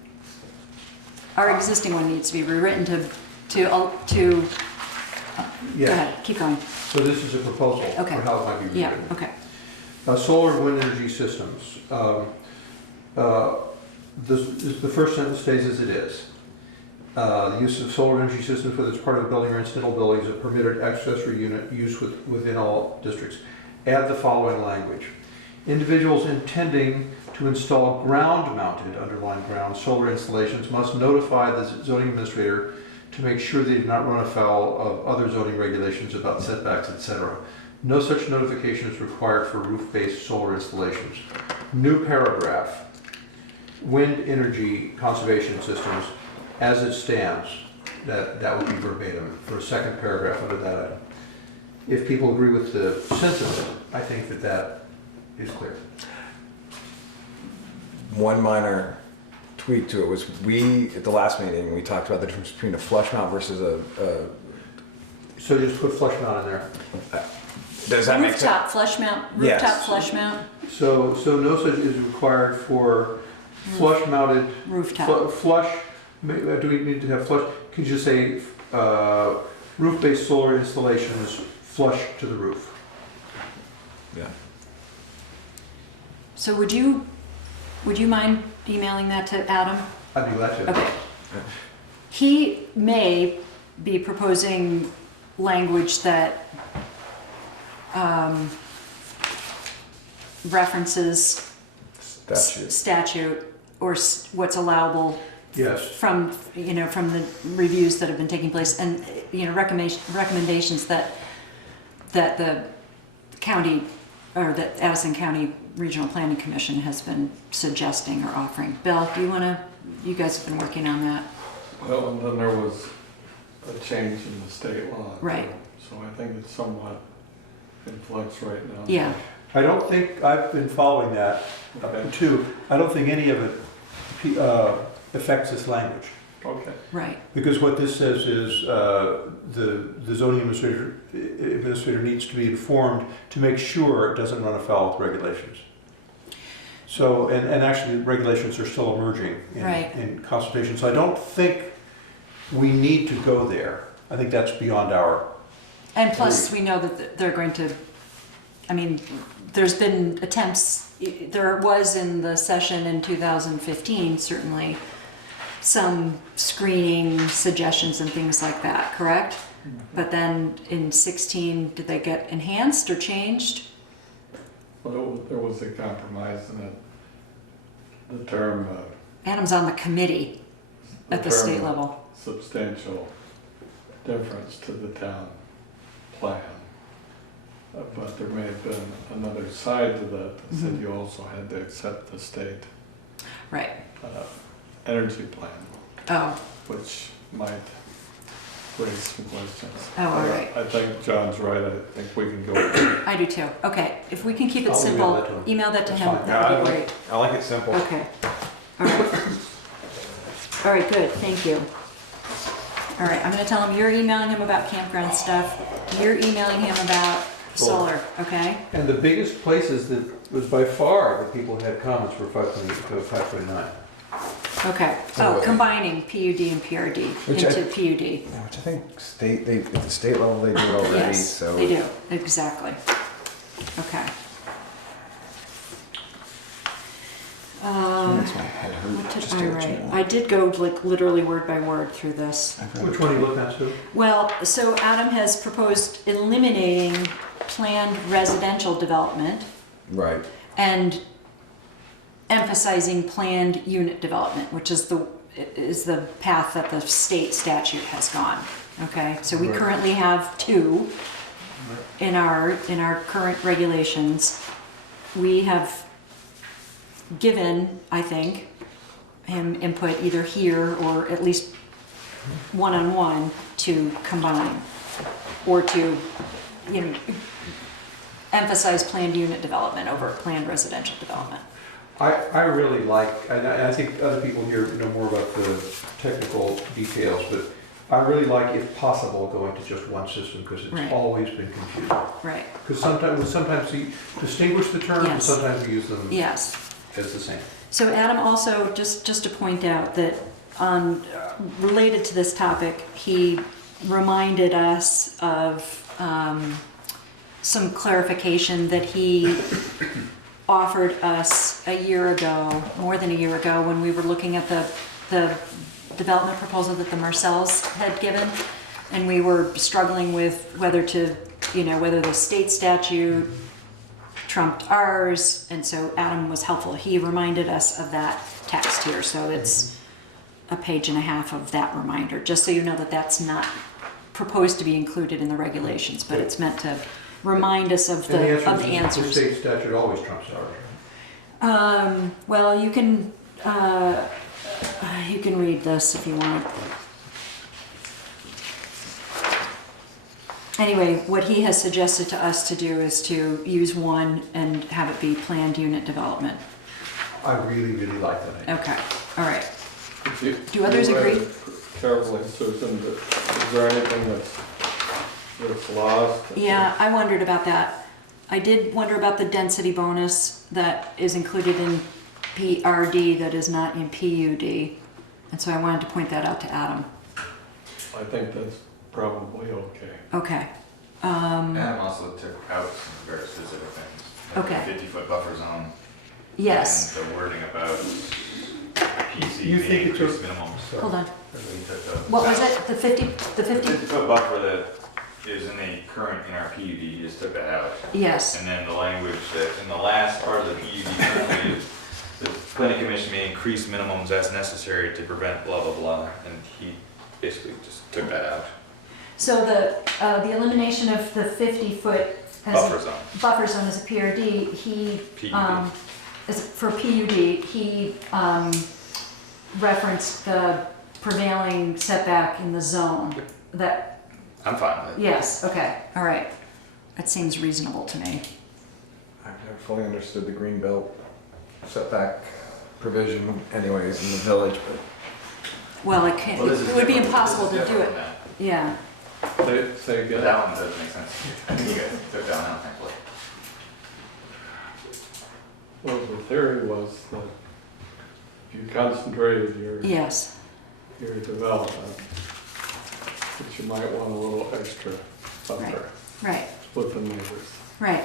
Our existing one needs to be rewritten to, go Yes, ahead, keep going. so this is a proposal for Okay. how it might be Yeah, rewritten. okay. Solar and wind energy systems. The first sentence stays as it is. The use of solar energy systems, whether it's part of a building or incidental buildings, is a permitted accessory unit use within all districts. Add the following language. Individuals intending to install ground-mounted, underlined ground, solar installations must notify the zoning administrator to make sure they do not run afoul of other zoning regulations about setbacks, etc. No such notification is required for roof-based solar installations. New paragraph. Wind energy conservation systems, as it stands, that would be verbatim for a second paragraph under that item. If people agree with the sense of it, I think that is clear. One minor tweak to it was at the last meeting, we talked about the difference between a flush mount versus a So just put flush mount in there. does that make sense? Rooftop flush mount, Yes. rooftop flush mount, So no such is required for flush mounted, rooftop. flush, do we need to have flush? Can you just say, roof-based solar installations flush to the roof? Yeah. So would you mind emailing that to Adam? I'd be glad to. Okay. He may be proposing language that references statute or what's allowable Yes. from the reviews that have been taking place, and recommendations that the county or that Addison County Regional Planning Commission has been suggesting or offering. Bill, you guys have been working on that. Well, and then there was a change in the state law. Right. So I think it's somewhat in flux right now. Yeah. I don't think, I've been following that too. I don't think any of it affects this language. Okay. Right. Because what this says is the zoning administrator needs to be informed to make sure it doesn't run afoul with regulations. So, and actually regulations are still emerging Right. in consultation. So I don't think we need to go there. I think that's beyond our, And plus, we know that they're going to, there's been attempts, there was in the session in 2015, certainly, some screening suggestions and things like that, correct? But then in 16, did they get enhanced or changed? Well, there was a compromise in it. The term, Adam's on the committee at the state level. substantial difference to the town plan. But there may have been another side to that that said you also had to accept the state Right. energy plan, Oh, which might raise some questions. Oh, all right. I think John's right. I think we can go with it. I do too. Okay, if we can keep it I'll email simple, that to him. email that to That's him, fine. that would be great. I like it simple. Okay. All right. All right, good, thank you. All right, I'm gonna tell him you're emailing him about campground stuff, you're emailing him about solar, okay? And the biggest places that was by far that people had comments were 5.9. Okay, oh, combining PUD and PRD Which into PUD. Yeah, which I think at the state level, they do it already, Yes, so. they do, exactly. Okay. That's why I had her What did just I do what you write? want. I did go like literally word by word through this. Which one are you looking at, Sue? Well, so Adam has proposed eliminating planned residential development Right. and emphasizing planned unit development, which is the path that the state statute has gone. Okay, so we Right. currently have two in our current regulations. We have given, I think, him input either here or at least one-on-one to combine or to, you know, emphasize planned unit development over planned residential development. I really like, and I think other people here know more about the technical details, but I really like, if possible, going to just one system because it's Right. always been confusing. Right, Because sometimes you distinguish the terms, and Yes. sometimes you use them yes. as the same. So Adam also, just to point out that related to this topic, he reminded us of some clarification that he offered us a year ago, more than a year ago, when we were looking at the development proposal that the Marcells had given. And we were struggling with whether the state statute trumped ours, and so Adam was helpful. He reminded us of that text here, so it's a page and a half of that reminder, just so you know that that's not proposed to be included in the regulations, but it's meant to remind us of And the is the answers. state statute always trumps ours. Well, you can read this if you want. Anyway, what he has suggested to us to do is to use one and have it be planned unit development. I really, really like that idea. Okay, all right. Do others agree? Carefully, Susan, but is there anything that's lost? Yeah, I wondered about that. I did wonder about the density bonus that is included in PRD that is not in PUD. And so I wanted to point that out to Adam. I think that's probably okay. Okay. Adam also took out some very specific things. Like Okay. the 50-foot buffer zone. Yes. And the wording about PC You being think it increased took- minimums. Hold on. He took those What was out. it? The 50? The 50? 50-foot buffer that is in our PUD, you just took that out. Yes. And then the language that in the last part of the PUD currently is the planning commission may increase minimums as necessary to prevent blah, blah, blah. And he basically just took that out. So the elimination of the 50-foot buffer zone as a PRD, he, PUD. for PUD, he referenced the prevailing setback in the zone. That, I'm fine with it. yes, okay, all right. That seems reasonable to me. I've never fully understood the green belt setback provision anyways in the village, but Well, it can't, Well, this is it would be different. impossible This is to do different it. from that. Yeah, Say again? That one doesn't make sense. I think you guys took that one out, thankfully. Well, the theory was that if you concentrated yes, your development, that you might want a little extra buffer right, with the neighbors. right.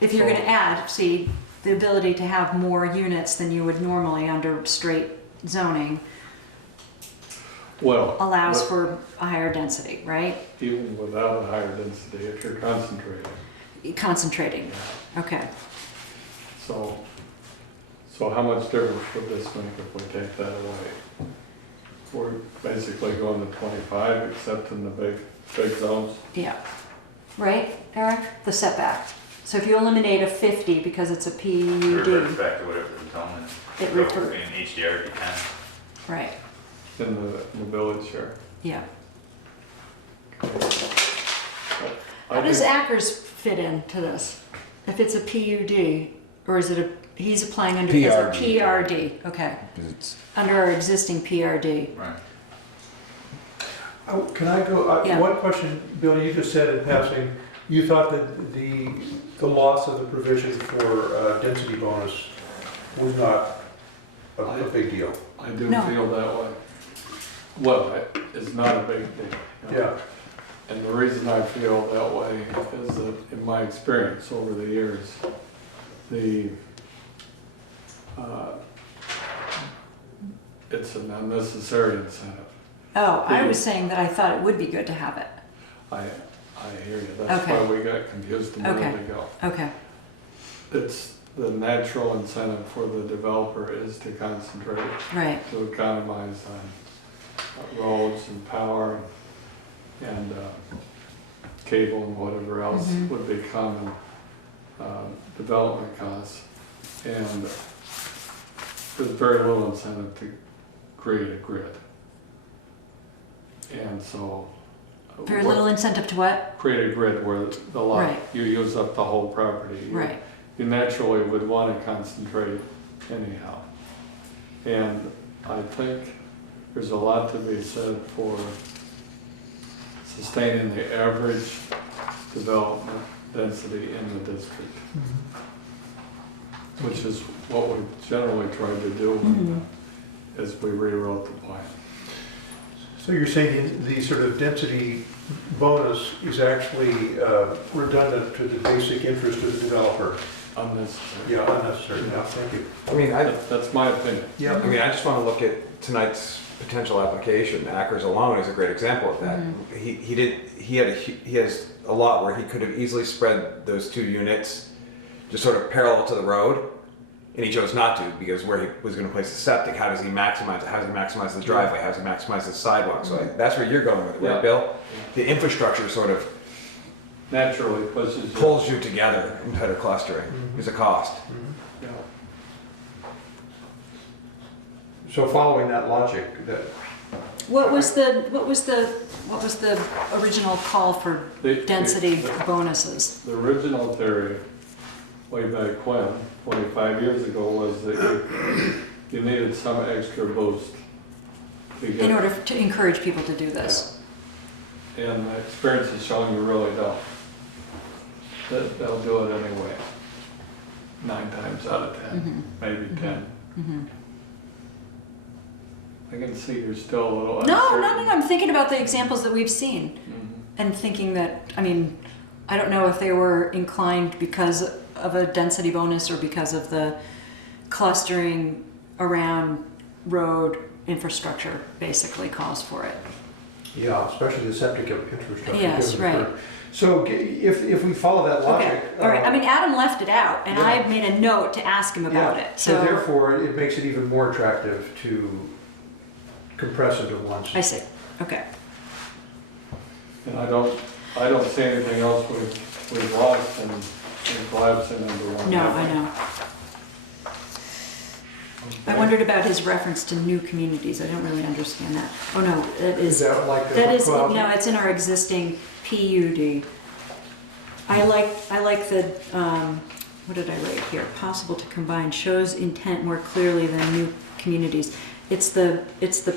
If you're gonna add, see, the ability to have more units than you would normally under straight zoning Well. allows but for a higher density, right? Even without a higher density, if you're concentrating. concentrating, okay. So how much difference would this make if we take that away? We're basically going to 25, except in the big zones. Yeah, right, Eric? The setback. So if you eliminate a 50 because it's a It PUD, reverts back to whatever the zone is. It So revert- in HDR, it'd be 10. right, In the village here. yeah. I How does think- Ackers fit into this? If it's a PUD, or is it he's applying under, as a PRD, okay, 'Cause it's under our existing PRD. Right. Oh, can I go, Yeah. one question, Bill, you just said in passing, you thought that the loss of the provision for density bonus was not a big deal. I do No. feel that way. Well, it's not a big deal. you know. Yeah, And the reason I feel that way is that in my experience over the years, it's an unnecessary incentive. Oh, I was saying that I thought it would be good to have it. I hear you. That's Okay. why we got confused a minute ago. Okay, It's the natural incentive for the developer is to concentrate, right, to economize on roads and power and cable and whatever else Mhm. would be common development costs. And there's very little incentive to create a grid. And so. very little incentive to what? Create a grid where the lot, Right. you use up the whole property. Right, You naturally would want to concentrate anyhow. And I think there's a lot to be said for sustaining the average development density in the district, which is what we generally tried to do as we rewrote the plan. so you're saying the sort of density bonus is actually redundant to the basic interest of the developer? Unnecessary. Yeah, unnecessary, yeah, thank you. I mean, That's my opinion. Yeah. I mean, I just want to look at tonight's potential application. Ackers alone is a great example of that. He has a lot where he could have easily spread those two units just sort of parallel to the road, and he chose not to because where he was going to place the septic, how does he maximize it? How does he maximize the driveway? How does he maximize the sidewalk? So that's where you're going with it, right, Yeah. Bill? The infrastructure sort of Naturally pushes you. pulls you together in better clustering. Is a cost. Yeah. So following that logic, that, what was the original call for The- density the- bonuses? The original theory, way back when, 25 years ago, was that you needed some extra boost to get. In order to encourage people to do this? And the experience has shown you really don't. That they'll do it anyway. 9 times out of 10, maybe 10. Mhm. I can see you're still a little No, uncertain. I'm thinking about the examples that we've seen Mhm. and thinking that, I mean, I don't know if they were inclined because of a density bonus or because of the clustering around road infrastructure basically calls for it. yeah, especially the septic infrastructure. Yes, given the right. curve. So if we follow that logic. Okay, all right, I mean, Adam left it out and yeah. I made a note to ask him about Yeah, it, so therefore, it makes it even more attractive to compress into one. I see, okay. And I don't see anything else we've lost in collapsing into one. No, I know. I wondered about his reference to new communities. I don't really understand that. Oh, no, that Is is, that like the? that is, well, no, it's in our existing PUD. I like the, what did I write here? Possible to combine shows intent more clearly than new communities. It's the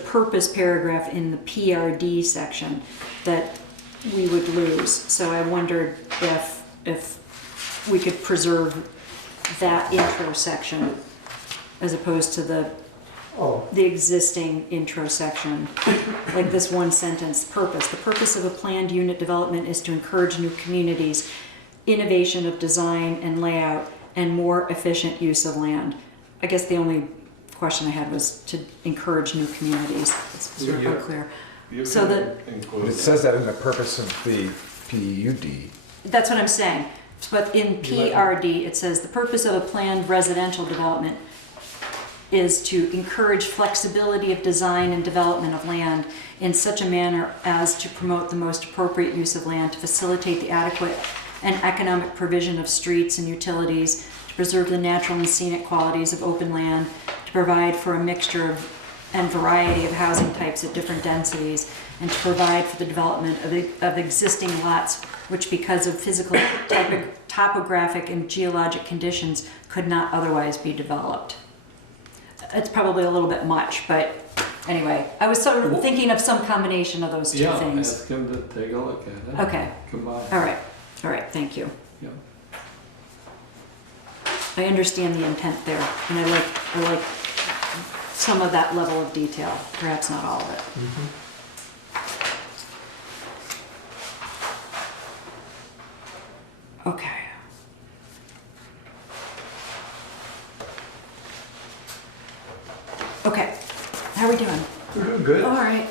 purpose paragraph in the PRD section that we would lose. So I wondered if we could preserve that intro section as opposed to the Oh, existing intro section, like this one sentence, purpose. The purpose of a planned unit development is to encourage new communities, innovation of design and layout, and more efficient use of land. I guess the only question I had was to encourage new communities. It's sort of Yeah. unclear. You So can that- include It that. says that in the purpose of the PUD. That's what I'm saying. but in PRD, it says the purpose of a planned residential development is to encourage flexibility of design and development of land in such a manner as to promote the most appropriate use of land, to facilitate the adequate and economic provision of streets and utilities, to preserve the natural and scenic qualities of open land, to provide for a mixture of and variety of housing types at different densities, and to provide for the development of existing lots which, because of physical, topographic, and geologic conditions, could not otherwise be developed. It's probably a little bit much, but anyway, I was sort of thinking of some combination of those two Yeah, things. ask him to take a look at it. Okay, Combine. all right, thank you. Yeah. I understand the intent there, and I like some of that level of detail, perhaps not all of it. Okay. Okay, how are we doing? We're doing good. All right,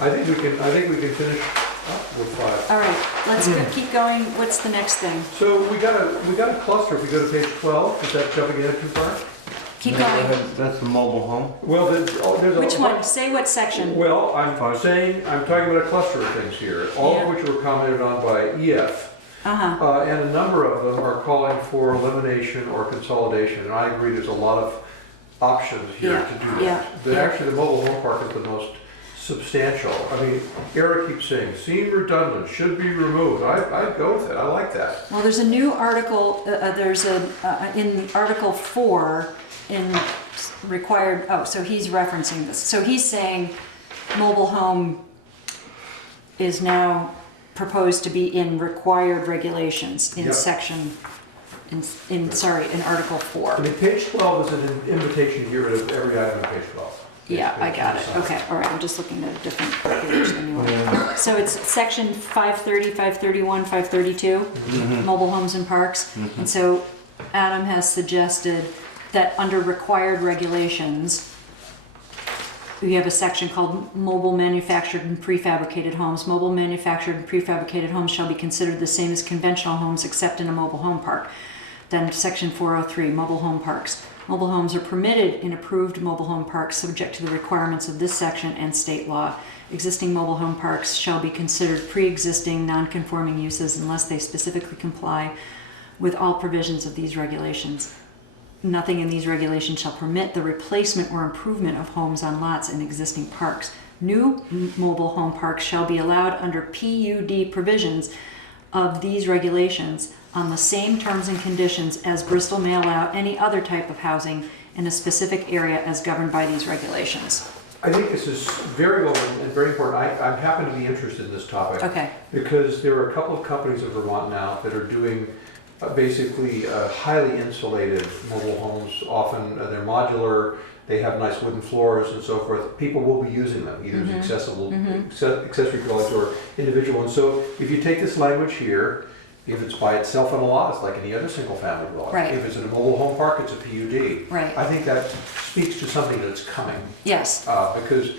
I think we can finish up with 5. all right, let's keep going. What's the next thing? So we got a cluster. If we go to page 12, is that jumping ahead too far? Keep going. That's the mobile home? Well, there's a Which one? Say what section. Well, I'm talking about a cluster of things here, all Yeah. of which were commented on by EF. Uh-huh, And a number of them are calling for elimination or consolidation, and I agree there's a lot of options here Yeah, to do yeah, that. But yeah. actually, the mobile home park is the most substantial. I mean, Eric keeps saying, seem redundant, should be removed. I'd go with it, I like that. well, there's a new article, in Article 4, in required, so he's referencing this. So he's saying mobile home is now proposed to be in required regulations in Yep. section, in Article 4. I mean, page 12 is an invitation to get rid of every item on page 12. Yeah, I got it. Okay, all right, I'm just looking at a different page than you are. So it's section 530, 531, 532, mobile homes and parks. And so Adam has suggested that under required regulations, we have a section called mobile manufactured and prefabricated homes. Mobile manufactured and prefabricated homes shall be considered the same as conventional homes except in a mobile home park. Then section 403, mobile home parks. Mobile homes are permitted in approved mobile home parks subject to the requirements of this section and state law. Existing mobile home parks shall be considered pre-existing non-conforming uses unless they specifically comply with all provisions of these regulations. Nothing in these regulations shall permit the replacement or improvement of homes on lots in existing parks. New mobile home parks shall be allowed under PUD provisions of these regulations on the same terms and conditions as Bristol may allow any other type of housing in a specific area as governed by these regulations. I think this is very well written and very important. I happen to be interested in this topic. Okay. Because there are a couple of companies in Vermont now that are doing basically highly insulated mobile homes. Often they're modular, they have nice wooden floors and so forth. People will be using them, either as accessory dwellings or individual. And so if you take this language here, if it's by itself on a lot, it's like any other single family dwelling. Right. If it's in a mobile home park, it's a PUD. Right. I think that speaks to something that's coming. Yes. Because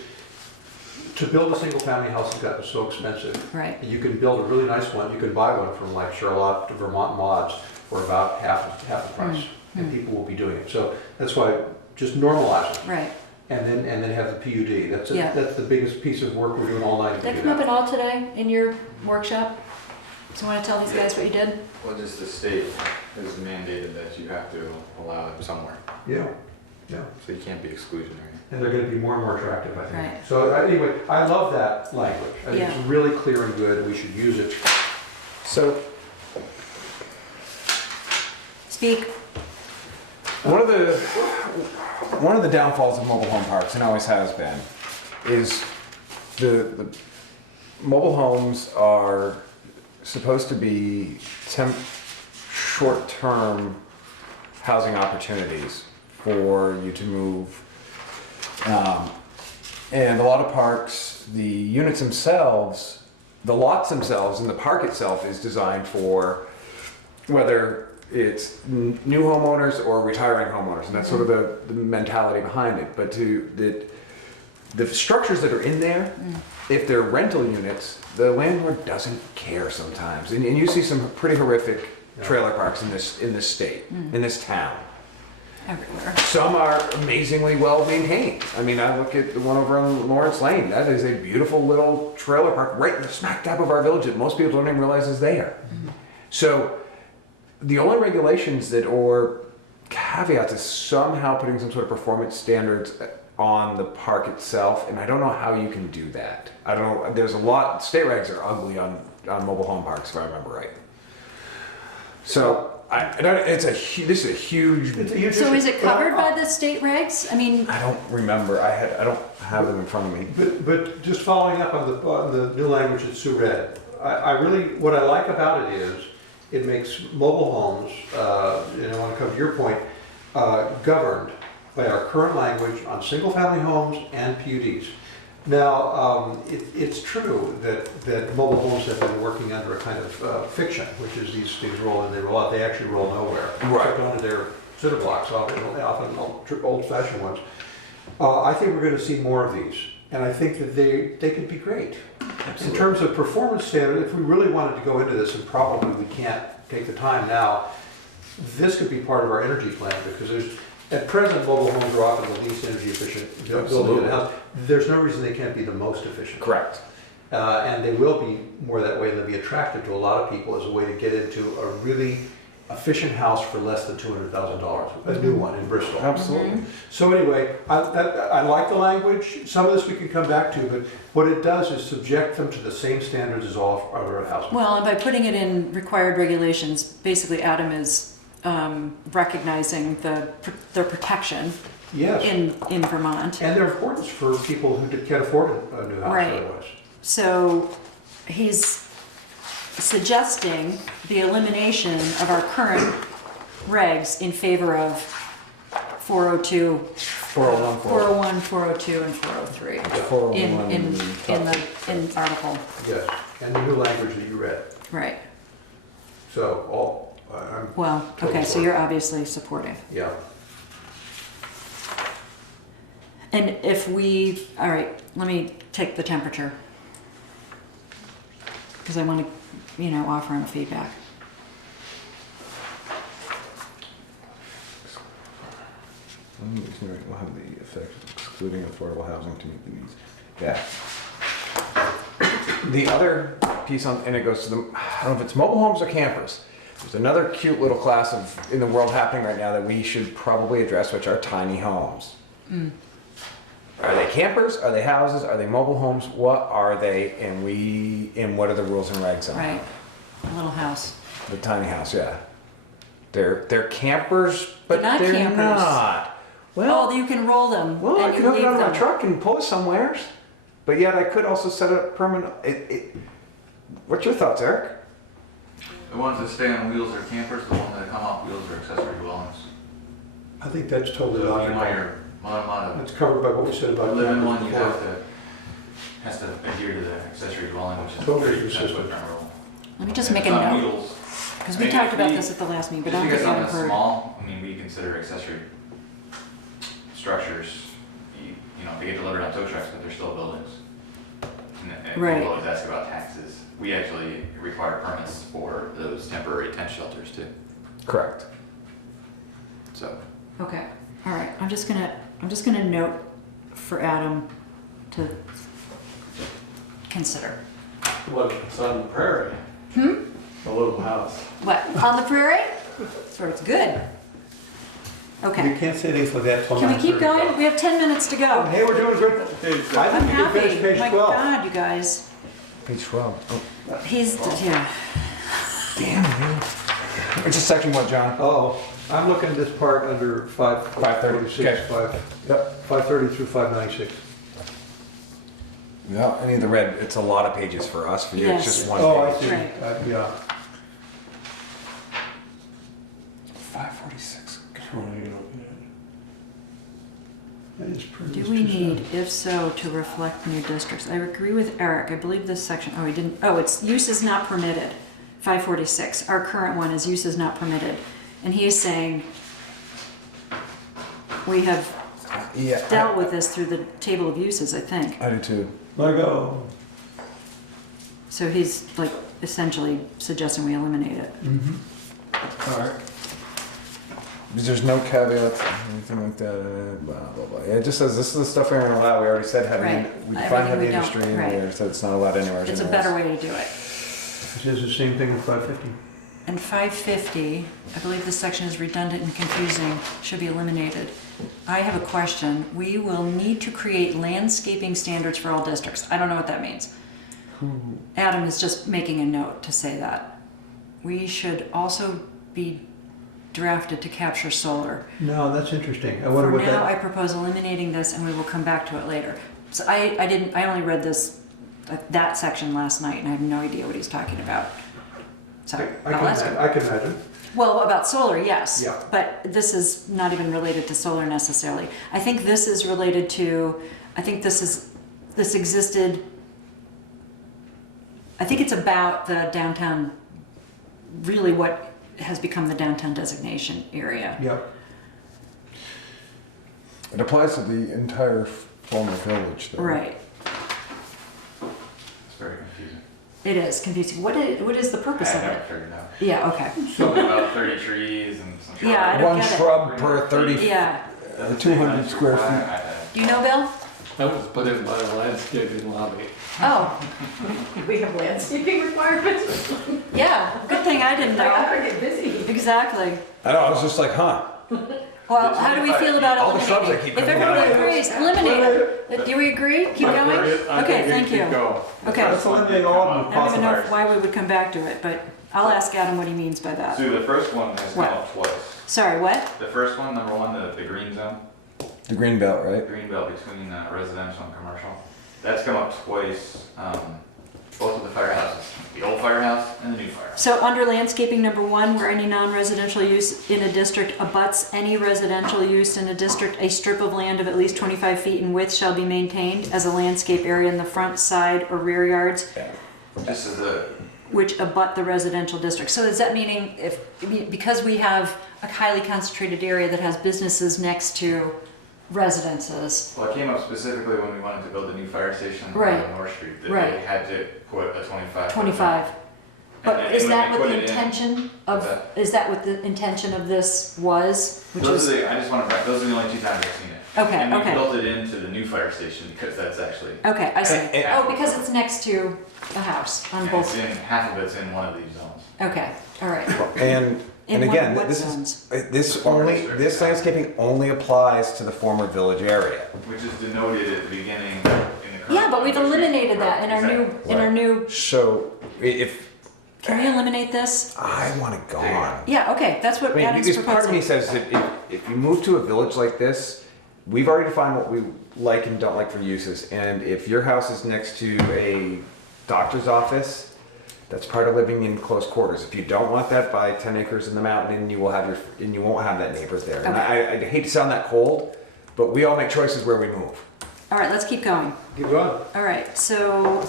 to build a single family house has gotten so expensive. Right. You can build a really nice one, you can buy one from like Charlotte to Vermont Mods for about half the price. And people will be doing it. So that's why just normalize it. Right. And then have the PUD. That's Yeah. that's the biggest piece of work we're doing all night. Did that come up at all today in your workshop? So you want to tell these guys what you did? Well, just the state has mandated that you have to allow them somewhere, Yeah, yeah. so you can't be exclusionary. And they're going to be more and more attractive, I think. Right. So anyway, I love that language. I think Yeah. it's really clear and good. We should use it. So Speak. one of the downfalls of mobile home parks, and always has been, is the mobile homes are supposed to be short-term housing opportunities for you to move. And a lot of parks, the units themselves, the lots themselves, and the park itself is designed for whether it's new homeowners or retiring homeowners, and that's sort of the mentality behind it. But the structures that are in there, if they're rental units, the landlord doesn't care sometimes. And you see some pretty horrific trailer parks in this state, in this town. Everywhere. Some are amazingly well maintained. I mean, I look at the one over on Lawrence Lane. That is a beautiful little trailer park right in the smack dab of our village that most people don't even realize is there. So the only regulations that or caveats is somehow putting some sort of performance standards on the park itself, and I don't know how you can do that. I don't know. There's a lot. State regs are ugly on mobile home parks, if I remember right. So. This is a huge. So is it covered by the state regs? I mean, I don't remember. I don't have them in front of me. But just following up on the new language that Sue read, I really, what I like about it is, it makes mobile homes, and I want to come to your point, governed by our current language on single-family homes and PUDs. Now, it's true that mobile homes have been working under a kind of fiction, which is these things roll in, they roll out. They actually roll nowhere, except onto their cinder blocks, often old-fashioned ones. I think we're going to see more of these, and I think that they could be great. Absolutely. In terms of performance standard, if we really wanted to go into this, and probably we can't take the time now, this could be part of our energy plan, because at present, mobile homes are often the least energy efficient building in the house. There's no reason they can't be the most efficient. Correct. And they will be more that way, and they'll be attractive to a lot of people as a way to get into a really efficient house for less than $200,000, a new one in Bristol. Absolutely. So anyway, I like the language. Some of this we can come back to, but what it does is subject them to the same standards as all other houses. well, and by putting it in required regulations, basically Adam is recognizing their protection Yes, in Vermont. and their importance for people who can't afford a new house Right. otherwise. So he's suggesting the elimination of our current regs in favor of 402, 401, 401, 402, and 403 in article. Yes, and the new language that you read. Right. So I'm, Well, okay, so you're obviously supporting. yeah. And if all right, let me take the temperature. Because I want to, offer him feedback. We'll have the effect of excluding affordable housing to meet the needs. Yeah. The other piece and it goes to I don't know if it's mobile homes or campers. There's another cute little class in the world happening right now that we should probably address, which are tiny homes. Are they campers? Are they houses? Are they mobile homes? What are they? And what are the rules and regs on Right. A little house. the tiny house? Yeah, they're campers, but They're not they're campers. not. Well, Oh, you can roll them. well, I and could you hook it leave on my them. truck and pull it somewhere. But yet I could also set up permanent. What's your thoughts, Eric? The ones that stay on wheels are campers, the ones that come off wheels are accessory dwellings. I think that's totally So, logical. It's It's covered by what we said about living campers one, you before. has to adhere to the accessory dwelling, which is Totally 30% consistent. footprint rule. Let me just And make if a it's on note. wheels, Because I we mean, talked if about we- this at the last meeting, but just I don't because think I've something's heard. small, I mean, we consider accessory structures, they get delivered on tow trucks, but they're still buildings. And Right. people always ask about taxes. We actually require permits for those temporary tent shelters too, Correct. so. Okay, all right, I'm just gonna note for Adam to consider. What, it's on the prairie? A little house. What, on the prairie? So it's good. We Okay, can't say anything for that till can we keep 9:30. going? We have 10 minutes to go. Hey, we're doing good. I I'm think we can finish happy. page My 12. God, you guys. Page 12. Oh, He's, yeah. damn, man. Which is section what, John? Oh, I'm looking at this part under 546, Okay. Yep. 530 through 596. Yeah, any of the red, it's a lot of pages for us. For you, Yes. it's just one Oh, I page. see. Right. Yeah. 546. That is pretty. Do we need, if so, to reflect new districts? I agree with Eric. I believe this section, he didn't, it's use is not permitted. 546, our current one is use is not permitted. And he is saying, we have Yeah. dealt with this through the table of uses, I think. I do too. Let go. So he's like essentially suggesting we eliminate it. All right. There's no caveats, anything like that, blah, blah, blah. Yeah, it just says this is the stuff we're gonna allow. We already said heavy, Right. we define Everything heavy we don't, industry and right. we already said it's not allowed anywhere. It's a better way to do it. It says the same thing in 550. And 550, I believe this section is redundant and confusing, should be eliminated. I have a question. We will need to create landscaping standards for all districts. I don't know what that means. Adam is just making a note to say that. We should also be drafted to capture solar. No, that's interesting. I wonder For what now, I that. propose eliminating this and we will come back to it later. So I only read this, that section last night and I have no idea what he's talking about. So I I'll ask him. I can imagine. Well, about solar, yes. Yeah. But this is not even related to solar necessarily. I think this is related to, I think this existed, I think it's about the downtown, really what has become the downtown designation area. Yep. It applies to the entire former village though. Right. It's very confusing. It is confusing. What is the I purpose of haven't it? figured it out. Yeah, okay. Something about 30 trees and some shrubs. Yeah, I don't One get it. shrub per 30, Yeah. 200 square feet. Do you know, Bill? That was put in by the landscaping lobby. Oh, We have landscaping requirements. yeah. Good thing I didn't I know. gotta get busy. Exactly. I know, I was just like, huh. Well, how do we feel about All the eliminating? shrubs I keep If coming everybody out. agrees, eliminate it. Do we agree? Keep going? Okay, thank you. Okay. Let's eliminate all of them if I don't even possible. know why we would come back to it, but I'll ask Adam what he means by that. So the first one has come What? up twice. Sorry, what? The first one, number one, the green zone, The green belt, right? green belt between residential and commercial. That's come up twice, both of the firehouses, the old firehouse and the new firehouse. So under landscaping number one, where any non-residential use in a district abuts any residential use in a district, a strip of land of at least 25 feet in width shall be maintained as a landscape area in the front, side, or rear yards, This is a, which abut the residential district. So is that meaning because we have a highly concentrated area that has businesses next to residences? well, it came up specifically when we wanted to build a new fire station Right. on North Street, that Right. they had to put a 25. 25. But And is when that they what put the it in- intention What's of, that? is that what the intention of this was? Which Those is, are the, I just want to, those are the only two times I've seen it. Okay, And we okay. built it into the new fire station because that's actually, okay, I see. And- Oh, because it's next to a house on and both. it's in, half of it's in one of these zones. Okay, all right. And In again, what this zones? is, this Former only, district. this landscaping only applies to the former village area. Which is denoted at the beginning in the current. Yeah, but we've North Street. eliminated that in our new, So if, can we eliminate this? I want it gone. Yeah, okay, that's what I mean, Adam's because part of me proposing. says that if you move to a village like this, we've already defined what we like and don't like for uses. And if your house is next to a doctor's office, that's part of living in close quarters. If you don't want that, buy 10 acres in the mountain and you will have and you won't have that neighbors there. And I hate to sound that cold, but we all make choices where we move. All right, let's keep going. Keep going. All right, so,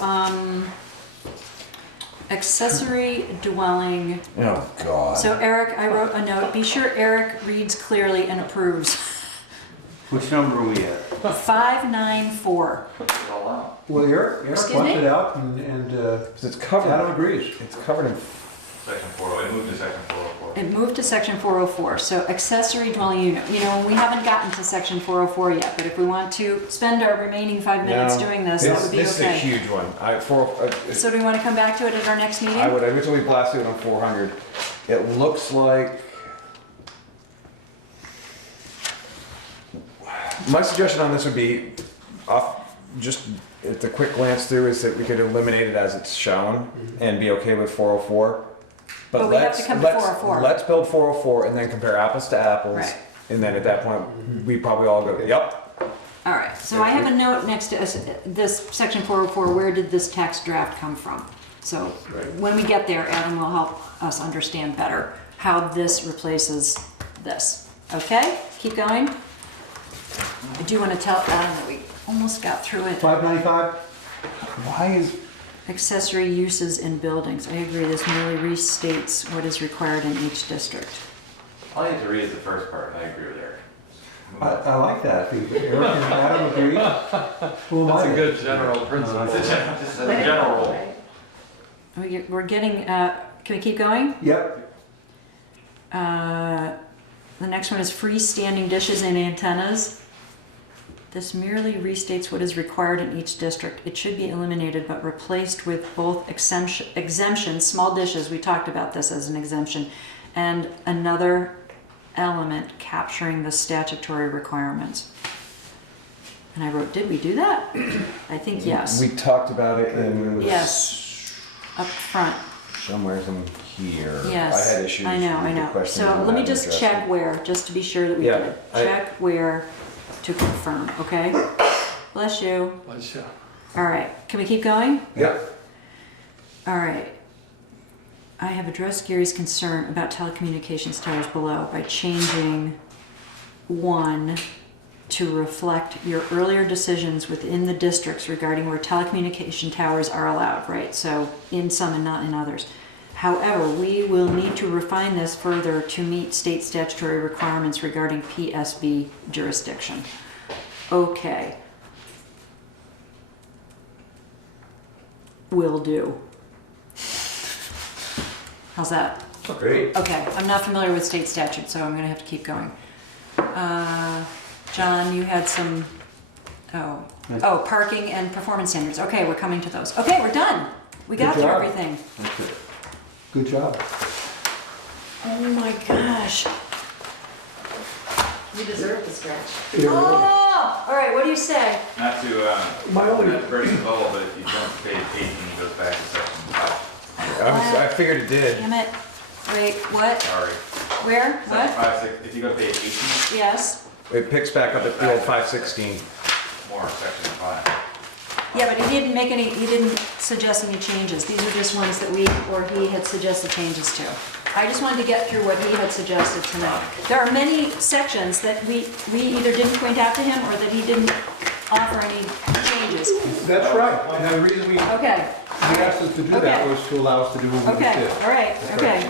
accessory dwelling. Oh, God. So Eric, I wrote a note. Be sure Eric reads clearly and approves. Which number are we at? 594. Put it all out. Well, Eric Excuse wants me? it out and 'Cause it's covered. Adam agrees. It's covered in. Section 4, it moved to section 404. It moved to section 404. So accessory dwelling unit. You know, we haven't gotten to section 404 yet, but if we want to spend our remaining 5 minutes No, doing this, that would be This is a okay. huge one. So do we want to come back to it at our next meeting? I would originally blast it on 400. It looks like. My suggestion on this would be, just at the quick glance through, is that we could eliminate it as it's shown and be okay with 404. But we have to come to 404. Let's build 404 and then compare apples to apples. Right. And then at that point, we probably all go, yep. All right, so I have a note next to this section 404, where did this tax draft come from? So when we get there, Adam will help us understand better how this replaces this. Okay, keep going. I do want to tell Adam that we almost got through it. 595? Why is. Accessory uses in buildings. I agree, this merely restates what is required in each district. All you have to read is the first part, and I agree with Eric. I like that. If Eric and Adam agree. Who am I? That's a good general principle. It's a general rule. We're getting, can we keep going? Yep. The next one is freestanding dishes and antennas. This merely restates what is required in each district. It should be eliminated but replaced with both exemptions, small dishes, we talked about this as an exemption, and another element capturing the statutory requirements. And I wrote, did we do that? I think yes. We talked about it in Yes, up front. somewhere in here. Yes. I had issues. I know. with the questions So and let me I just addressed check it. where, just to be sure that we Yeah, did. I- Check where to confirm, okay? Bless you. Let's, All right, can we keep going? Yep. All right. I have addressed Gary's concern about telecommunications towers below by changing 1 to reflect your earlier decisions within the districts regarding where telecommunication towers are allowed, right? So in some and not in others. However, we will need to refine this further to meet state statutory requirements regarding PSB jurisdiction. Okay. Will do. How's that? Great. Okay, I'm not familiar with state statute, so I'm gonna have to keep going. John, you had some, oh, parking and performance standards. Okay, we're coming to those. Okay, we're done. We got Good through job. everything. Good job. Oh my gosh. You deserve the scratch. Oh, all right, what do you say? Not to, My only- not to burst the bubble, but if you jump to page 18, it goes back to section 5. I figured it did. Damn it. Wait, what? Sorry. Where? Section What? 5, 6, if you go to page 18, Yes. It picks back up at the old 516. more section 5. Yeah, but he didn't suggest any changes. These are just ones that he had suggested changes to. I just wanted to get through what he had suggested tonight. There are many sections that we either didn't point out to him or that he didn't offer any changes. That's right. And the reason we Okay, asked us to do that Okay. was to allow us to do what we okay, did. all right, okay.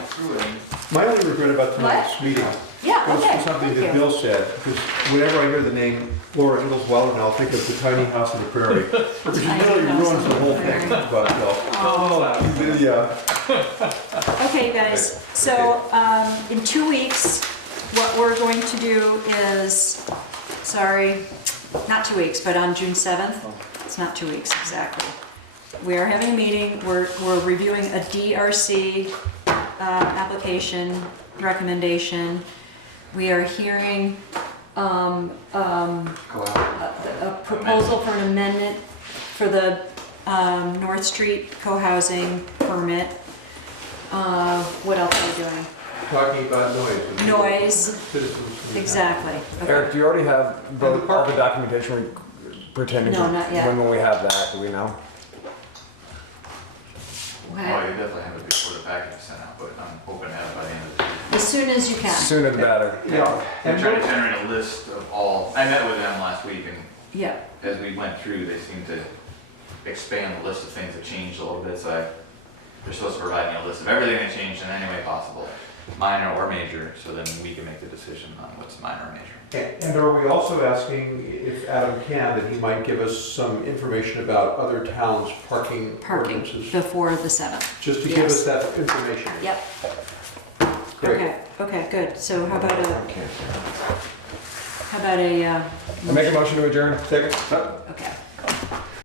My only regret about tonight's meeting Yeah, was okay, something thank that you. Bill said, because whenever I hear the name Laura Ingalls Wilder, I'll think of the tiny house on the prairie, which Tiny really house ruins on the the whole thing prairie. about Bill. Oh, Yeah. Okay, guys, so in 2 weeks, what we're going to do is, sorry, not 2 weeks, but on June 7th, it's not 2 weeks exactly. We are having a meeting, we're reviewing a DRC application recommendation. We are hearing a proposal for an amendment for the North Street co-housing permit. What else are we doing? Talking about noise. Noise, Citizens. exactly. Okay. Eric, do you already have all the documentation pertaining to No, not yet. when will we have that? Do we know? Oh, you definitely have it before the package is sent out, but I'm hoping to have it by the end of the week. As soon as you can. Sooner the better. Yeah. I'm And trying to generate a list of all, I met with them last week, and Yeah, as we went through, they seemed to expand the list of things that changed a little bit, so they're supposed to provide me a list of everything that changed in any way possible, minor or major, so then we can make the decision on what's minor or major. And are we also asking if Adam can, that he might give us some information about other towns' parking parking ordinances? before the 7th. Just to give us that information. Yep. Great. Okay, good. So how about a, I make a motion to adjourn. Second? okay.